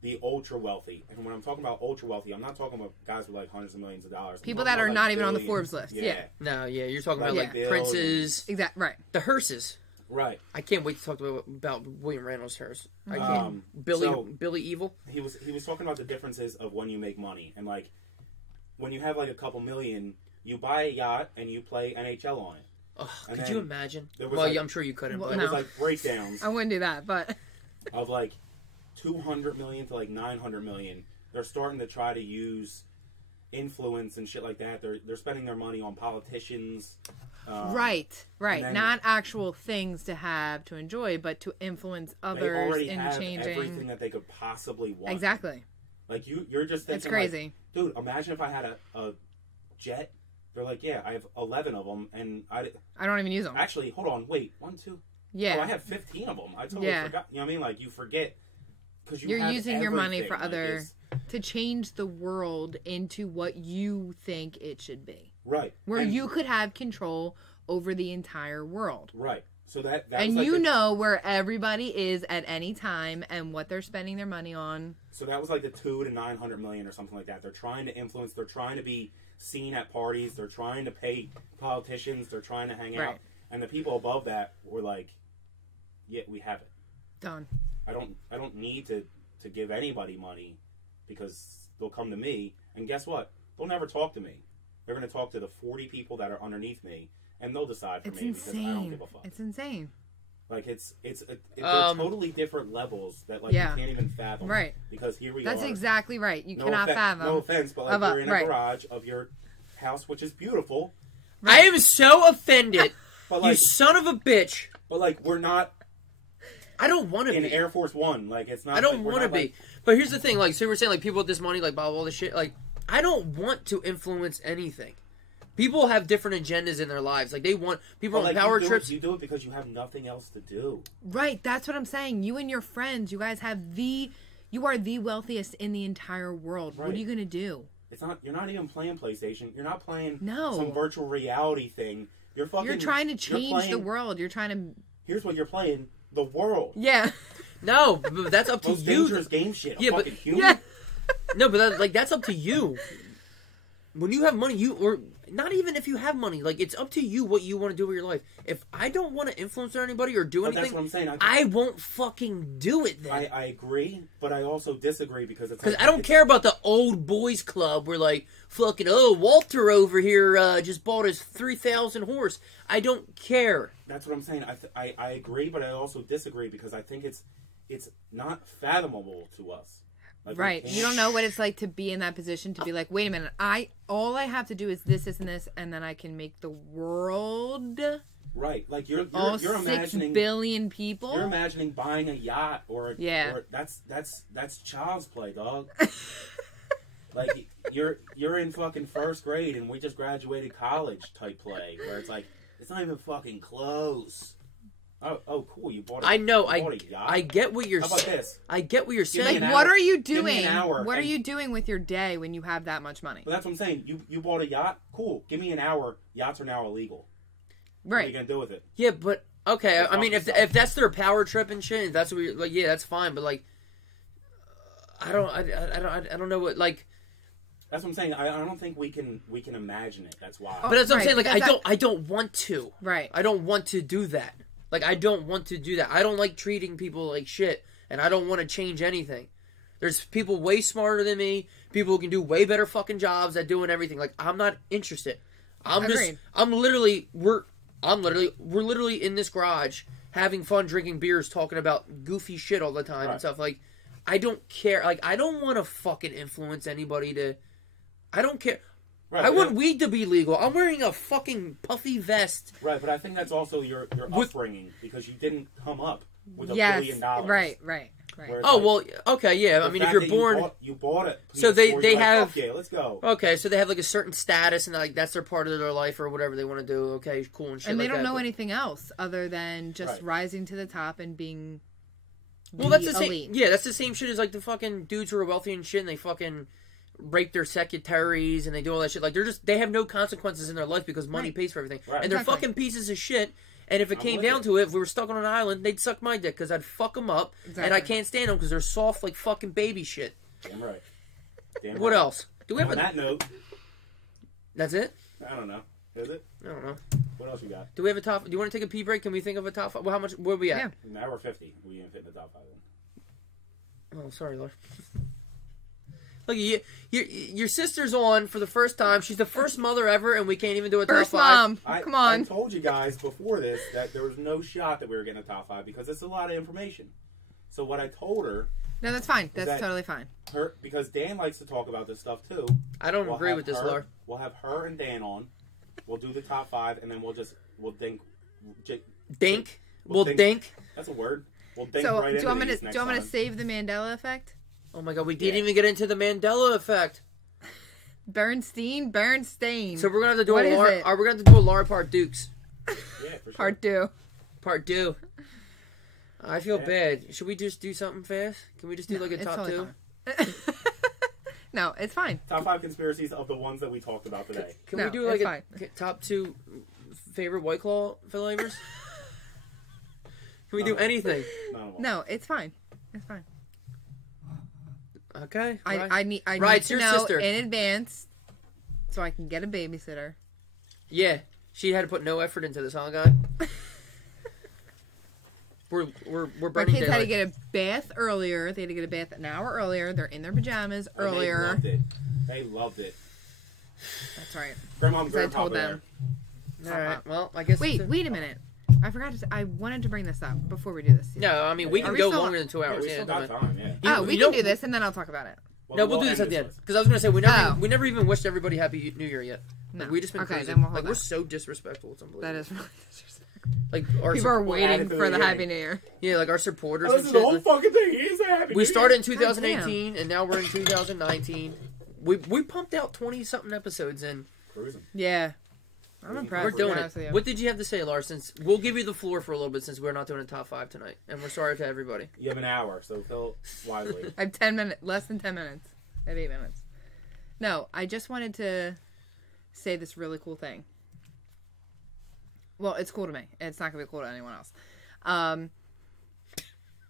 the ultra wealthy. And when I'm talking about ultra wealthy, I'm not talking about guys with like hundreds of millions of dollars. People that are not even on the Forbes list. Yeah. No, you're talking about like princes. Exactly. Right. The hearses. Right. I can't wait to talk about William Randall's hearse. I can't. Billy Evil. He was talking about the differences of when you make money. And like when you have like a couple million, you buy a yacht and you play NHL on it. Oh, could you imagine? Well, I'm sure you couldn't. There was like breakdowns. I wouldn't do that, but of like 200 million to like 900 million. They're starting to try to use influence and shit like that. They're spending their money on politicians. Right. Not actual things to have to enjoy, but to influence others in changing everything that they could possibly want. Exactly. Like you're just thinking, it's crazy, like, dude. Imagine if I had a jet. They're like, yeah, I have 11 of them, and I don't even use them. Actually, hold on, wait, 1, 2. Yeah. Oh, I have 15 of them. I totally forgot. You know what I mean? Like you forget because you're using your money for to change the world into what you think it should be. Right. Where you could have control over the entire world. Right. So that and like you know where everybody is at any time and what they're spending their money on. So that was like the 2 to 900 million or something like that. They're trying to influence. They're trying to be seen at parties. They're trying to pay politicians. They're trying to hang out. And the people above that were like, "Yeah, we have it. Done. I don't need to give anybody money because they'll come to me. And guess what? They'll never talk to me. They're going to talk to the 40 people that are underneath me, and they'll decide for me because I don't give a fuck. It's insane. Like they're totally different levels that like you can't even fathom. Right. Because here we are. That's exactly right. You cannot fathom. No offense, but like you're in a garage of your house, which is beautiful. Right. I am so offended But you son of a bitch. But like, we're not. I don't want to be in Air Force One. Like, it's not. I don't like, want to be. Like, but here's the thing. Like, so we're saying like people with this money, like blah all this shit. Like, I don't want to influence anything. People have different agendas in their lives. Like, they want people on power trips. You do it because you have nothing else to do. Right. That's what I'm saying. You and your friends, you guys have you are the wealthiest in the entire world. Right. What are you gonna do? It's not. You're not even playing PlayStation. You're not playing some virtual reality thing. You're trying to change the world. You're trying to. Here's what you're playing: the world. Yeah. No, but that's up to Most you. Dangerous game shit. Yeah, but no, but that's up to you. When you have money, or not even if you have money, like it's up to you what you want to do with your life. If I don't want to influence anybody or do anything, that's what I'm saying. I won't fucking do it. Then I agree, but I also disagree because I don't care about the old boys club where like fucking Walter over here just bought his 3,000 horse. I don't care. That's what I'm saying. I agree, but I also disagree because I think it's not fathomable to us. Like, right. You don't know what it's like to be in that position to be like, wait a minute, all I have to do is this, and this, and then I can make the world. Right. Like you're imagining 6 billion people. You're imagining buying a yacht or that's child's play, dog. Like you're in fucking first grade and we just graduated college type play where it's like it's not even fucking close. Oh, cool! You bought. I know. A yacht? I get what you're. How about this? I get what you're saying. Like, what are you doing? What are you doing with your day when you have that much money? Well, that's what I'm saying. You bought a yacht. Cool. Give me an hour. Yachts are now illegal. Right. What are you gonna do with it? Yeah, but okay. I mean, if that's their power trip and shit, if that's what you're like, yeah, that's fine. But like, I don't know what like. That's what I'm saying. I don't think we can imagine it. That's why. But that's what I'm saying. Like, I don't want to. Right. I don't want to do that. Like, I don't want to do that. I don't like treating people like shit, and I don't want to change anything. There's people way smarter than me, people who can do way better fucking jobs at doing everything. Like, I'm not interested. We're literally in this garage having fun, drinking beers, talking about goofy shit all the time and stuff. Like, I don't care. Like, I don't want to fucking influence anybody to. I don't care. Right, I want weed to be legal. I'm wearing a fucking puffy vest. Right, but I think that's also your upbringing because you didn't come up with $1 billion. Right. Oh, like, well, okay, yeah. I mean, if you're born... You bought it. So they have... Yeah, let's go. Okay, so they have like a certain status and like that's their part of their life or whatever they want to do. Okay, cool and shit. And they like don't that, know anything else other than just rising to the top and being that's the elite. Same. Yeah, that's the same shit as like the fucking dudes who are wealthy and shit and they fucking... rape their secretaries and they do all that shit. Like they have no consequences in their life because money pays for everything. Right. And they're fucking pieces of shit. And if it came down to it, if we were stuck on an island, they'd suck my dick because I'd fuck them up. Exactly. And I can't stand them because they're soft like fucking baby shit. Damn right. What else? Do we have on that note? That's it? I don't know. Is it? I don't know. What else you got? Do we have a top? Do you want to take a pee break? Can we think of a top 5? Well, how much? Where are we at? Yeah. An hour 50. We didn't fit in the top 5 then. Oh, sorry, Lord. Look, your sister's on for the first time. She's the first mother ever, and we can't even do a top 5. First mom. Come on. I told you guys before this that there was no shot that we were getting a top 5 because it's a lot of information. So what I told her... No, that's fine. That's totally fine. Because Dan likes to talk about this stuff, too. I don't agree with this, Laura. We'll have her and Dan on. We'll do the top 5, and then we'll think... Dink? We'll dink? That's a word. We'll dink so, right into these next time. Do you want me to save the Mandela effect? Oh my god, we didn't even get into the Mandela effect. Bernstein. So we're gonna have to do we're gonna have to do a Laura Part Dukes. Yeah, for sure. Part 2. I feel bad. Should we just do something fast? Can we just do like a top 2? No, it's fine. Top 5 conspiracies of the ones that we talked about today. Can we do like a top 2 favorite White Claw flavors? Can we do anything? No, it's fine. It's fine. Okay. I need to know in advance so I can get a babysitter. Yeah. She had to put no effort into this, huh, guy? We're burning my kids had to get a bath earlier. They had to get a bath an hour earlier. They're in their pajamas earlier. They loved it. That's right. Grandma and Grandpa I told them. All right. Well, I guess. Wait a minute. I forgot to. I wanted to bring this up before we do this. No, I mean we can go longer than 2 hours. We still got time. Yeah. We can do this and then I'll talk about it. No, we'll do this at the end because I was going to say we never even wished everybody Happy New Year yet. No. Like, we just been okay, crazy. then we'll hold like that. we're so disrespectful. It's unbelievable. That is really disrespectful. Like our people are waiting for the Happy New Year. Yeah, like our supporters. This is the whole fucking thing. He is a Happy New We Year. started in 2018, and now we're in 2019. We pumped out 20-something episodes, and Cruising. Yeah. I'm impressed. we're doing it. What did you have to say, Lars? Since we'll give you the floor for a little bit, since we're not doing a top 5 tonight, and we're sorry to everybody. You have an hour, so fill wisely. I have 10 minutes, less than 10 minutes. I have 8 minutes. No, I just wanted to say this really cool thing. Well, it's cool to me. It's not going to be cool to anyone else. I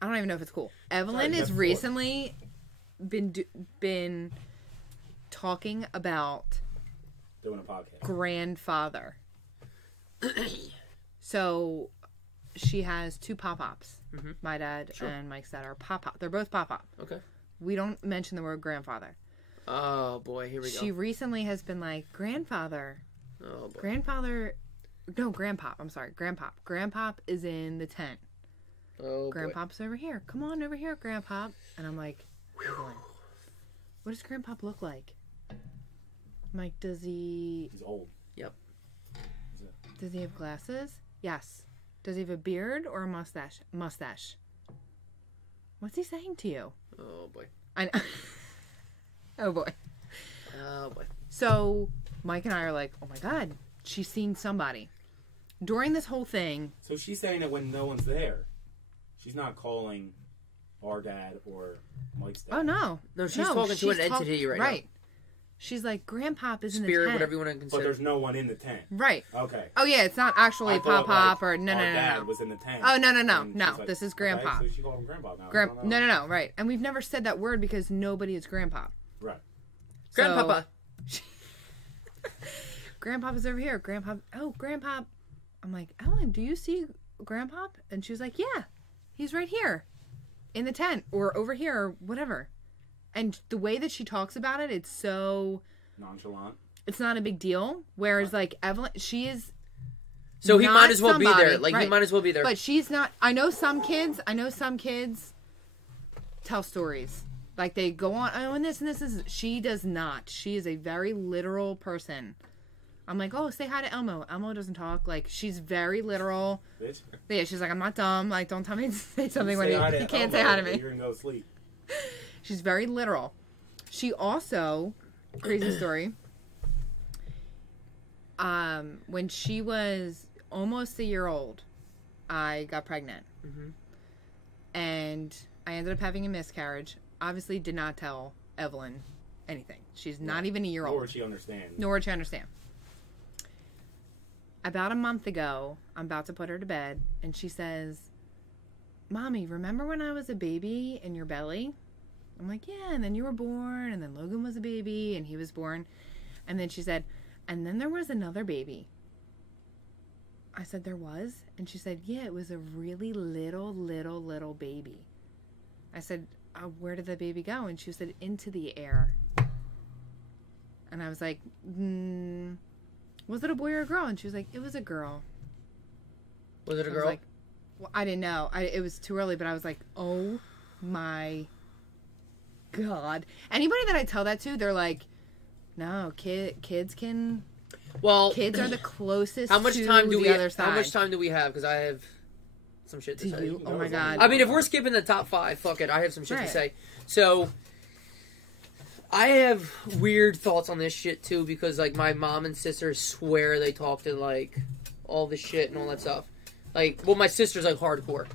don't even know if it's cool. Evelyn has recently been talking about doing a podcast. Grandfather. So she has 2 pop-pops. Mm-hmm. My dad and Mike's dad are pop-pop. They're both pop-pop. Okay. We don't mention the word grandfather. Oh, boy. Here we go. She recently has been like, grandfather. Oh, boy. Grandfather. No, grandpop. I'm sorry. Grandpop. Grandpop is in the tent. Oh, Grandpop's over here. Come on over here, Grandpop. And I'm like, Evelyn, what does Grandpop look like? I'm like, does he... He's old. Yep. Does he have glasses? Yes. Does he have a beard or a mustache? Mustache. What's he saying to you? Oh, boy. I know. Oh, boy. Oh, boy. So, Mike and I are like, oh, my God. She's seen somebody. During this whole thing... So she's saying that when no one's there, she's not calling our dad or Mike's dad. Oh, no. No, she's talking to an entity right now. Right. She's like, Grandpop is in the Spirit, tent. whatever you want to consider. But there's no one in the tent. Right. Okay. Oh, yeah, it's not actually I thought, Pop-Pop like, or... No, our no, no, dad no. was in the tent. Oh, no, no, no. And No, she's like, this is okay, Grandpa. so she called him Grandpa now. I don't know. No, right. And we've never said that word because nobody is Grandpop. Right. Grandpapa. Grandpop is over here. Grandpop. Oh, Grandpop. I'm like, Ellen, do you see Grandpop? And she was like, yeah, he's right here in the tent or over here or whatever. And the way that she talks about it, it's so... Nonchalant. It's not a big deal. Whereas, like, Evelyn, she is... So he might as well be there. Like, right. he might as well be there. But she's not... I know some kids tell stories. Like, they go on, oh, and this is... She does not. She is a very literal person. I'm like, oh, say hi to Elmo. Elmo doesn't talk. Like, she's very literal. Bitch. Yeah, she's like, I'm not dumb. Like, don't tell me to say something when you can't Elmo, say hi to me. You're going to go to sleep. She's very literal. She also... Crazy story. When she was almost a year old, I got pregnant. Mm-hmm. And I ended up having a miscarriage. Obviously did not tell Evelyn anything. She's not even a year old. Nor would she understand. Nor would she understand. About a month ago, I'm about to put her to bed, and she says, Mommy, remember when I was a baby in your belly? I'm like, yeah, and then you were born, and then Logan was a baby, and he was born. And then she said, and then there was another baby. I said, there was? And she said, yeah, it was a really little baby. I said, where did the baby go? And she said, into the air. And I was like, was it a boy or a girl? And she was like, it was a girl. Was it a girl? I was like, well, I didn't know. It was too early, but I was like, oh my God. Anybody that I tell that to, they're like, no, kids can... Well, kids are the closest to the other side. How much time do we have? Because I have some shit to say. You? Oh my God. I mean, if we're skipping the top 5, fuck it. I have some shit to say. So, I have weird thoughts on this shit too, because like my mom and sister swear they talk to like all this shit and all that stuff. Like, well, my sister's like hardcore.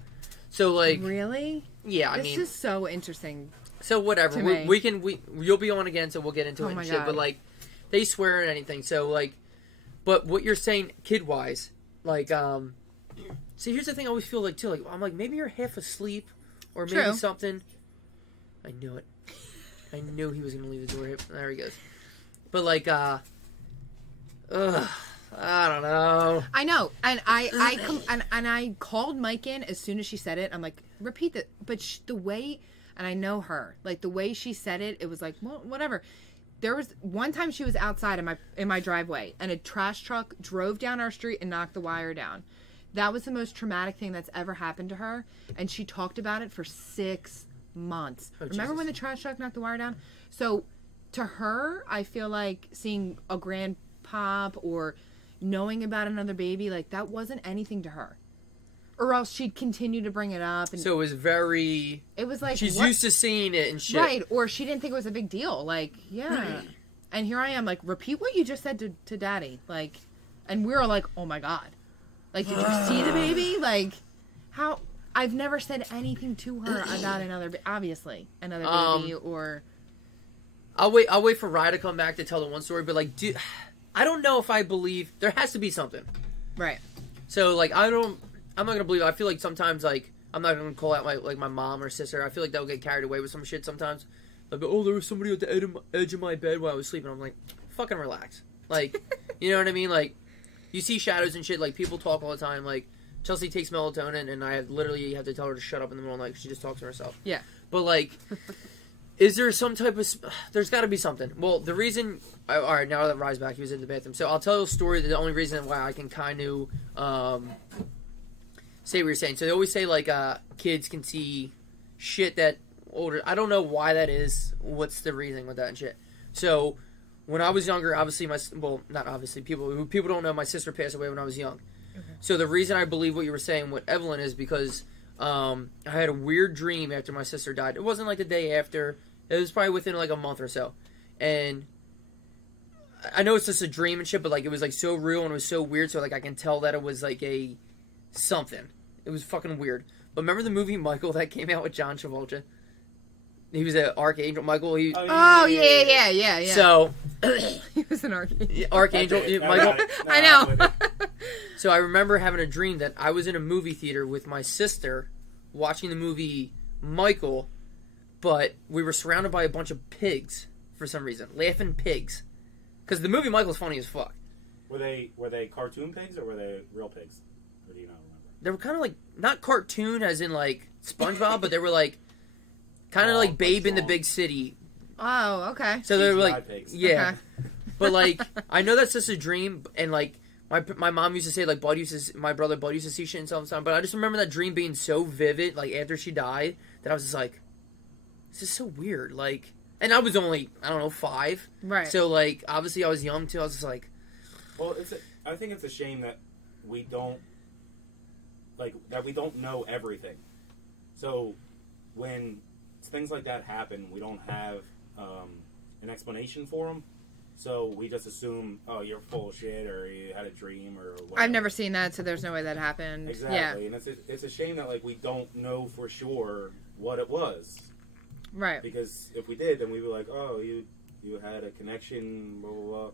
So like, really? Yeah, I mean, this is so interesting. So whatever, you'll be on again, so we'll get into it and shit. God. But like, they swear at anything. So like, but what you're saying, kid wise, like, see, here's the thing. I always feel like too. Like, I'm like, maybe you're half asleep, or maybe something. I knew it. I knew he was gonna leave the door. There he goes. But like, I don't know. I know, and I called Mike in as soon as she said it. I'm like, repeat that. But the way. And I know her. Like, the way she said it, it was like, well, whatever. There was one time she was outside in my driveway, and a trash truck drove down our street and knocked the wire down. That was the most traumatic thing that's ever happened to her, and she talked about it for 6 months. Oh, remember when the trash truck knocked the wire down? So, to her, I feel like seeing a pop or knowing about another baby, like, that wasn't anything to her. Or else she'd continue to bring it up. And so it was very... It was like... She's used to seeing it and shit. Right, or she didn't think it was a big deal. Like, yeah. And here I am, like, repeat what you just said to Daddy. Like, and we were like, oh my God. Like, did you see the baby? Like, how... I've never said anything to her about another baby or... I'll wait for Rye to come back to tell the one story, but, like, dude, I don't know if I believe... There has to be something. Right. So, like, I'm not going to believe it. I feel like sometimes, like, I'm not going to call out my mom or sister. I feel like they'll get carried away with some shit sometimes. Like, oh, there was somebody at the edge of my bed while I was sleeping. I'm like, fucking relax. Like, you know what I mean? Like, you see shadows and shit. Like, people talk all the time. Like, Chelsea takes melatonin, and I literally have to tell her to shut up in the middle of the night because she just talks to herself. Yeah. But, like, is there some type of... There's got to be something. Well, the reason... All right, now that Rye's back, he was in the bathroom. So I'll tell you a story. The only reason why I can kind of say what you're saying. So they always say, like, kids can see shit that older... I don't know why that is. What's the reasoning with that and shit. So when I was younger, obviously not obviously. People don't know, my sister passed away when I was young. Okay. So the reason I believe what you were saying with Evelyn is because I had a weird dream after my sister died. It wasn't like the day after. It was probably within like a month or so. And I know it's just a dream and shit, but like it was like so real and it was so weird. So like I can tell that it was like a something. It was fucking weird. But remember the movie Michael that came out with John Travolta? He was an archangel. Michael. Yeah. So he was an archangel. Archangel. Michael. I know. So I remember having a dream that I was in a movie theater with my sister watching the movie Michael, but we were surrounded by a bunch of pigs for some reason, laughing pigs, because the movie Michael's funny as fuck. Were they cartoon pigs or were they real pigs? Or do you not remember? They were kind of like not cartoon as in like SpongeBob, but they were like. Kind of like Babe in the Big City. Oh, okay. So they're like, yeah. Okay. But like, I know that's just a dream, and like, my mom used to say like, my brother Bud used to see shit and stuff. But I just remember that dream being so vivid, like after she died, that I was just like, this is so weird. Like, and I was only 5. Right. So like, obviously I was young too. I was just like, well, I think it's a shame that we don't know everything. So when things like that happen, we don't have an explanation for them, so we just assume, oh, you're full of shit, or you had a dream, or whatever. I've never seen that, so there's no way that happened. Exactly, yeah. And it's a shame that like we don't know for sure what it was, right? Because if we did, then we were like, oh, you had a connection, blah blah blah.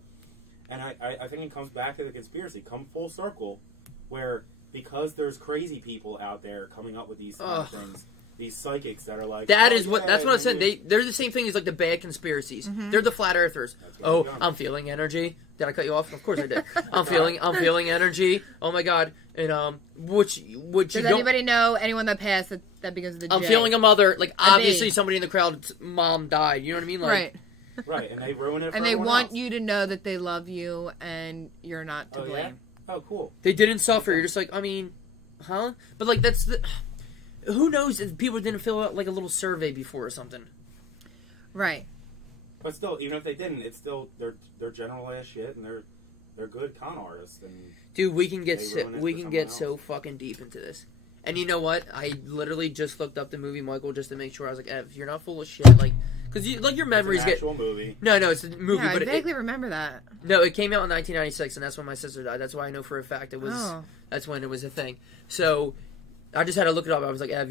And I think it comes back to the conspiracy, come full circle, where because there's crazy people out there coming up with these kind of things. These psychics that are like... That's what I said. They're the same thing as like the bad conspiracies. Mm-hmm. They're the flat earthers. Oh, I'm feeling energy. Did I cut you off? Of course I did. I'm feeling energy. Oh my God. And which does anybody know anyone that passed that begins with the J? I'm feeling a mother. Like obviously somebody in the crowd's mom died. You know what I mean? Like, right. Right, and they ruin it for and they everyone want else. you to know that they love you and you're not to blame. Yeah? Oh, cool. They didn't suffer. You're just like, I mean, huh? But like that's the... Who knows if people didn't fill out like a little survey before or something? Right. But still, even if they didn't, it's still they're general ass shit, and they're good con artists. And dude, we can get so fucking deep into this. And you know what? I literally just looked up the movie Michael just to make sure. I was like, if you're not full of shit, like, because your memories get. It's an actual movie. No, it's a movie. Yeah, but I vaguely remember that. No, it came out in 1996, and that's when my sister died. That's why I know for a fact it was. Oh. That's when it was a thing. So. I just had to look it up. I was like, Ev,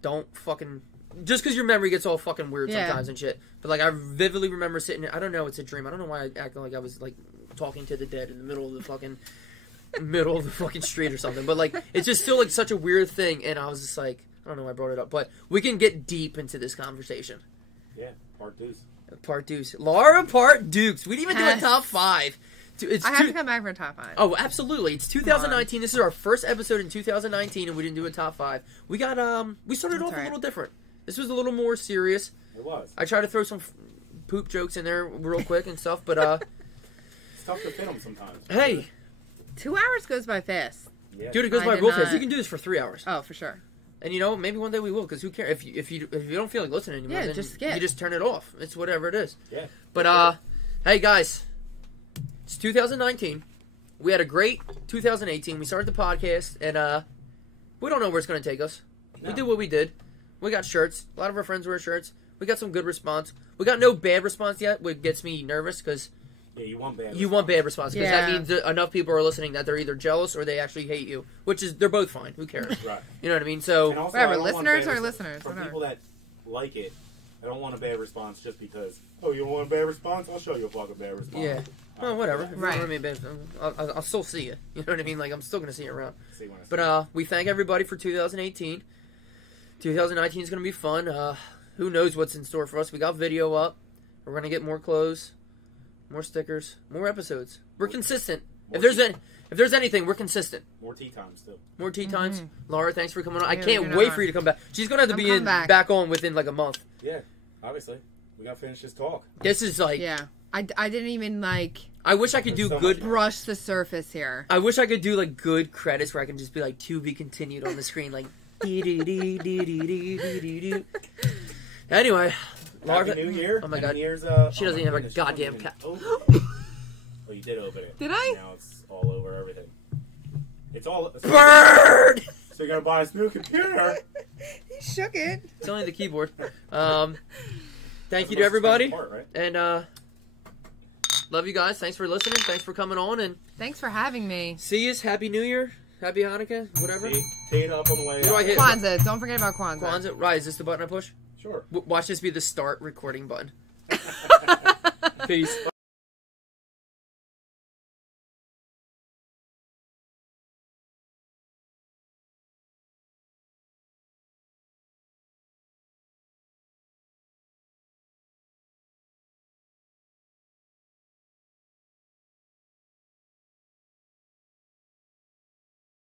don't fucking... Just because your memory gets all fucking weird sometimes and shit. But, like, I vividly remember sitting there. I don't know, it's a dream. I don't know why I acted like I was, like, talking to the dead in the middle of the fucking street or something. But, like, it's just still, like, such a weird thing. And I was just like, I don't know why I brought it up. But we can get deep into this conversation. Yeah, part deuce. Part deuce. Laura Part Dukes. We didn't even do a top 5. I have to come back for a top 5. Oh, absolutely. It's 2019. This is our first episode in 2019, and we didn't do a top 5. We got, we started off a little different. This was a little more serious. It was. I tried to throw some poop jokes in there real quick and stuff, but, it's tough to fit them sometimes. Hey. 2 hours goes by fast. Yeah. Dude, it goes by real fast. You can do this for 3 hours. Oh, for sure. And, you know, maybe one day we will, because who cares? If you don't feel like listening anymore, then just skip. You just turn it off. It's whatever it is. Yeah. But, hey, guys. It's 2019. We had a great 2018. We started the podcast, and we don't know where it's going to take us. No. We did what we did. We got shirts. A lot of our friends wear shirts. We got some good response. We got no bad response yet, which gets me nervous because you want bad. You want bad response because that means that enough people are listening that they're either jealous or they actually hate you, which is they're both fine. Who cares? Right. You know what I mean? So also, whatever. Listeners are listeners. For people that like it, I don't want a bad response just because. Oh, you don't want a bad response? I'll show you a fucking bad response. Yeah. Well, whatever. Yeah. If you don't want me bad, I'll still see you. You know what I mean? Like I'm still gonna see you around. See when I see But we thank everybody for 2018. 2019 is gonna be fun. Who knows what's in store for us? We got video up. We're gonna get more clothes, more stickers, more episodes. We're consistent. If there's anything, we're consistent. More tea times too. More tea times. Laura, thanks for coming on. I Yeah, can't wait for you to come back. She's gonna have to be back on within like a month. Yeah, obviously. We gotta finish this talk. This is like I didn't even like. I wish I could do so good. Brush the surface here. I wish I could do like good credits where I can just be like to be continued on the screen like. Anyway, Laura, Happy New Year. Oh my God. She doesn't even have a goddamn cat. Oh, you did open it. Did I? Now it's all over everything. It's all bird. So you gotta buy us a new computer. He shook it. It's only the keyboard. Thank you to everybody, part, right? and love you guys. Thanks for listening. Thanks for coming on, and Thanks for having me. see yous. Happy New Year. Happy Hanukkah. Whatever. Tee it up on the way. What do I hit? Kwanzaa. Don't forget about Kwanzaa. Kwanzaa. Right, is this the button I push? Sure. Watch this be the start recording button. Peace.